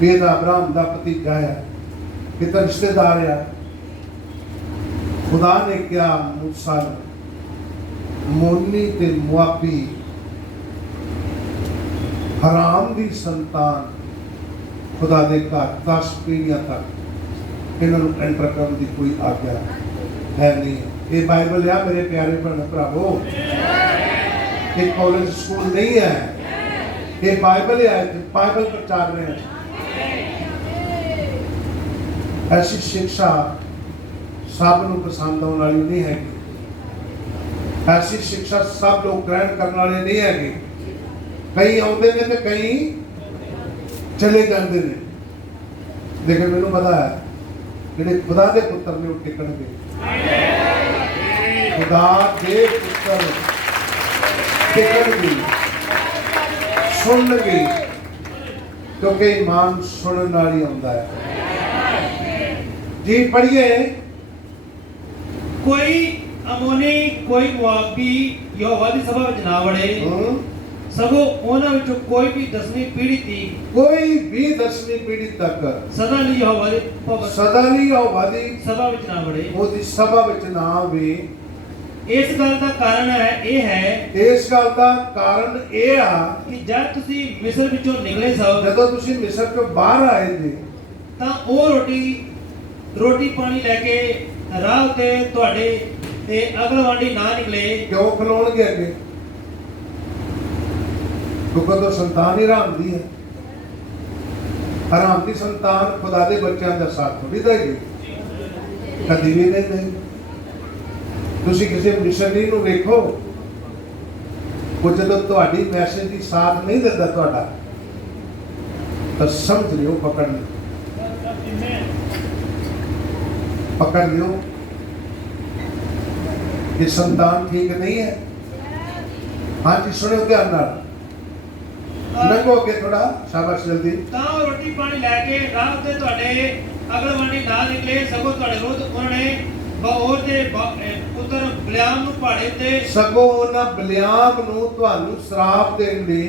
ਵੀ ਇਹ ਅਬਰਾਹਮ ਦਾ ਭਤੀਜਾ ਹੈ, ਇਹ ਤਾਂ ਰਿਸ਼ਤੇਦਾਰ ਆ। ਖੁਦਾ ਨੇ ਕਿਹਾ मूसा ਮੋਨੀ ਤੇ ਮੁਆਬੀ ਹਰਾਮ ਦੀ ਸੰਤਾਨ ਖੁਦਾ ਦੇ ਘਰ 10 ਪੀੜ੍ਹੀਆਂ ਤੱਕ ਇਹਨਾਂ ਨੂੰ ਐਂਟਰ ਕਰਨ ਦੀ ਕੋਈ ਆਗਿਆ ਹੈ ਨਹੀਂ। ਇਹ ਬਾਈਬਲ ਆ ਮੇਰੇ ਪਿਆਰੇ ਭੈਣ ਭਰਾਵੋ, ਇਹ ਕਾਲਜ ਸਕੂਲ ਨਹੀਂ ਹੈ, ਇਹ ਬਾਈਬਲ ਹੈ। ਬਾਈਬਲ ਪ੍ਰਚਾਰ ਰਹੇ हैं। ऐसी शिक्षा सब ਨੂੰ ਪਸੰਦ ਆਉਣ ਵਾਲੀ ਨਹੀਂ ਹੈ। ऐसी शिक्षा सब लोग ग्रहण करने वाले नहीं है। कई आते ने तो कई चले जाते हैं, लेकिन मैंने पता है ਜਿਹੜੇ खुदा के पुत्र ने वो टिकणगे। खुदा के पुत्र टिकणगे, सुनणगे, क्योंकि ईमान सुनने नाल ही आउंदा है। जी पढ़िए। कोई अमोनी कोई मुआबी यहोवा दी सभा विच ना वड़े, सगो ਉਹਨਾਂ ਵਿੱਚੋਂ ਕੋਈ ਵੀ 10ਵੀਂ ਪੀੜ੍ਹੀ ਤੀਕ, कोई भी 10वीं पीढ़ी तक ਸਦਾ ਲਈ ਯਹੋਵਾ ਦੇ ਭਵਨ सदा नहीं यहोवा दी ਸਭਾ ਵਿੱਚ ਨਾ ਵੜੇ। ਉਹਦੀ ਸਭਾ ਵਿੱਚ ਨਾ ਆਵੇ। ਇਸ ਗੱਲ ਦਾ ਕਾਰਨ ਇਹ ਹੈ ਇਸ ਗੱਲ ਦਾ ਕਾਰਨ ਇਹ ਆ ਕਿ ਜਦ ਤੁਸੀਂ ਮਿਸਰ ਵਿੱਚੋਂ ਨਿਕਲੇ ਸੋ, ਜਦੋਂ ਤੁਸੀਂ ਮਿਸਰ ਤੋਂ ਬਾਹਰ ਆਏ ਜੀ, ਤਾਂ ਉਹ ਰੋਟੀ ਪਾਣੀ ਲੈ ਕੇ ਰਾਹ ਤੇ ਤੁਹਾਡੇ ਤੇ ਅਗਲਵਾਂਡੀ ਨਾ ਨਿਕਲੇ। ਕਿਉਂ ਖਲੋਣਗੇ ਅੱਗੇ? ਕਿਉਂਕਿ ਤੋਂ ਸੰਤਾਨ ਹੀ ਹਰਾਮ ਦੀ ਹੈ। ਹਰਾਮ ਦੀ ਸੰਤਾਨ ਖੁਦਾ ਦੇ ਬੱਚਿਆਂ ਦਾ ਸਾਥ ਥੋੜੀ ਦੇਗੀ, ਕਦੀ ਵੀ ਨਹੀਂ ਦੇਗੀ। ਤੁਸੀਂ ਕਿਸੇ ਮਿਸ਼ਨਰੀ ਨੂੰ ਵੇਖੋ, ਉਹ ਜਦੋਂ ਤੁਹਾਡੀ ਮੈਸੇਜ ਦੀ ਸਾਥ ਨਹੀਂ ਦਿੰਦਾ ਤੁਹਾਡਾ, ਤਾਂ ਸਮਝ ਲਿਓ ਪਕੜ ਲਿਓ कि संतान ठीक नहीं है। हाँ जी सुनियो ध्यान नाल, लंघो अगे थोड़ा, शाबाश जल्दी। ਤਾਂ ਉਹ ਰੋਟੀ ਪਾਣੀ ਲੈ ਕੇ ਰਾਹ ਤੇ ਤੁਹਾਡੇ ਅਗਲਵਾਂਡੀ ਨਾ ਨਿਕਲੇ, ਸਗੋਂ ਤੁਹਾਡੇ ਵਿਰੁੱਧ ਉਹਨਾਂ ਨੇ ਬਓਰ ਦੇ ਪੁੱਤਰ ਬਿਲਾਮ ਨੂੰ ਪਹਾੜੇ ਤੇ ਸਗੋਂ ਉਹਨਾਂ ਬਿਲਾਮ ਨੂੰ ਤੁਹਾਨੂੰ ਸ਼ਰਾਪ ਦੇਣ ਲਈ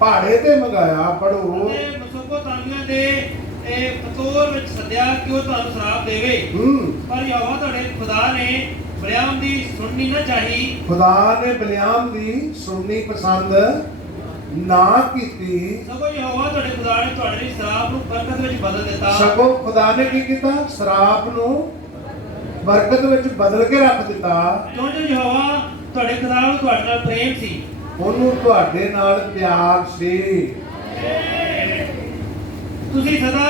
ਪਹਾੜੇ ਤੇ ਮੰਗਾਇਆ। ਪੜੋ। ਤੇ ਮਸੋਪੋਤਾਮੀਆ ਦੇ ਪਤੋਰ ਵਿੱਚ ਸੱਦਿਆ ਕਿ ਉਹ ਤੁਹਾਨੂੰ ਸ਼ਰਾਪ ਦੇਵੇ। ਪਰ ਯਹੋਵਾ ਤੁਹਾਡੇ ਖੁਦਾ ਨੇ ਬਿਲਾਮ ਦੀ ਸੁਣਨੀ ਨਾ ਚਾਹੀ। ਖੁਦਾ ਨੇ ਬਿਲਾਮ ਦੀ ਸੁਣਨੀ ਪਸੰਦ ਨਾ ਕੀਤੀ। ਸਗੋਂ ਯਹੋਵਾ ਤੁਹਾਡੇ ਖੁਦਾ ਨੇ ਤੁਹਾਡੇ ਲਈ ਸ਼ਰਾਪ ਨੂੰ ਬਰਕਤ ਵਿੱਚ ਬਦਲ ਦਿੱਤਾ। ਸਗੋਂ ਖੁਦਾ ਨੇ ਕੀ ਕੀਤਾ? ਸ਼ਰਾਪ ਨੂੰ ਬਰਕਤ ਵਿੱਚ ਬਦਲ ਕੇ ਰੱਖ ਦਿੱਤਾ। ਕਿਉਂ ਜੋ ਯਹੋਵਾ ਤੁਹਾਡੇ ਖੁਦਾ ਨੂੰ ਤੁਹਾਡੇ ਨਾਲ ਪ੍ਰੇਮ ਸੀ, ਉਹਨੂੰ ਤੁਹਾਡੇ ਨਾਲ ਪਿਆਰ ਸੀ। ਤੁਸੀਂ ਸਦਾ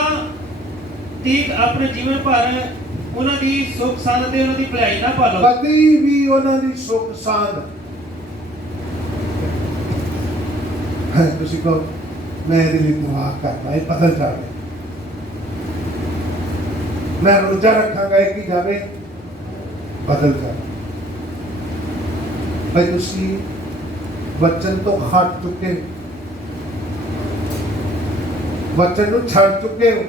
ਤੀਕ ਆਪਣੇ ਜੀਵਨ ਭਰ ਉਹਨਾਂ ਦੀ ਸੁੱਖ ਸਾਂਦ ਤੇ ਉਹਨਾਂ ਦੀ ਭਲਾਈ ਨਾ ਭਾਲੋ। ਕਦੀ ਵੀ ਉਹਨਾਂ ਦੀ ਸੁੱਖ ਸਾਂਦ ਤੁਸੀਂ ਕਹੋ ਮੈਂ ਇਹਦੇ ਲਈ ਦੁਆ ਕਰਨਾ, ਇਹ ਬਦਲ ਜਾਵੇ, ਮੈਂ ਰੋਜ਼ਾ ਰੱਖਾਂਗਾ ਇਹ ਕੀ ਜਾਵੇ, ਬਦਲ ਜਾਵੇ। ਭਾਈ ਤੁਸੀਂ ਵਚਨ ਤੋਂ ਹਟ ਚੁੱਕੇ ਹੋ, ਵਚਨ ਨੂੰ ਛੱਡ ਚੁੱਕੇ ਹੋ।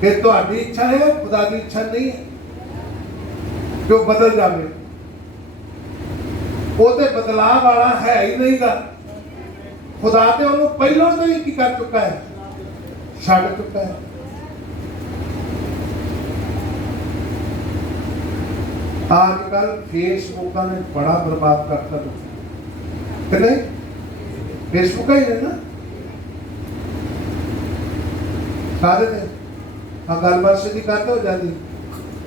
ਕਿ ਤੁਹਾਡੀ ਇੱਛਾ ਹੈ, ਖੁਦਾ ਦੀ ਇੱਛਾ ਨਹੀਂ ਹੈ ਕਿ ਉਹ ਬਦਲ ਜਾਵੇ। ਉਹ ਤੇ ਬਦਲਾਅ ਵਾਲਾ ਹੈ ਹੀ ਨਹੀਂਗਾ। ਖੁਦਾ ਤੇ ਉਹਨੂੰ ਪਹਿਲਾਂ ਤੋਂ ਹੀ ਕੀ ਕਰ ਚੁੱਕਾ ਹੈ? ਛੱਡ ਚੁੱਕਾ ਹੈ। आजकल फेसबुक ने बड़ा बर्बाद करता है, नहीं? फेसबुक ही है ना, सारे ने हाँ गलबात से करते हो जाती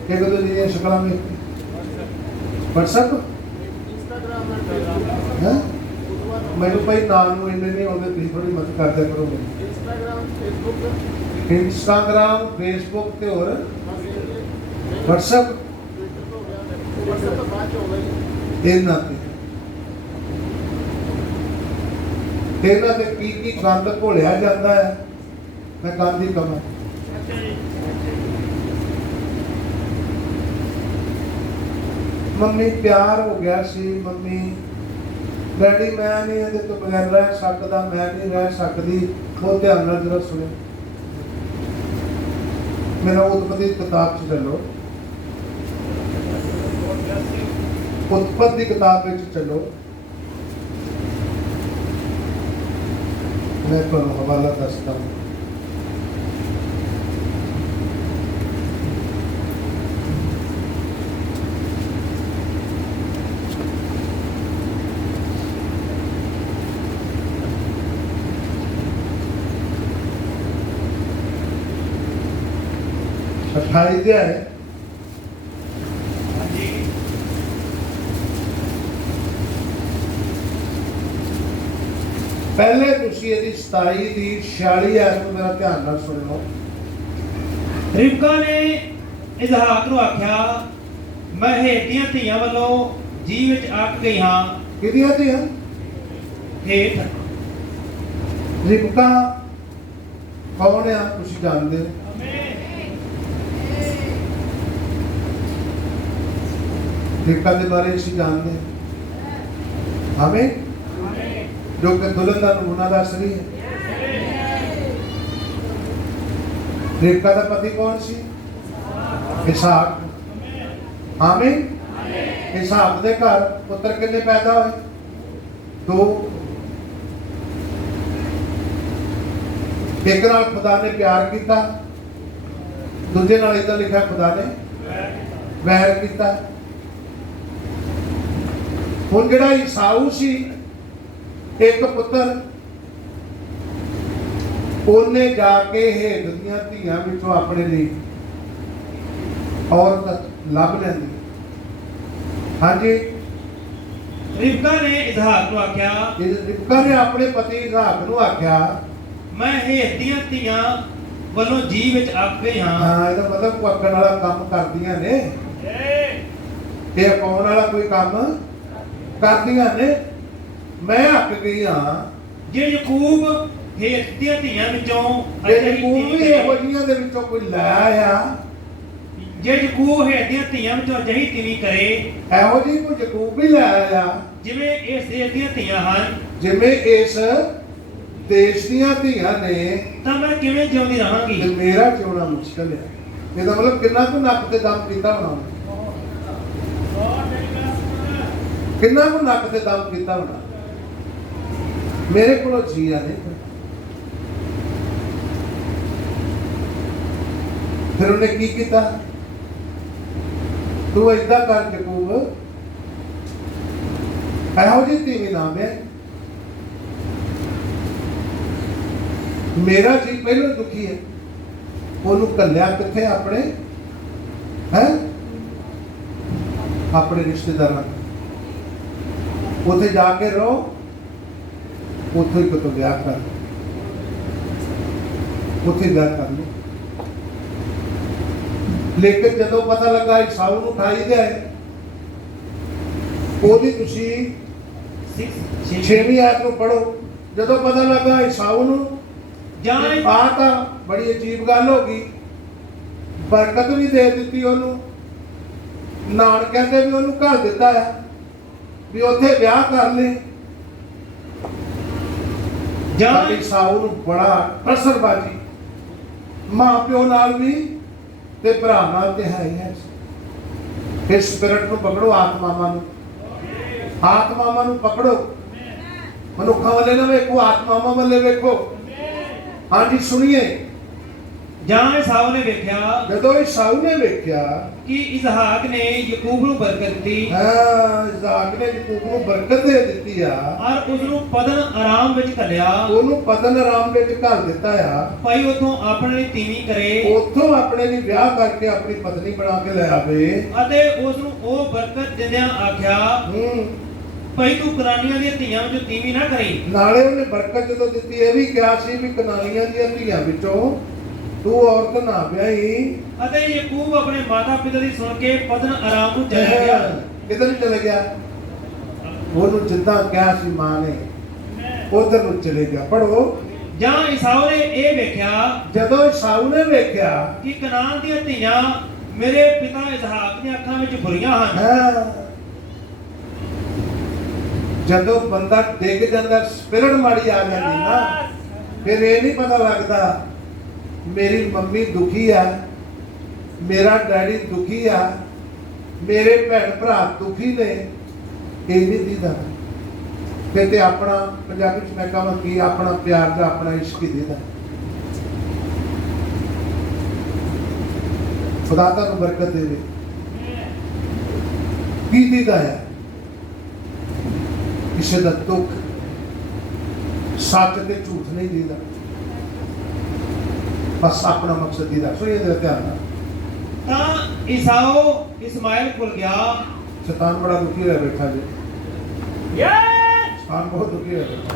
एक दो दिन शक्ल में व्हाट्सएप मैंने भाई नाम इन्ने नहीं आते, तुम थोड़ी मदद कर दिया करो। इंस्टाग्राम फेसबुक ते और व्हाट्सएप ਇਹਨਾਂ ਤੇ ਕੀ ਗੰਦ ਘੋਲਿਆ ਜਾਂਦਾ ਹੈ, ਮੈਂ ਗੰਦ ਹੀ ਕਹਾਂ। ਮੰਮੀ ਪਿਆਰ ਹੋ ਗਿਆ ਸੀ, ਮੰਮੀ ਡੈਡੀ ਮੈਂ ਨਹੀਂ ਇਹਦੇ ਤੋਂ ਬਗੈਰ ਰਹਿ ਸਕਦਾ, ਮੈਂ ਨਹੀਂ ਰਹਿ ਸਕਦੀ। ਉਹ ਧਿਆਨ ਨਾਲ ਜਰਾ ਸੁਣੋ, ਮੇਰਾ ਉਤਪਤੀ ਕਿਤਾਬ 'ਚ ਚੱਲੋ, उत्पत्ति की किताब में चलो, मैं तो हवाला दसता हूँ। अठाई दिया है पहले तुसी यदि 27 दी 46 आयत ਨੂੰ ਮੇਰਾ ਧਿਆਨ ਨਾਲ ਸੁਣ ਲਓ। ਰਿਬਕਾ ਨੇ ਇਜ਼ਹਾਕ ਨੂੰ ਆਖਿਆ, ਮੈਂ ਹੇਠ ਦੀਆਂ ਧੀਆਂ ਵੱਲੋਂ ਜੀ ਵਿੱਚ ਅੱਕ ਗਈ ਹਾਂ ਕਿਹਦੀਆਂ ਧੀਆਂ? ਹੇਠ। ਰਿਬਕਾ ਕੌਣ ਆ ਤੁਸੀਂ ਜਾਣਦੇ ਹੋ? ਰਿਬਕਾ ਦੇ ਬਾਰੇ ਅਸੀਂ ਜਾਣਦੇ ਹਾਂ। ਆਮੀਨ। ਜੋ ਕਿ ਦੁਲਹਨ ਦਾ ਨਮੂਨਾ ਦੱਸ ਰਹੀ ਹੈ। ਰਿਬਕਾ ਦਾ ਪਤੀ ਕੌਣ ਸੀ? ਇਸਾਕ। ਆਮੀਨ। ਇਸਾਕ ਦੇ ਘਰ ਪੁੱਤਰ ਕਿੰਨੇ ਪੈਦਾ ਹੋਏ? 2। ਇੱਕ ਨਾਲ ਖੁਦਾ ਨੇ ਪਿਆਰ ਕੀਤਾ, ਦੂਜੇ ਨਾਲ ਇਦਾਂ ਲਿਖਿਆ ਖੁਦਾ ਨੇ ਵੈਰ ਕੀਤਾ। ਹੁਣ ਜਿਹੜਾ ਈਸਾਊ ਸੀ ਇੱਕ ਪੁੱਤਰ, ਉਹਨੇ ਜਾ ਕੇ ਹੇਠ ਦੀਆਂ ਧੀਆਂ ਵਿੱਚੋਂ ਆਪਣੇ ਲਈ ਔਰਤ ਲੱਭ ਲੈਂਦੀ। ਹਾਂਜੀ, ਰਿਬਕਾ ਨੇ ਇਸਹਾਕ ਨੂੰ ਆਖਿਆ, ਰਿਬਕਾ ਨੇ ਆਪਣੇ ਪਤੀ ਇਸਹਾਕ ਨੂੰ ਆਖਿਆ, ਮੈਂ ਹੇਠ ਦੀਆਂ ਧੀਆਂ ਵੱਲੋਂ ਜੀ ਵਿੱਚ ਅੱਕ ਗਈ ਹਾਂ। ਹਾਂ, ਇਹਦਾ ਮਤਲਬ ਪੱਕਣ ਵਾਲਾ ਕੰਮ ਕਰਦੀਆਂ ਨੇ, ਇਹ ਪਾਉਣ ਵਾਲਾ ਕੋਈ ਕੰਮ ਕਰਦੀਆਂ ਨੇ। ਮੈਂ ਅੱਕ ਗਈ ਹਾਂ। ਜੇ ਯਕੂਬ ਹੇਠ ਦੀਆਂ ਧੀਆਂ ਵਿੱਚੋਂ ਜੇ ਯਕੂਬ ਵੀ ਇਹੋ ਜਿਹੀਆਂ ਦੇ ਵਿੱਚੋਂ ਕੋਈ ਲੈ ਆਇਆ, ਜੇ ਯਕੂਬ ਹੇਠ ਦੀਆਂ ਧੀਆਂ ਵਿੱਚੋਂ ਅਜਿਹੀ ਤੀਵੀਂ ਕਰੇ ਇਹੋ ਜਿਹੀ ਕੋਈ ਯਕੂਬ ਵੀ ਲੈ ਆਇਆ ਜਿਵੇਂ ਇਸ ਦੇਸ਼ ਦੀਆਂ ਧੀਆਂ ਹਨ, ਜਿਵੇਂ ਇਸ ਦੇਸ਼ ਦੀਆਂ ਧੀਆਂ ਨੇ, ਤਾਂ ਮੈਂ ਕਿਵੇਂ ਜਿਉਂਦੀ ਤੇ ਰਹਾਂਗੀ? ਮੇਰਾ ਜਿਉਣਾ ਮੁਸ਼ਕਲ ਹੈ। ਇਹਦਾ ਮਤਲਬ ਕਿੰਨਾ ਕੁ ਨੱਕ ਤੇ ਦਮ ਕੀਤਾ ਹੋਣਾ, ਕਿੰਨਾ ਕੁ ਨੱਕ ਤੇ ਦਮ ਕੀਤਾ ਹੋਣਾ। ਮੇਰੇ ਕੋਲੋਂ ਜੀਆ ਨਹੀਂ। ਫਿਰ ਉਹਨੇ ਕੀ ਕੀਤਾ? ਤੂੰ ਏਦਾਂ ਕਰ ਯਕੂਬ, ਇਹੋ ਜਿਹੀ ਧੀਵੀਂ ਨਾਮ ਹੈ। ਮੇਰਾ ਜੀ ਪਹਿਲਾਂ ਦੁਖੀ ਹੈ। ਉਹਨੂੰ ਕੱਲਿਆ ਕਿੱਥੇ? ਆਪਣੇ ਹੈ ਆਪਣੇ ਰਿਸ਼ਤੇਦਾਰਾਂ, ਉੱਥੇ ਜਾ ਕੇ ਰਹੋ, ਉੱਥੇ ਹੀ ਕਿਤੋਂ ਵਿਆਹ ਕਰ, ਉੱਥੇ ਵਿਆਹ ਕਰ ਲਓ। ਲੇਕਿਨ ਜਦੋਂ ਪਤਾ ਲੱਗਾ ਈਸਾਊ ਨੂੰ ਖਾਈ ਦੇ ਆਏ, ਉਹਦੀ ਤੁਸੀਂ 6ਵੀਂ ਆਇਤ ਨੂੰ ਪੜੋ। ਜਦੋਂ ਪਤਾ ਲੱਗਾ ਈਸਾਊ ਨੂੰ, ਜਾਂ ਆ ਤਾਂ ਬੜੀ ਅਜੀਬ ਗੱਲ ਹੋ ਗਈ। ਬਰਕਤ ਵੀ ਦੇ ਦਿੱਤੀ ਉਹਨੂੰ, ਨਾਨ ਕਹਿੰਦੇ ਵੀ ਉਹਨੂੰ ਘਰ ਦਿੱਤਾ ਆ ਵੀ ਉੱਥੇ ਵਿਆਹ ਕਰ ਲੈ। ਜਾਂ ਈਸਾਊ ਨੂੰ ਬੜਾ ਪ੍ਰਸਰਬਾਜੀ, ਮਾਂ ਪਿਓ ਨਾਲ ਵੀ ਤੇ ਭਰਾ ਨਾਲ ਤੇ ਹੈ ਹੀ ਹੈ। ਇਸ ਸਪਿਰਿਟ ਨੂੰ ਪਕੜੋ, ਆਤਮਾਵਾਂ ਨੂੰ ਪਕੜੋ। ਮਨੁੱਖਾਂ ਵੱਲੇ ਨਾ ਵੇਖੋ, ਆਤਮਾਵਾਂ ਵੱਲੇ ਵੇਖੋ। ਹਾਂਜੀ ਸੁਣੀਏ। ਜਾਂ ਈਸਾਊ ਨੇ ਵੇਖਿਆ ਜਦੋਂ ਈਸਾਊ ਨੇ ਵੇਖਿਆ ਕਿ ਇਸਹਾਕ ਨੇ ਯਕੂਬ ਨੂੰ ਬਰਕਤ ਦਿੱਤੀ, ਇਸਹਾਕ ਨੇ ਯਕੂਬ ਨੂੰ ਬਰਕਤ ਦੇ ਦਿੱਤੀ ਆ, ਔਰ ਉਸ ਨੂੰ ਪਦਨ ਆਰਾਮ ਵਿੱਚ ਘੱਲਿਆ, ਉਹਨੂੰ ਪਦਨ ਆਰਾਮ ਵਿੱਚ ਘੱਲ ਦਿੱਤਾ ਆ, ਭਾਈ ਉਥੋਂ ਆਪਣੇ ਲਈ ਤੀਵੀਂ ਕਰੇ ਉੱਥੋਂ ਆਪਣੇ ਲਈ ਵਿਆਹ ਕਰਕੇ ਆਪਣੀ ਪਤਨੀ ਬਣਾ ਕੇ ਲੈ ਆਵੇ। ਅਤੇ ਉਸ ਨੂੰ ਉਹ ਬਰਕਤ ਦਿੰਦਿਆਂ ਆਖਿਆ, ਭਾਈ ਤੂੰ ਕਨਾਨੀਆਂ ਦੀਆਂ ਧੀਆਂ ਵਿੱਚੋਂ ਤੀਵੀਂ ਨਾ ਕਰੀ। ਨਾਲੇ ਉਹਨੇ ਬਰਕਤ ਜਦੋਂ ਦਿੱਤੀ, ਇਹ ਵੀ ਕਿਹਾ ਸੀ ਵੀ ਕਨਾਨੀਆਂ ਦੀਆਂ ਧੀਆਂ ਵਿੱਚੋਂ ਤੂੰ ਔਰਤ ਨਾ ਵਿਆਹੀ। ਅਤੇ ਯਕੂਬ ਆਪਣੇ ਮਾਤਾ ਪਿਤਾ ਦੀ ਸੁਣ ਕੇ ਪਦਨ ਆਰਾਮ ਨੂੰ ਚਲਾ ਗਿਆ। ਕਿੱਧਰ ਨੂੰ ਚਲੇ ਗਿਆ? ਉਹਨੂੰ ਜਿੱਦਾਂ ਕਿਹਾ ਸੀ ਮਾਂ ਨੇ, ਉਧਰ ਨੂੰ ਚਲੇ ਗਿਆ। ਪੜੋ। ਜਾਂ ਈਸਾਊ ਨੇ ਇਹ ਵੇਖਿਆ ਜਦੋਂ ਈਸਾਊ ਨੇ ਵੇਖਿਆ ਕਿ ਕਨਾਨ ਦੀਆਂ ਧੀਆਂ ਮੇਰੇ ਪਿਤਾ ਇਸਹਾਕ ਦੀਆਂ ਅੱਖਾਂ ਵਿੱਚ ਬੁਰੀਆਂ ਹਨ। ਜਦੋਂ ਬੰਦਾ ਡਿੱਗ ਜਾਂਦਾ, ਸਪਿਰਿਟ ਮਾੜੀ ਆ ਜਾਂਦੀ ਨਾ, ਫਿਰ ਇਹ ਨਹੀਂ ਪਤਾ ਲੱਗਦਾ ਮੇਰੀ ਮੰਮੀ ਦੁਖੀ ਆ, ਮੇਰਾ ਡੈਡੀ ਦੁਖੀ ਆ, ਮੇਰੇ ਭੈਣ ਭਰਾ ਦੁਖੀ ਨੇ, ਇਹ ਨਹੀਂ ਦੀਦਾ। ਤੇ ਆਪਣਾ ਪੰਜਾਬੀ ਚ ਮੈਂ ਕਹਾਂ ਕਿ ਆਪਣਾ ਪਿਆਰ ਦਾ ਆਪਣਾ ਇਸ਼ਕ ਹੀ ਦੇਦਾ। ਖੁਦਾ ਤੁਹਾਨੂੰ ਬਰਕਤ ਦੇਵੇ। ਕੀ ਦੀਦਾ ਹੈ? ਕਿਸੇ ਦਾ ਦੁੱਖ, ਸੱਚ ਤੇ ਝੂਠ ਨਹੀਂ ਦੀਦਾ, ਬਸ ਆਪਣਾ ਮਕਸਦ ਦੀਦਾ। ਸੁਣੀਏ ਜਰਾ ਧਿਆਨ ਨਾਲ। ਤਾਂ ਈਸਾਊ ਇਸਮਾਇਲ ਕੋਲ ਗਿਆ। ਸ਼ੈਤਾਨ ਬੜਾ ਦੁਖੀ ਹੋਇਆ ਬੈਠਾ ਜੀ। ਯੈਸ ਸ਼ੈਤਾਨ ਬਹੁਤ ਦੁਖੀ ਹੋਇਆ ਬੈਠਾ।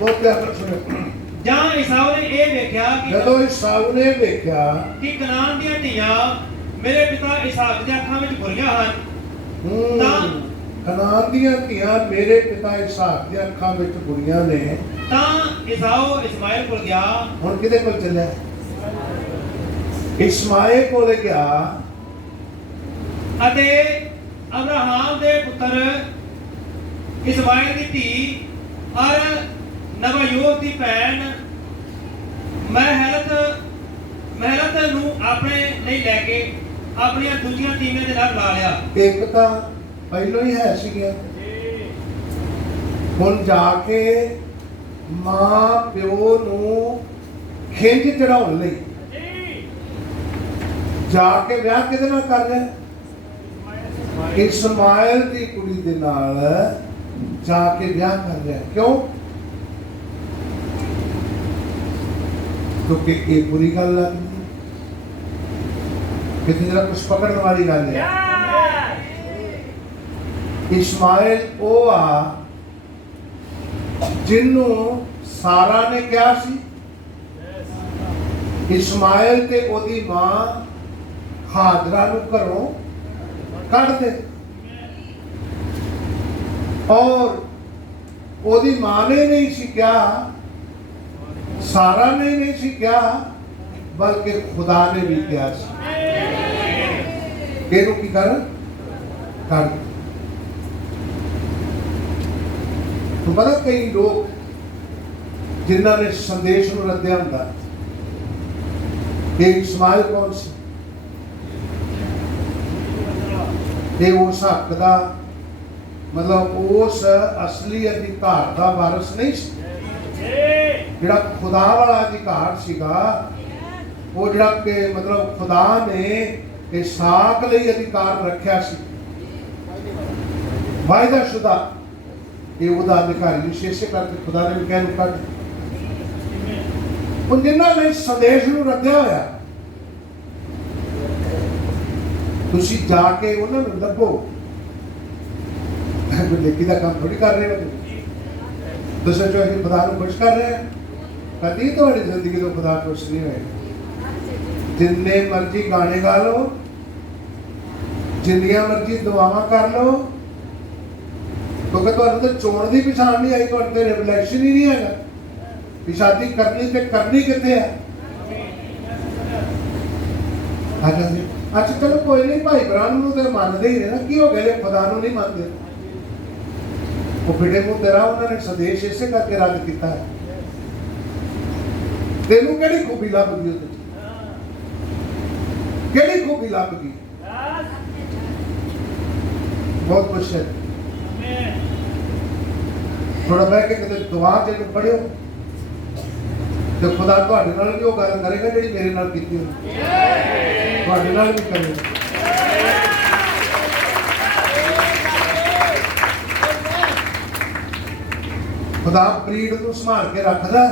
ਬਹੁਤ ਪਿਆਰ ਨਾਲ ਸੁਣੋ। ਜਾਂ ਈਸਾਊ ਨੇ ਇਹ ਵੇਖਿਆ ਜਦੋਂ ਈਸਾਊ ਨੇ ਵੇਖਿਆ ਕਿ ਕਨਾਨ ਦੀਆਂ ਧੀਆਂ ਮੇਰੇ ਪਿਤਾ ਇਸਾਕ ਦੀਆਂ ਅੱਖਾਂ ਵਿੱਚ ਬੁਰੀਆਂ ਹਨ ਤਾਂ ਕਨਾਨ ਦੀਆਂ ਧੀਆਂ ਮੇਰੇ ਪਿਤਾ ਇਸਾਕ ਦੀਆਂ ਅੱਖਾਂ ਵਿੱਚ ਬੁਰੀਆਂ ਨੇ, ਤਾਂ ਈਸਾਊ ਇਸਮਾਇਲ ਕੋਲ ਗਿਆ। ਹੁਣ ਕਿਹਦੇ ਕੋਲ ਚੱਲਿਆ? ਇਸਮਾਇਲ ਕੋਲ ਗਿਆ ਅਤੇ ਅਬਰਾਹਾਮ ਦੇ ਪੁੱਤਰ ਇਸਮਾਇਲ ਦੀ ਧੀ ਔਰ ਨਬਾਯੋਤ ਦੀ ਭੈਣ ਮਹਿਲਤ ਨੂੰ ਆਪਣੇ ਲਈ ਲੈ ਕੇ ਆਪਣੀਆਂ ਦੂਜੀਆਂ ਤੀਵੀਆਂ ਦੇ ਨਾਲ ਲਾ ਲਿਆ। ਇੱਕ ਤਾਂ ਪਹਿਲਾਂ ਹੀ ਹੈ ਸੀਗਾ, ਹੁਣ ਜਾ ਕੇ ਮਾਂ ਪਿਓ ਨੂੰ ਖਿੰਝ ਚੜਾਉਣ ਲਈ ਜਾ ਕੇ ਵਿਆਹ ਕਿਹਦੇ ਨਾਲ ਕਰ ਰਿਹਾ? ਇਸਮਾਇਲ ਦੀ ਕੁੜੀ ਦੇ ਨਾਲ ਜਾ ਕੇ ਵਿਆਹ ਕਰ ਰਿਹਾ। ਕਿਉਂ? ਕਿਉਂਕਿ ਇਹ ਬੁਰੀ ਗੱਲ ਲੱਗਦੀ ਹੈ, ਕਿਤੇ ਜਰਾ ਕੁਛ ਪਕੜਨ ਵਾਲੀ ਗੱਲ ਹੈ। ਇਸਮਾਇਲ ਉਹ ਆ ਜਿਹਨੂੰ ਸਾਰਾ ਨੇ ਕਿਹਾ ਸੀ ਇਸਮਾਇਲ ਤੇ ਉਹਦੀ ਮਾਂ ਹਾਜਰਾ ਨੂੰ ਘਰੋਂ ਕੱਢ ਦੇ, ਔਰ ਉਹਦੀ ਮਾਂ ਨੇ ਨਹੀਂ ਸੀ ਕਿਹਾ, ਸਾਰਾ ਨੇ ਨਹੀਂ ਸੀ ਕਿਹਾ, ਬਲਕਿ ਖੁਦਾ ਨੇ ਵੀ ਕਿਹਾ ਸੀ ਇਹਨੂੰ ਕੀ ਕਰ ਕੱਢ। ਤੂੰ ਪਤਾ ਕਈ ਲੋਕ ਜਿਨ੍ਹਾਂ ਨੇ ਸੰਦੇਸ਼ ਨੂੰ ਰੱਦਿਆ ਹੁੰਦਾ, ਇਹ ਇਸਮਾਇਲ ਕੌਣ ਸੀ? ਇਹ ਉਸ ਹੱਕ ਦਾ ਮਤਲਬ ਉਸ ਅਸਲੀ ਅਧਿਕਾਰ ਦਾ ਵਾਰਿਸ ਨਹੀਂ ਸੀ ਜਿਹੜਾ ਖੁਦਾ ਵਾਲਾ ਅਧਿਕਾਰ ਸੀਗਾ, ਉਹ ਜਿਹੜਾ ਕਿ ਮਤਲਬ ਖੁਦਾ ਨੇ ਇਸਾਕ ਲਈ ਅਧਿਕਾਰ ਰੱਖਿਆ ਸੀ, ਵਾਅਦਾ ਸ਼ੁਦਾ, ਇਹ ਉਹਦਾ ਅਧਿਕਾਰੀ ਵਿਸ਼ੇਸ਼ ਕਰਕੇ ਖੁਦਾ ਨੇ ਵੀ ਕਹਿ ਨੂੰ ਕੱਢ। ਉਹ ਜਿਨ੍ਹਾਂ ਨੇ ਸੰਦੇਸ਼ ਨੂੰ ਰੱਦਿਆ ਹੋਇਆ, ਤੁਸੀਂ ਜਾ ਕੇ ਉਹਨਾਂ ਨੂੰ ਲੱਭੋ। ਲੇਕੀ ਦਾ ਕੰਮ ਥੋੜੀ ਕਰ ਰਹੇ ਹੋ ਤੁਸੀਂ ਜੋ ਅਸੀਂ ਖੁਦਾ ਨੂੰ ਖੁਸ਼ ਕਰ ਰਹੇ ਹਾਂ। ਕਦੀ ਤੁਹਾਡੀ ਜ਼ਿੰਦਗੀ ਤੋਂ ਖੁਦਾ ਖੁਸ਼ ਨਹੀਂ ਹੋਏਗਾ। ਜਿੰਨੇ ਮਰਜ਼ੀ ਗਾਣੇ ਗਾ ਲਓ, ਜਿੰਨੀਆਂ ਮਰਜ਼ੀ ਦੁਆਵਾਂ ਕਰ ਲਓ, ਕਿਉਂਕਿ ਤੁਹਾਨੂੰ ਤਾਂ ਚੋਣ ਦੀ ਪਛਾਣ ਨਹੀਂ ਆਈ, ਤੁਹਾਡੇ ਤੇ ਰਿਵਲੇਸ਼ਨ ਹੀ ਨਹੀਂ ਹੈਗਾ ਕਿ ਸ਼ਾਦੀ ਕਰਨੀ ਤੇ ਕਰਨੀ ਕਿੱਥੇ ਹੈ। ਅੱਛਾ ਚਲੋ ਕੋਈ ਨਹੀਂ, ਭਾਈ ਬ੍ਰਾਹਮਣ ਨੂੰ ਤੇ ਮੰਨਦੇ ਹੀ ਨੇ ਨਾ, ਕੀ ਹੋ ਗਿਆ ਜੇ ਖੁਦਾ ਨੂੰ ਨਹੀਂ ਮੰਨਦੇ? ਉਹ ਫਿੱਟੇ ਮੂੰਹ ਤੇਰਾ ਉਹਨਾਂ ਨੇ ਸੰਦੇਸ਼ ਇਸੇ ਕਰਕੇ ਰੱਦ ਕੀਤਾ ਹੈ। ਤੈਨੂੰ ਕਿਹੜੀ ਖੂਬੀ ਲੱਭ ਗਈ ਉਹਦੇ ਚ? ਕਿਹੜੀ ਖੂਬੀ ਲੱਭ ਗਈ? ਬਹੁਤ ਕੁਛ ਹੈ। ਥੋੜਾ ਬਹਿ ਕੇ ਕਿਤੇ ਦੁਆ ਜਿਹਨੂੰ ਪੜਿਓ ਤੇ ਖੁਦਾ ਤੁਹਾਡੇ ਨਾਲ ਵੀ ਉਹ ਗੱਲ ਕਰੇਗਾ ਜਿਹੜੀ ਮੇਰੇ ਨਾਲ ਕੀਤੀ ਹੋਈ, ਤੁਹਾਡੇ ਨਾਲ ਵੀ ਕਰੇਗਾ। ਖੁਦਾ ਪ੍ਰੀਤ ਨੂੰ ਸੰਭਾਲ ਕੇ ਰੱਖਦਾ,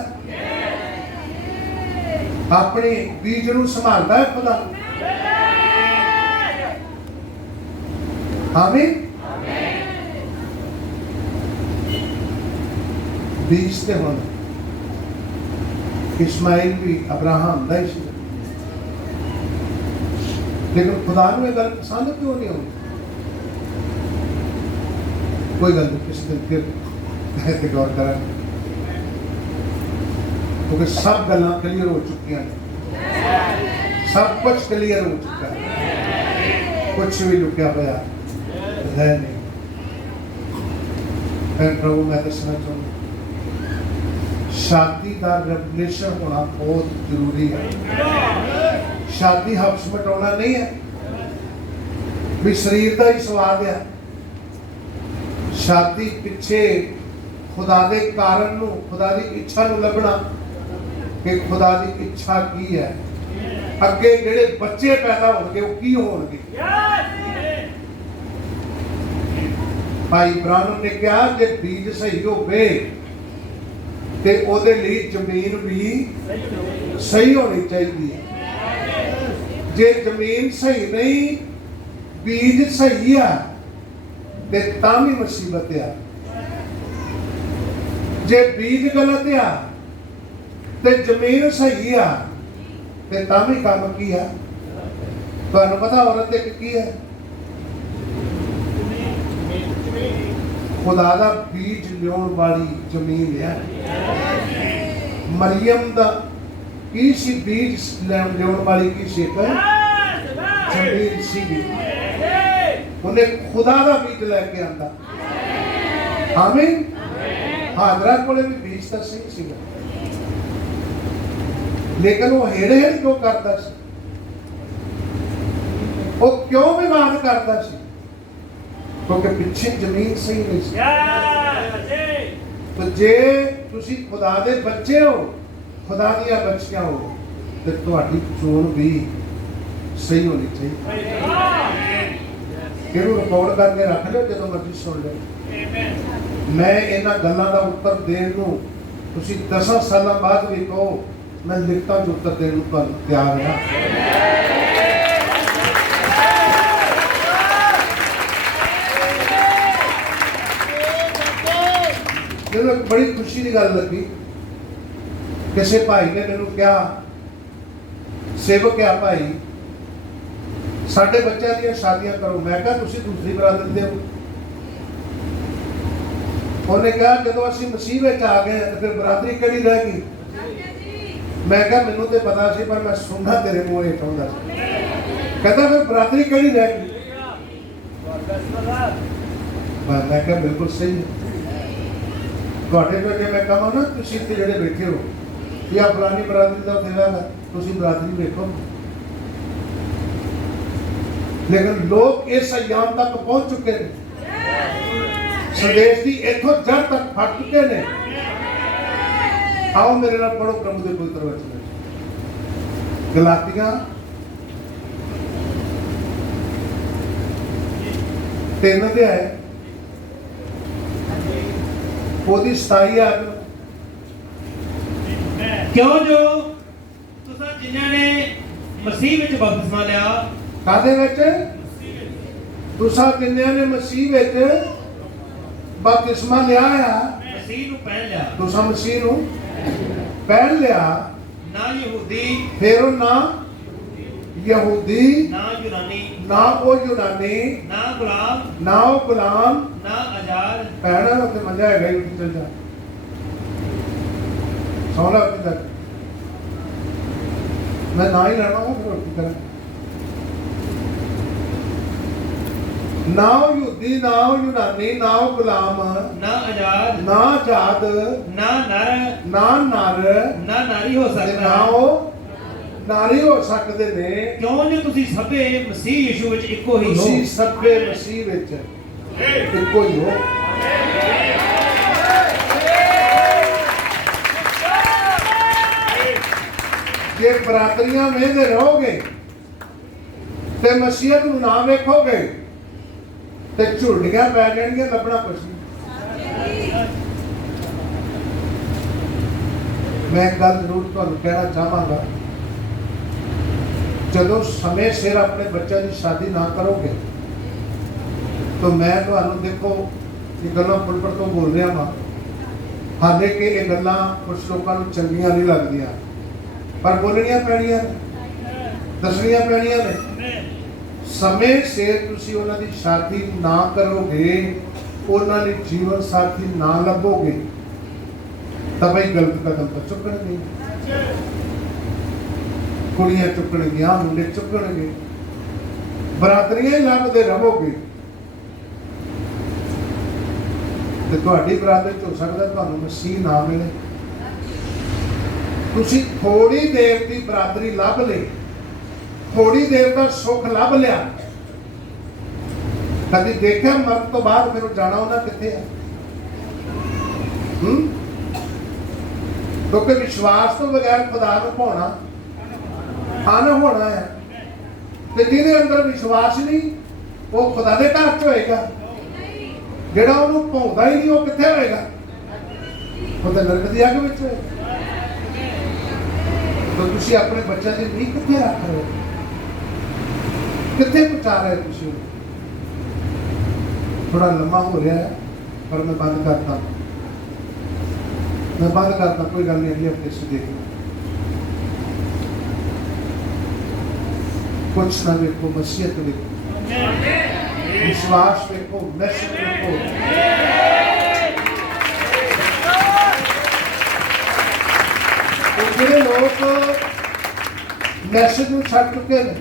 ਆਪਣੇ ਬੀਜ ਨੂੰ ਸੰਭਾਲਦਾ ਹੈ ਖੁਦਾ। ਆਮੀਨ। ਬੀਜ ਤੇ ਹੁਣ ਇਸਮਾइल भी अब्राहम ਦਾ ਹੀ ਸੀ, ਲੇਕਿਨ ਖੁਦਾ ਨੂੰ ਇਹ ਗੱਲ ਪਸੰਦ ਕਿਉਂ ਨਹੀਂ ਆਉਂਦੀ? ਕੋਈ ਗੱਲ ਨਹੀਂ, ਕਿਸੇ ਦਿਨ ਫਿਰ ਤੇ ਗੌਰ ਕਰਾਂਗੇ, ਕਿਉਂਕਿ ਸਭ ਗੱਲਾਂ ਕਲੀਅਰ ਹੋ ਚੁੱਕੀਆਂ ਨੇ, ਸਭ ਕੁਝ ਕਲੀਅਰ ਹੋ ਚੁੱਕਾ ਹੈ, ਕੁਝ ਵੀ ਲੁਕਿਆ ਹੋਇਆ ਹੈ ਨਹੀਂ। ਪ੍ਰਭੂ ਮੈਂ ਦੱਸਣਾ ਚਾਹੁੰਦਾ, शादी का रेवलेशन होना बहुत जरूरी है। शादी हफ्स मटाना नहीं है भी शरीर का ही स्वाद है। शादी पिछे खुदा दे कारण नू, खुदा दी इच्छा नू लभना कि खुदा दी इच्छा की है, अगे जेड़े बच्चे पैदा होणगे वो की होणगे। भाई इब्राहिम ने कहा जे बीज सही होवे ਤੇ ਉਹਦੇ ਲਈ ਜ਼ਮੀਨ ਵੀ ਸਹੀ ਹੋਣੀ ਚਾਹੀਦੀ ਹੈ। ਜੇ ਜ਼ਮੀਨ ਸਹੀ ਨਹੀਂ, ਬੀਜ ਸਹੀ ਆ ਤੇ ਤਾਂ ਵੀ ਮੁਸੀਬਤ ਆ। ਜੇ ਬੀਜ ਗਲਤ ਆ ਤੇ ਜ਼ਮੀਨ ਸਹੀ ਆ ਤੇ ਤਾਂ ਵੀ ਕੰਮ ਕੀ ਆ? ਤੁਹਾਨੂੰ ਪਤਾ ਔਰਤ ਦੇ ਕੀ ਹੈ? ਖੁਦਾ ਦਾ ਬੀਜ ਲਿਆਉਣ ਵਾਲੀ ਜ਼ਮੀਨ ਹੈ। ਮਰੀਮ ਦਾ ਕੀ ਸੀ? ਬੀਜ ਲਿਆਉਣ ਵਾਲੀ ਕੀ ਸੀ? ਜ਼ਮੀਨ ਸੀ। ਉਹਨੇ ਖੁਦਾ ਦਾ ਬੀਜ ਲੈ ਕੇ ਆਂਦਾ। ਆਮੀਨ। ਹਾਜਰਾ ਕੋਲੇ ਵੀ ਬੀਜ ਤਾਂ ਸਹੀ ਸੀਗਾ, ਲੇਕਿਨ ਉਹ ਹੇੜੇ ਹੇੜ ਕਿਉਂ ਕਰਦਾ ਸੀ? ਉਹ ਕਿਉਂ ਵਿਵਾਦ ਕਰਦਾ ਸੀ? ਕਿਉਂਕਿ ਪਿੱਛੇ ਜ਼ਮੀਨ ਸਹੀ ਨਹੀਂ ਸੀ। ਤੇ ਜੇ ਤੁਸੀਂ ਖੁਦਾ ਦੇ ਬੱਚੇ ਹੋ, ਖੁਦਾ ਦੀਆਂ ਬੱਚੀਆਂ ਹੋ, ਤੇ ਤੁਹਾਡੀ ਚੋਣ ਵੀ ਸਹੀ ਹੋਣੀ ਚਾਹੀਦੀ। ਇਹਨੂੰ ਰਿਕਾਰਡ ਕਰਕੇ ਰੱਖ ਲਿਓ, ਜਦੋਂ ਮਰਜ਼ੀ ਸੁਣ ਲਿਓ। ਮੈਂ ਇਹਨਾਂ ਗੱਲਾਂ ਦਾ ਉੱਤਰ ਦੇਣ ਨੂੰ, ਤੁਸੀਂ 10 ਸਾਲਾਂ ਬਾਅਦ ਵੀ ਕਹੋ, ਮੈਂ ਲਿਖਤਾਂ 'ਚ ਉੱਤਰ ਦੇਣ ਨੂੰ ਤੁਹਾਨੂੰ ਤਿਆਰ ਹਾਂ। ਮੈਨੂੰ ਬੜੀ ਖੁਸ਼ੀ ਦੀ ਗੱਲ ਲੱਗੀ। ਕਿਸੇ ਭਾਈ ਨੇ ਮੈਨੂੰ ਕਿਹਾ, ਸੇਵਕ ਆ ਭਾਈ, ਸਾਡੇ ਬੱਚਿਆਂ ਦੀਆਂ ਸ਼ਾਦੀਆਂ ਕਰੋ। ਮੈਂ ਕਿਹਾ ਤੁਸੀਂ ਦੂਸਰੀ ਬਰਾਦਰੀ ਦੇ ਹੋ। ਉਹਨੇ ਕਿਹਾ ਜਦੋਂ ਅਸੀਂ ਮਸੀਹ ਵਿੱਚ ਆ ਗਏ ਤਾਂ ਫਿਰ ਬਰਾਦਰੀ ਕਿਹੜੀ ਰਹਿ ਗਈ? ਮੈਂ ਕਿਹਾ ਮੈਨੂੰ ਤੇ ਪਤਾ ਸੀ, ਪਰ ਮੈਂ ਸੁਣਨਾ ਤੇਰੇ ਮੂੰਹੋਂ ਇਹ ਚਾਹੁੰਦਾ ਸੀ। ਕਹਿੰਦਾ ਫਿਰ ਬਰਾਦਰੀ ਕਿਹੜੀ ਰਹਿ ਗਈ? ਮੈਂ ਕਿਹਾ ਬਿਲਕੁਲ ਸਹੀ ਹੈ। ਤੁਹਾਡੇ ਤੋਂ ਜੇ ਮੈਂ ਕਹਾਂ ਨਾ, ਤੁਸੀਂ ਇੱਥੇ ਜਿਹੜੇ ਬੈਠੇ ਹੋ, ਜਾਂ ਫਲਾਨੀ ਬਰਾਦਰੀ ਦਾ ਫੇਰਾ ਹੈ, ਤੁਸੀਂ ਬਰਾਦਰੀ ਵੇਖੋ। ਲੇਕਿਨ ਲੋਕ ਇਸ ਅਯਾਮ ਤੱਕ ਪਹੁੰਚ ਚੁੱਕੇ ਨੇ, ਸੰਦੇਸ਼ ਦੀ ਇੱਥੋਂ ਜੜ ਤੱਕ ਫੜ ਚੁੱਕੇ ਨੇ। ਆਓ ਮੇਰੇ ਨਾਲ ਪੜੋ ਪ੍ਰਭੂ ਦੇ ਪਵਿੱਤਰ ਵਚਨ, ਗਲਾਤੀਆਂ 3 ਅਧਿਆਇ ਉਹਦੀ 27 ਆਇਤ। ਕਿਉਂ ਜੋ ਤੁਸੀਂ ਜਿਨ੍ਹਾਂ ਨੇ ਮਸੀਹ ਵਿੱਚ ਬਪਤਿਸਮਾ ਲਿਆ। ਕਾਹਦੇ ਵਿੱਚ? ਤੁਸੀਂ ਜਿਨ੍ਹਾਂ ਨੇ ਮਸੀਹ ਵਿੱਚ ਬਪਤਿਸਮਾ ਲਿਆ ਆ, ਮਸੀਹ ਨੂੰ ਪਹਿਨ ਲਿਆ। ਤੁਸੀਂ ਮਸੀਹ ਨੂੰ ਪਹਿਨ ਲਿਆ। ਨਾ ਯਹੂਦੀ, ਫਿਰ ਉਹ ਨਾ ਯਹੂਦੀ, ਨਾ ਯੂਨਾਨੀ, ਨਾ ਉਹ ਯੂਨਾਨੀ, ਨਾ ਗੁਲਾਮ, ਨਾ ਉਹ ਗੁਲਾਮ, ਨਾ ਆਜ਼ਾਦ। ਪੈਣਾ ਉੱਥੇ ਮੰਜਾ ਹੈਗਾ ਹੀ, ਉੱਥੇ ਚੱਲ ਜਾ ਸੌਣਾ ਉੱਥੇ ਤੱਕ। ਮੈਂ ਨਾ ਹੀ ਲੈਣਾ ਫਿਰ ਰੋਟੀ ਕਰਾਂ। ਨਾ ਉਹ ਯਹੂਦੀ, ਨਾ ਉਹ ਯੂਨਾਨੀ, ਨਾ ਉਹ ਗੁਲਾਮ, ਨਾ ਆਜ਼ਾਦ, ਨਾ ਆਜ਼ਾਦ, ਨਾ ਨਰ, ਨਾ ਨਰ, ਨਾ ਨਾਰੀ ਹੋ ਤੇ ਸਕਦਾ। ਨਾ ਉਹ ਨਾਰੀ ਹੋ ਸਕਦੇ ਨੇ। ਕਿਉਂ ਜੋ ਤੁਸੀਂ ਸਭੇ ਮਸੀਹ ਯਿਸੂ ਵਿੱਚ ਇੱਕੋ ਹੀ ਹੋ। ਤੁਸੀਂ ਸਭੇ ਮਸੀਹ ਵਿੱਚ ਇੱਕੋ ਹੀ ਹੋ। ਜੇ ਬਰਾਦਰੀਆਂ ਵੇਖਦੇ ਰਹੋਗੇ ਤੇ ਮਸੀਹਤ ਨੂੰ ਨਾ ਵੇਖੋਗੇ ਤੇ ਝੁਰੜੀਆਂ ਪੈ ਜਾਣਗੀਆਂ, ਲੱਭਣਾ ਕੁਛ ਨਹੀਂ। ਮੈਂ ਇੱਕ ਗੱਲ ਜ਼ਰੂਰ ਤੁਹਾਨੂੰ ਕਹਿਣਾ ਚਾਹਾਂਗਾ, ਜਦੋਂ ਸਮੇਂ ਸਿਰ ਆਪਣੇ ਬੱਚਿਆਂ ਦੀ ਸ਼ਾਦੀ ਨਾ ਕਰੋਗੇ ਤਾਂ ਮੈਂ ਤੁਹਾਨੂੰ, ਦੇਖੋ ਇਹ ਗੱਲਾਂ ਪੁੱਲਪੜ ਤੋਂ ਬੋਲ ਰਿਹਾ ਵਾਂ, ਹਾਲੇ ਕਿ ਇਹ ਗੱਲਾਂ ਕੁਝ ਲੋਕਾਂ ਨੂੰ ਚੰਗੀਆਂ ਨਹੀਂ ਲੱਗਦੀਆਂ, ਪਰ ਬੋਲਣੀਆਂ ਪੈਣੀਆਂ, ਦੱਸਣੀਆਂ ਪੈਣੀਆਂ ਨੇ। ਸਮੇਂ ਸਿਰ ਤੁਸੀਂ ਉਹਨਾਂ ਦੀ ਸ਼ਾਦੀ ਨਾ ਕਰੋਗੇ, ਉਹਨਾਂ ਲਈ ਜੀਵਨ ਸਾਥੀ ਨਾ ਲੱਭੋਗੇ, ਤਾਂ ਬਈ ਗਲਤ ਕਦਮ ਤਾਂ ਚੁੱਕਣਗੇ। ਕੁੜੀਆਂ ਚੁੱਕਣਗੀਆਂ, ਮੁੰਡੇ ਚੁੱਕਣਗੇ, ਬਰਾਦਰੀਆਂ ਹੀ ਲੱਭਦੇ ਰਹੋਗੇ ਤੇ ਤੁਹਾਡੀ ਬਰਾਦਰੀ ਚ ਹੋ ਸਕਦਾ ਤੁਹਾਨੂੰ ਮਸੀਹ ਨਾ ਮਿਲੇ। ਤੁਸੀਂ ਥੋੜੀ ਦੇਰ ਦੀ ਬਰਾਦਰੀ ਲੱਭ ਲਈ, ਥੋੜੀ ਦੇਰ ਦਾ ਸੁੱਖ ਲੱਭ ਲਿਆ, ਕਦੀ ਦੇਖਿਆ ਮਰਨ ਤੋਂ ਬਾਅਦ ਫਿਰ ਜਾਣਾ ਉਹਨਾਂ ਕਿੱਥੇ ਹੈ? ਕਿਉਂਕਿ ਵਿਸ਼ਵਾਸ ਤੋਂ ਬਗੈਰ ਖੁਦਾ ਨੂੰ ਪਾਉਣਾ ਆਨ ਹੋਣਾ ਹੈ, ਤੇ ਜਿਹਦੇ ਅੰਦਰ ਵਿਸ਼ਵਾਸ ਨਹੀਂ ਉਹ ਖੁਦਾ ਦੇ ਘਰ ਚ ਹੋਏਗਾ। ਜਿਹੜਾ ਉਹਨੂੰ ਭਾਉਂਦਾ ਹੀ ਨਹੀਂ ਉਹ ਕਿੱਥੇ ਹੋਏਗਾ? ਉਹ ਤਾਂ ਨਰਕ ਦੀ ਅੱਗ ਵਿੱਚ ਹੋਏਗਾ। ਤਾਂ ਤੁਸੀਂ ਆਪਣੇ ਬੱਚਿਆਂ ਦੀ ਨੀਂਹ ਕਿੱਥੇ ਰੱਖ ਰਹੇ ਹੋ? ਕਿੱਥੇ ਪਹੁੰਚਾ ਰਹੇ ਤੁਸੀਂ? ਥੋੜਾ ਲੰਮਾ ਹੋ ਰਿਹਾ ਹੈ, ਪਰ ਮੈਂ ਬੰਦ ਕਰਤਾ, ਕੋਈ ਗੱਲ ਨਹੀਂ, ਅਗਲੇ ਹਫਤੇ ਸੇ ਦੇਖੋ। कुछ ना देखो, मसीहत देखो, विश्वास देखो, मैसेज देखो। ਜਿਹੜੇ ਲੋਕ मैसेज ਨੂੰ ਛੱਡ ਚੁੱਕੇ ਨੇ,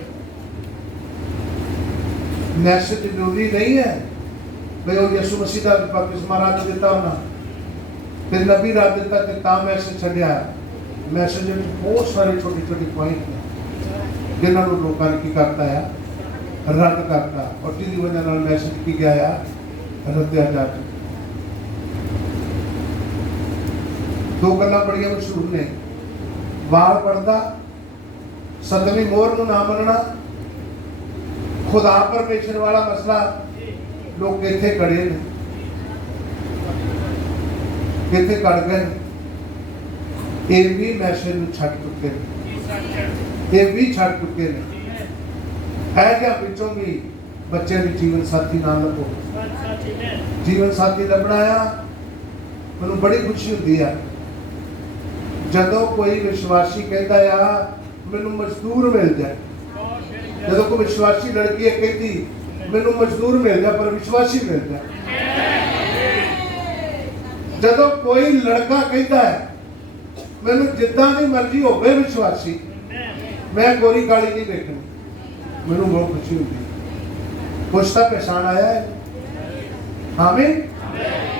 मैसेज ਜ਼ਰੂਰੀ ਨਹੀਂ ਹੈ ਵੀ ਉਹ ਯਿਸੂ ਮਸੀਹ ਦਾ ਬਪਤਿਸਮਾ ਰੱਦ ਦਿੱਤਾ ਹੋਣਾ ਤੇ ਨਬੀ ਰੱਦ ਦਿੱਤਾ ਤੇ ਤਾਂ ਮੈਸੇਜ ਛੱਡਿਆ। ਮੈਸੇਜ ਵਿੱਚ ਬਹੁਤ ਸਾਰੇ ਛੋਟੇ ਛੋਟੇ ਪੁਆਇੰਟ ਨੇ ਜਿਨ੍ਹਾਂ ਨੂੰ ਲੋਕਾਂ ਨੇ ਕੀ ਕਰਤਾ ਹੈ, ਰੱਦ ਕਰਤਾ, ਔਰ ਜਿਹਦੀ ਵਜ੍ਹਾ ਨਾਲ ਮੈਸੇਜ ਕੀ ਗਿਆ ਆ, ਰੱਦਿਆ ਜਾ ਚੁੱਕਾ। ਦੋ ਗੱਲਾਂ ਬੜੀਆਂ ਮਸ਼ਹੂਰ ਨੇ, ਵਾਰ ਪੜਦਾ, ਸਤਵੀਂ ਮੋਹਰ ਨੂੰ ਨਾ ਮੰਨਣਾ, खुदा परमेश्वर वाला मसला। लोग इतने खड़े ने, इतने कड़ गए, ये भी मैसेज में छड़ चुके हैं, ये भी छड़ चुके हैं। है क्या पिछों भी बच्चे भी जीवन साथी ना लभो, जीवन साथी लभना आ मैनूं बड़ी खुशी होती है जदों कोई विश्वासी कहता आ मैनूं मजदूर मिल जाए। जब कोई विश्वासी लड़की है कहती मैनू मजदूर मिल जाए पर विश्वासी मिल जाए। जब कोई लड़का कहता है मैनू जिदा की मर्जी हो विश्वासी, मैं गोरी काली नहीं देखनी, मैनू बहुत खुशी होती। कुछ तो पहचान आया है हमें,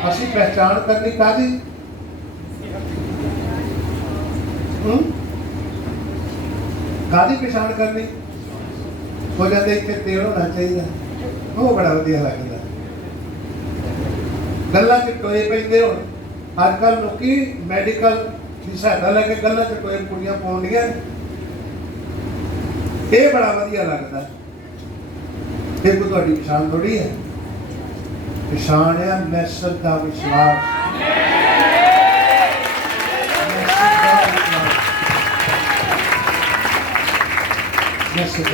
असी पहचान करनी कादी कादी पहचान करनी हो जाते इतने तेल होना चाहिए, वो बड़ा वधिया लगता। गल्लां च टोए पैंदे हो अजकल लोग मैडिकल की सहायता लैके गल्लां च टोए कुड़ियां पाउंदियां, ये बड़ा वधिया लगता। ये कोई तुहाडी पछाण थोड़ी है, पछाण है मैसेज का विश्वास। मैसेज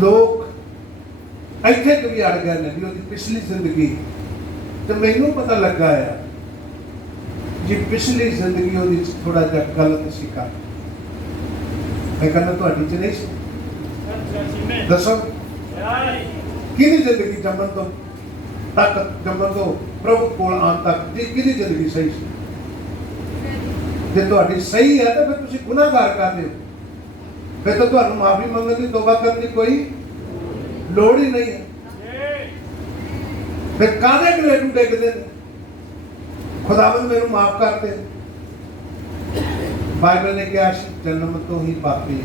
लोग इतने कभी अड़ गए ने भी उसकी पिछली जिंदगी, तो मैनू पता लगा है जी पिछली जिंदगी वो थोड़ा जा गलत सीखा। मैं कहना तुहाडी च नहीं सी, दसो कि जिंदगी जमन तो तक, जमन तो प्रभु कोल आन तक कि जिंदगी सही सी। जे तुहाडी सही है तो फिर तुसीं गुनाहगार कर रहे हो, फिर तो तुहानू माफी मंगने की तौबा करने की कोई लोड़ ही नहीं है। फिर कादे गलेडू टेकदे ने, खुदावंद मैनू माफ कर दे। बाइबल ने कहा जन्म तो ही पापी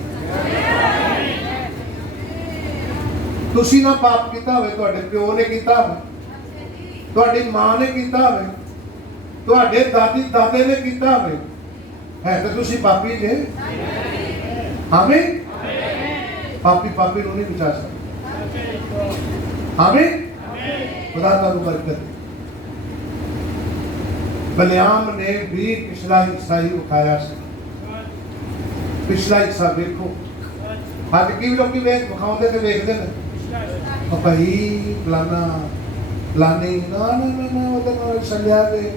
तुसी ना पाप किया होवे, तुहाडे प्यो ने किया होवे, तुहाडी मां ने किया होवे, तुहाडे दादी दादे ने किया होवे, है तो तुसी पापी जे। हमें पापी पापी को नहीं बचा सकते। हमें खुदा तारू बरकत। बलियाम ने भी पिछला हिस्सा ही उठाया, पिछला हिस्सा देखो। अज की लोग वेख विखाते तो वेखते हैं भाई फलाना फलानी ना ना ना ना उधर चलिया गए,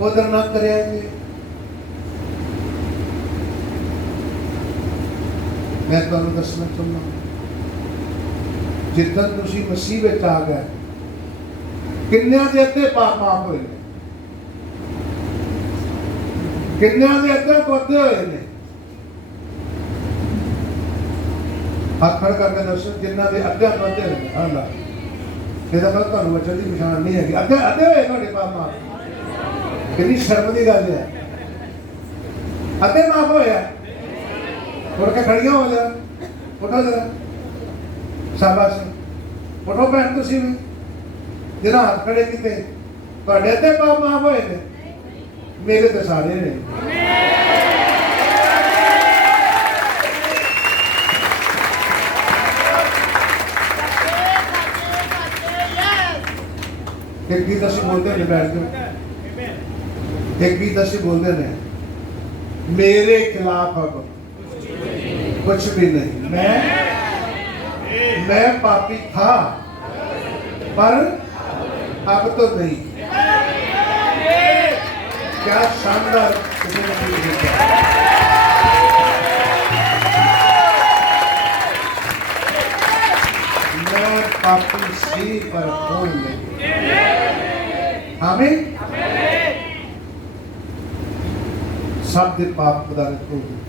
उधर ना करे। मैं तुहानू दसना चाहना जिदन तुसी मसीह विच आ गए किन्नियां दे अद्धे पाप माफ होए ने, किन्नियां दे अद्धे तो अद्धे होए ने। हाथ खड़ करके दसो जिन्हां दे अद्धे तो अद्धे होए। अल्लाह ये मतलब तुहानू वचन दी पछाण नहीं है, अद्धे अद्धे होए तुहाडे पाप माफ। कितनी शर्म दी गल है, अद्धे माफ होया। उठ के खड़िया हो जा, उठो जरा, शाबाश, उठो भैन तुसी भी जिन्हां हाथ खड़े किते तुहाडे अद्धे पाप माफ होए ने, मेरे तो सारे ने। एक गीत असीं बोलते हैं बैठ जाओ, एक गीत असीं बोलते हैं मेरे खिलाफ अब कुछ भी नहीं, मैं पापी था पर अब तो नहीं। क्या शानदार पापी सी पर बोल नहीं। आमीन। सब दे पाप खुदा ने धो दिए।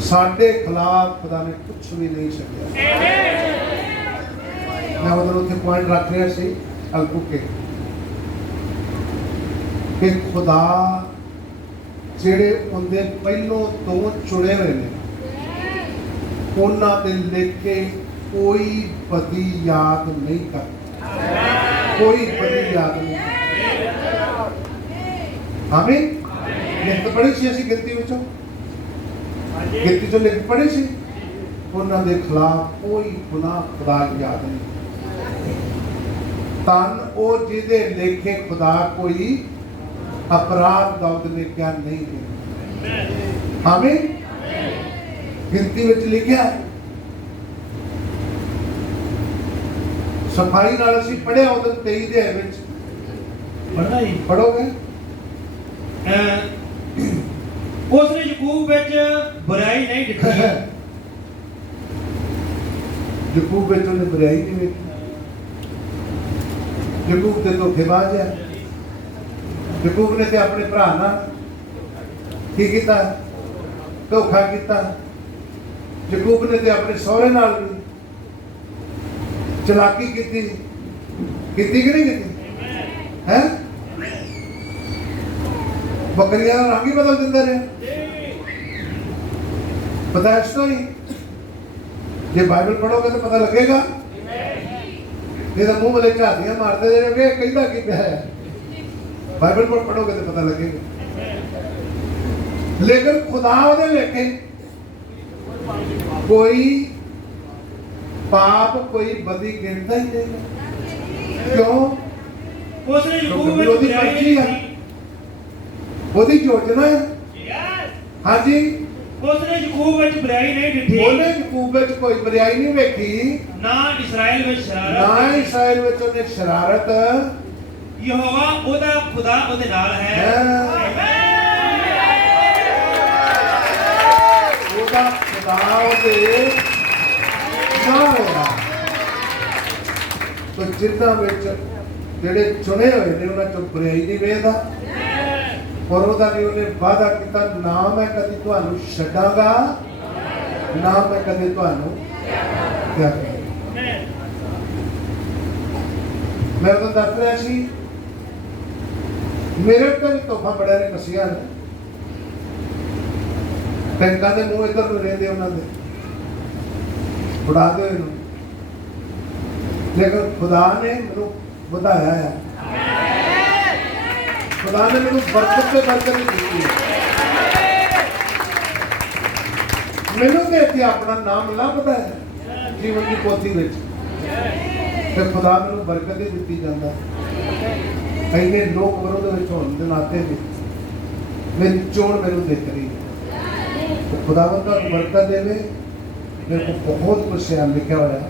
साडे खिलाफ खुदा ने कुछ भी नहीं छड्डिया। मैं उधर उत्थे पॉइंट रख रहा सी अलगू के कि खुदा ਜਿਹੜੇ ਉਹਦੇ ਪਹਿਲੋਂ ਤੋਂ ਚੁਣੇ ਹੋਏ ਨੇ ਉਹਨਾਂ ਦੇ ਲੇਖੇ ਕੋਈ ਬਦੀ ਯਾਦ ਨਹੀਂ ਕਰਦਾ। ਕੋਈ ਬਦੀ ਯਾਦ ਨਹੀਂ। ਆਮੀਨ। ਲਿਖਤ ਪੜ੍ਹੀ ਸੀ ਅਸੀਂ ਗਿਣਤੀ ਵਿੱਚੋਂ, ਗਿਣਤੀ ਚੋਂ ਲਿਖ ਪੜ੍ਹੀ ਸੀ, ਉਹਨਾਂ ਦੇ ਖਿਲਾਫ ਕੋਈ ਗੁਨਾਹ ਖੁਦਾ ਯਾਦ ਨਹੀਂ। ਤਨ ਉਹ ਜਿਹਦੇ ਲੇਖੇ ਖੁਦਾ ਕੋਈ अपराध दाऊद ने क्या नहीं किया। आमीन। गिनती में लिखा है। सफाई नाल ਅਸੀਂ ਪੜਿਆ ਉਦੋਂ 23 ਦੇ ਵਿੱਚ ਪੜਨਾ ਜੀ ਪੜੋਗੇ। ਉਸਨੇ ਯਕੂਬ ਵਿੱਚ ਬੁਰਾਈ ਨਹੀਂ ਦਿੱਤੀ। ਯਕੂਬ ਵਿੱਚ ਉਹਨੇ ਬੁਰਾਈ ਨਹੀਂ ਵੇਖੀ। ਯਕੂਬ ਤੇ ਧੋਖੇਬਾਜ਼ ਹੈ। ਯਕੂਬ ਨੇ ਤੇ ਆਪਣੇ ਭਰਾ ਨਾਲ ਕੀ ਕੀਤਾ? ਧੋਖਾ ਕੀਤਾ। ਯਕੂਬ ਨੇ ਤੇ ਆਪਣੇ ਸਹੁਰੇ ਨਾਲ ਵੀ ਚਲਾਕੀ ਕੀਤੀ। ਕੀਤੀ ਕਿ ਨਹੀਂ ਕੀਤੀ? ਹੈ ਬੱਕਰੀਆਂ ਦਾ ਰੰਗ ਹੀ ਬਦਲ ਦਿੰਦਾ ਰਿਹਾ। ਪਤਾ ਹੈ ਸਟੋਰੀ? ਜੇ ਬਾਈਬਲ ਪੜੋਗੇ ਤਾਂ ਪਤਾ ਲੱਗੇਗਾ। ਇਹ ਤਾਂ ਮੂੰਹ ਵਾਲੇ ਝਾਤੀਆਂ ਮਾਰਦੇ ਰਹੋਗੇ, ਕਹਿੰਦਾ ਕੀ ਪਿਆ ਹੈ। बाइबल पर पढ़ोगे तो पता लगेगा। लेकिन खुदा ने लेके कोई पाप कोई बदी गिनता ही नहीं। क्यों? ਉਸਨੇ ਯਕੂਬ ਵਿੱਚ ਬੁਰਾਈ ਨਹੀਂ ਦਿੱਤੀ। ਉਹਦੀ ਯੋਜਨਾ ਹੈ। हाँ जी। ਉਸਨੇ ਯਕੂਬ ਵਿੱਚ ਬੁਰਾਈ ਨਹੀਂ ਦਿੱਤੀ। ਉਹਨੇ ਯਕੂਬ ਵਿੱਚ ਕੋਈ ਬੁਰਾਈ ਨਹੀਂ ਵੇਖੀ। ਨਾ ਇਸਰਾਇਲ ਵਿੱਚ ਸ਼ਰਾਰਤ। ਨਾ ਇਸਰਾਇਲ ਵਿੱਚ ਉਹਨੇ ਸ਼ਰਾਰਤ। ਯਹੋਵਾ ਉਹਦਾ ਖੁਦਾ ਉਹਦੇ ਨਾਲ ਹੈ। ਉਹਦਾ ਖੁਦਾ ਉਹਦੇ ਨਾਲ ਹੈ। ਤੋ ਜਿੰਨਾਂ ਵਿੱਚ ਜਿਹੜੇ ਚੁਣੇ ਹੋਏ ਨੇ ਉਹਨਾਂ ਚੋਂ ਬੁਰਾਈ ਨਹੀਂ ਵੇਖਦਾ। ਔਰ ਉਹਦਾ ਵੀ ਉਹਨੇ ਵਾਅਦਾ ਕੀਤਾ, ਨਾ ਮੈਂ ਕਦੀ ਤੁਹਾਨੂੰ ਛੱਡਾਂਗਾ, ਨਾ ਮੈਂ ਕਦੇ ਤੁਹਾਨੂੰ ਤਿਆਗਾਂਗਾ। ਮੈਂ ਤਾਂ ਦੱਸ ਰਿਹਾ ਸੀ मेरे तो भी तोहफा बड़ा ने कसिया ने टैंका के मुंह इधर ਨੂੰ ਰਹਿੰਦੇ ਉਹਨਾਂ ਦੇ ਉਡਾਦੇ ਹੋਏ ਨੂੰ। ਲੇਕਿਨ ਖੁਦਾ ਨੇ ਮੈਨੂੰ ਵਧਾਇਆ ਹੈ। ਖੁਦਾ ਨੇ ਮੈਨੂੰ ਬਰਕਤ ਤੇ ਬਰਕਤ ਦਿੱਤੀ। ਮੈਨੂੰ ਤੇ ਇੱਥੇ ਆਪਣਾ ਨਾਮ ਲੱਭਦਾ ਹੈ ਜੀਵਨ ਦੀ ਪੋਥੀ ਵਿੱਚ ਤੇ ਖੁਦਾ ਮੈਨੂੰ ਬਰਕਤ ਹੀ ਦਿੱਤੀ ਜਾਂਦਾ। ਇੰਨੇ ਲੋਕ ਵਿਰੋਧ ਵਿੱਚ ਹੋਣ ਦੇ ਨਾਤੇ ਵੀ ਮੇਰੀ ਚੋਣ ਮੈਨੂੰ ਦੇਖ ਰਹੀ ਹੈ। ਖੁਦਾਵੰਦ ਤੁਹਾਨੂੰ ਬਰਕਤ ਦੇਵੇ। ਮੇਰੇ ਕੋਲ ਬਹੁਤ ਕੁਛ ਲਿਖਿਆ ਹੋਇਆ,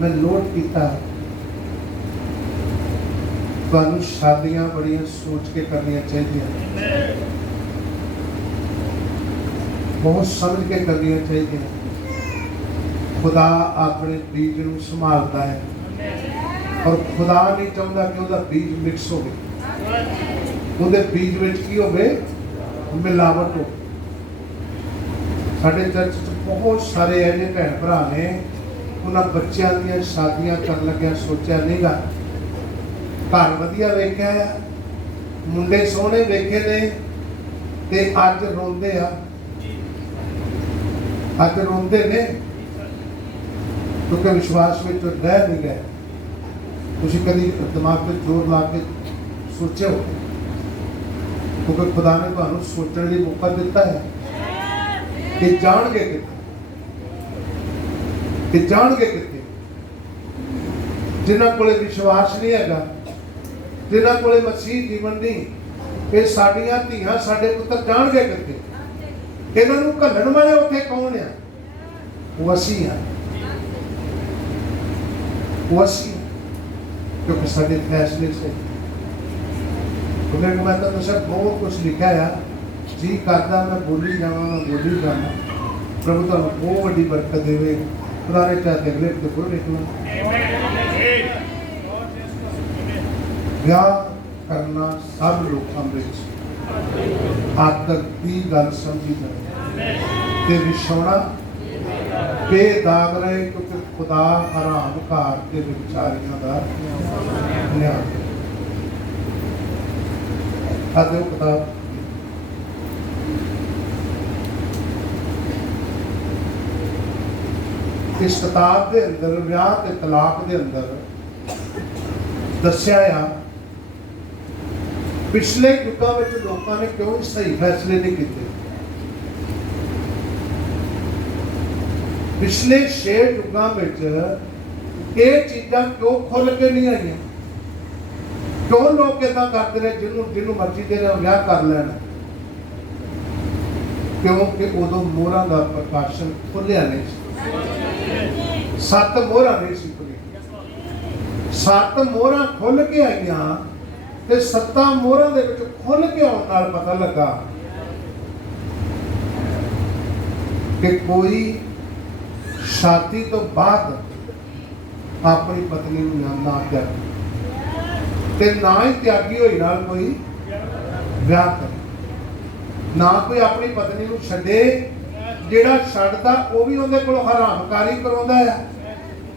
ਮੈਂ ਨੋਟ ਕੀਤਾ। ਤੁਹਾਨੂੰ ਸ਼ਾਦੀਆਂ ਬੜੀਆਂ ਸੋਚ ਕੇ ਕਰਨੀਆਂ ਚਾਹੀਦੀਆਂ, ਬਹੁਤ ਸਮਝ ਕੇ ਕਰਨੀਆਂ ਚਾਹੀਦੀਆਂ। ਖੁਦਾ ਆਪਣੇ ਬੀਜ ਨੂੰ ਸੰਭਾਲਦਾ ਹੈ और खुदा नहीं चाहता कि ਉਹਦਾ बीज मिक्स हो। ਉਹਦੇ बीज ਵਿੱਚ ਕੀ ਹੋਵੇ? ਮਿਲਾਵਟ ਹੋ। ਸਾਡੇ ਚਰਚ 'ਚ ਬਹੁਤ ਸਾਰੇ ਇਹਦੇ ਭੈਣ ਭਰਾ ਨੇ ਉਹਨਾਂ ਬੱਚਿਆਂ ਦੀਆਂ ਸ਼ਾਦੀਆਂ ਕਰਨ ਲੱਗਿਆ ਸੋਚਿਆ ਨਹੀਂਗਾ। ਘਰ ਵਧੀਆ ਵੇਖਿਆ ਆ, ਮੁੰਡੇ ਸੋਹਣੇ ਵੇਖੇ ਨੇ ਤੇ ਅੱਜ ਰੋਂਦੇ ਆ। ਅੱਜ ਰੋਂਦੇ ਨੇ ਕਿਉਂਕਿ ਵਿਸ਼ਵਾਸ ਵਿੱਚ ਰਹਿ ਨਹੀਂ ਗਏ। ਤੁਸੀਂ ਕਦੀ ਦਿਮਾਗ ਤੇ ਜ਼ੋਰ ਲਾ ਕੇ ਸੋਚਿਓ? ਕਿਉਂਕਿ ਖੁਦਾ ਨੇ ਤੁਹਾਨੂੰ ਸੋਚਣ ਲਈ ਮੌਕਾ ਦਿੱਤਾ ਹੈ ਕਿ ਜਾਣਗੇ ਕਿੱਥੇ ਜਿਨ੍ਹਾਂ ਕੋਲੇ ਵਿਸ਼ਵਾਸ ਨਹੀਂ ਹੈਗਾ, ਜਿਨ੍ਹਾਂ ਕੋਲੇ ਮਸੀਹ ਜੀਵਨ ਨਹੀਂ, ਇਹ ਸਾਡੀਆਂ ਧੀਆਂ ਸਾਡੇ ਪੁੱਤਰ ਜਾਣਗੇ ਕਿੱਥੇ? ਇਹਨਾਂ ਨੂੰ ਘੱਲਣ ਵਾਲੇ ਉੱਥੇ ਕੌਣ ਆ? ਉਹ ਅਸੀਂ ਆ। ਉਹ ਅਸੀਂ क्योंकि साढ़े फैसले से उन्हें मैं तो सब बहुत कुछ लिखा है। जी करता मैं बोली जावा प्रभु तुहानू बहुत बड़ी बरकत देवे। खुदा ने चाहे अगले हफ्ते फिर निकला। ब्याह करना सब लोगों में आदत की गल समझी जाए ते विछोड़ा बेदाग रहे, क्योंकि खुदा हराम घर के विचारियों का न्याय। आदो किताब इस किताब के अंदर विआह ते तलाक के अंदर दस्या आ पिछले युगों में लोगों ने क्यों सही फैसले नहीं किए। पिछले 6 युगों में ये चीज़ां क्यों खुल के नहीं आई, क्यों लोग इदा करते रहे जिन्होंने मर्जी दे रहे विआह कर लेना, क्योंकि उदो मोहरां का प्रकाशन खुलिया नहीं, 7 मोहरां नहीं सी खुली। 7 मोहरां खुल के आईयां ते 7 मोहरां दे विच खुल के आउण नाल पता लगा कि कोई शादी तो बाद अपनी पत्नी ना त्यागी ते ना ही त्यागी होई नाल कोई विआह करे, ना कोई अपनी पत्नी नूं छड्डे, जेड़ा छड्डदा वो भी उहदे कोलों हरामकारी करवाउंदा है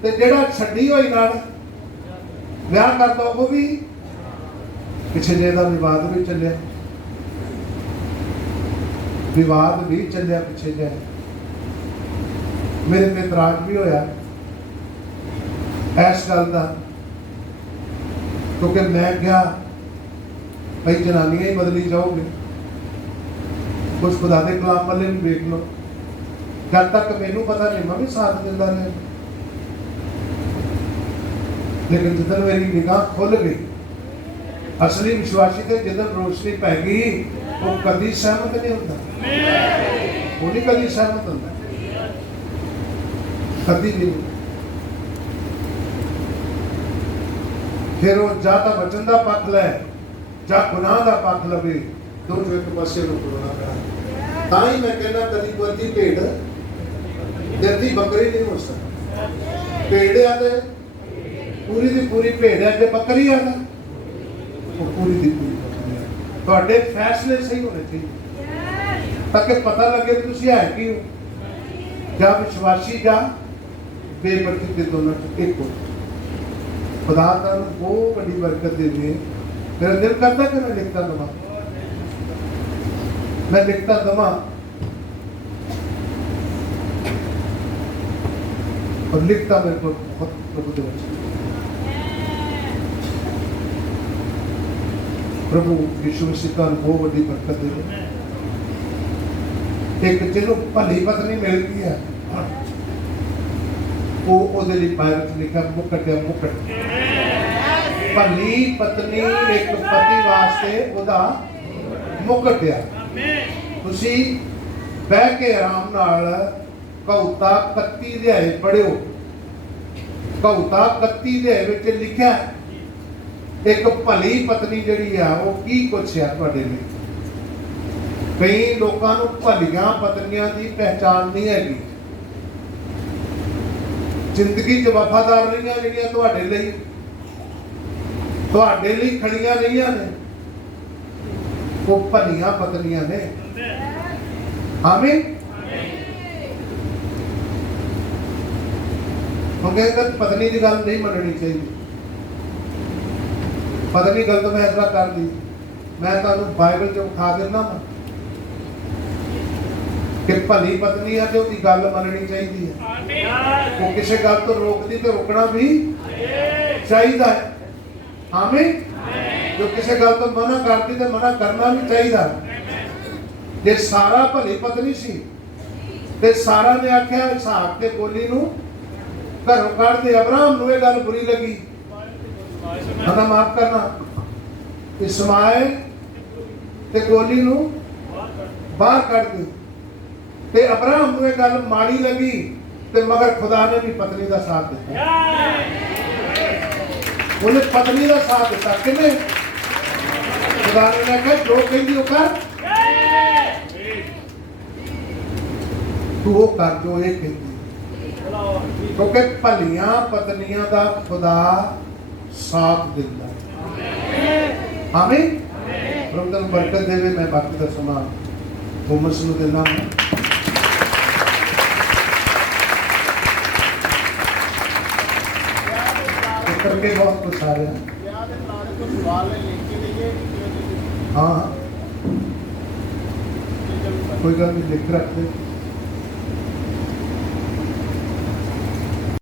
ते जेड़ा छड्डी होई नाल विआह करदा वो भी। पिछे जे दा विवाद भी चलिया पिछे जे मेरे ते इतराज भी होया इस गल का, क्योंकि मैं क्या भाई जनानियां ही बदली जाओगे, कुछ खुदा के कलाम वाले भी देख लो, जब तक मैनू पता नहीं मैं भी साथ दिंदा रहा, लेकिन जिदन मेरी निगाह खुल गई असली विश्वासी ते जिदन रोशनी पै गई वो कभी सहमत नहीं होता, वो नहीं कभी सहमत होता, कभी नहीं। फिर वो जा तो वचन का पक्ष लै जा गुनाह का पक्ष लवे, दोनों एक पासे रोकना पैना। तां ही मैं कहना कभी कोई भेड़ जल्दी बकरी नहीं हो सकती, भेड़ आ ते पूरी दी पूरी भेड़ है, जे बकरी आ वो पूरी दी पूरी बकरी है। तुहाडे फैसले सही होने चाहिए ताकि पता लगे कि तुसीं है की हो, जा विश्वासी जा बेबरकत के दोनों एक हो। खुदा तानू बहुत बड़ी बरकत दे दे। मेरा दिल करता कि मैं लिखता दवा और लिखता मेरे को बहुत प्रभु दे प्रभु यीशु मसीह का बहुत बड़ी बरकत दे। एक जिन्हों भली पत्नी मिल गई है वो ओदे लिए बाइबल लिखा मुकट या मुकट, भली पत्नी एक पति वास्ते ओदा मुकट है। तुसी बह के आराम नाल कहुता 31 अध्याय पढ़ियो, कहुता 31 अध्याय विच लिखा एक भली पत्नी जिहड़ी है वो की कुछ है तुहाडे लिए। कई लोगों को भलियां पत्नियां की पहचान नहीं हैगी, जिंदगी च वफादार नहीं है, जिहड़ियां तुहाडे लिए खड़ियां नहीं ने, वो भलियां पत्नियां ने। आमीन। पत्नी की गल नहीं मननी चाहिए, पत्नी गलत फैसला कर दी, मैं तुहानू बाइबल च उठा देना कि भली पत्नी है तो उसकी गल मननी चाहिए है, वो किसी गल तो रोकती तो रोकना भी चाहिए है। आमीन। जो किसी गल तो मना करती तो मना करना भी चाहिए। जे सारा भली पत्नी सी ते सारा ने आख्या इसहाक ते गोली नू घरों कढ़ दे, अब्राहम नू ये गल बुरी लगी, मना माफ करना, इस्माइल ते गोली नू बाहर कढ़ दे, ते अब्राहम नू ये गल माड़ी लगी, ते मगर खुदा ने भी पत्नी का साथ दिता, उन्हें पत्नी का साथ दिता। किने? खुदा ने कहा जो कहंदी ओ कर, तू वो कर जो ये कहंदी। ਕਿਉਂਕਿ ਭਲੀਆਂ ਪਤਨੀਆਂ ਦਾ ਖੁਦਾ ਸਾਥ ਦਿੰਦਾ। ਆਮੀਨ। ਪ੍ਰਭੂ ਤੁਹਾਨੂੰ ਬਰਕਤ ਦੇਵੇ। ਮੈਂ ਬਾਕੀ ਦਾ ਸਮਾਂ ਥੋਮਸ ਨੂੰ ਦਿੰਦਾ ਹਾਂ। करके बहुत कुछ आ रहा है। हाँ कोई गल नहीं, लिख रखते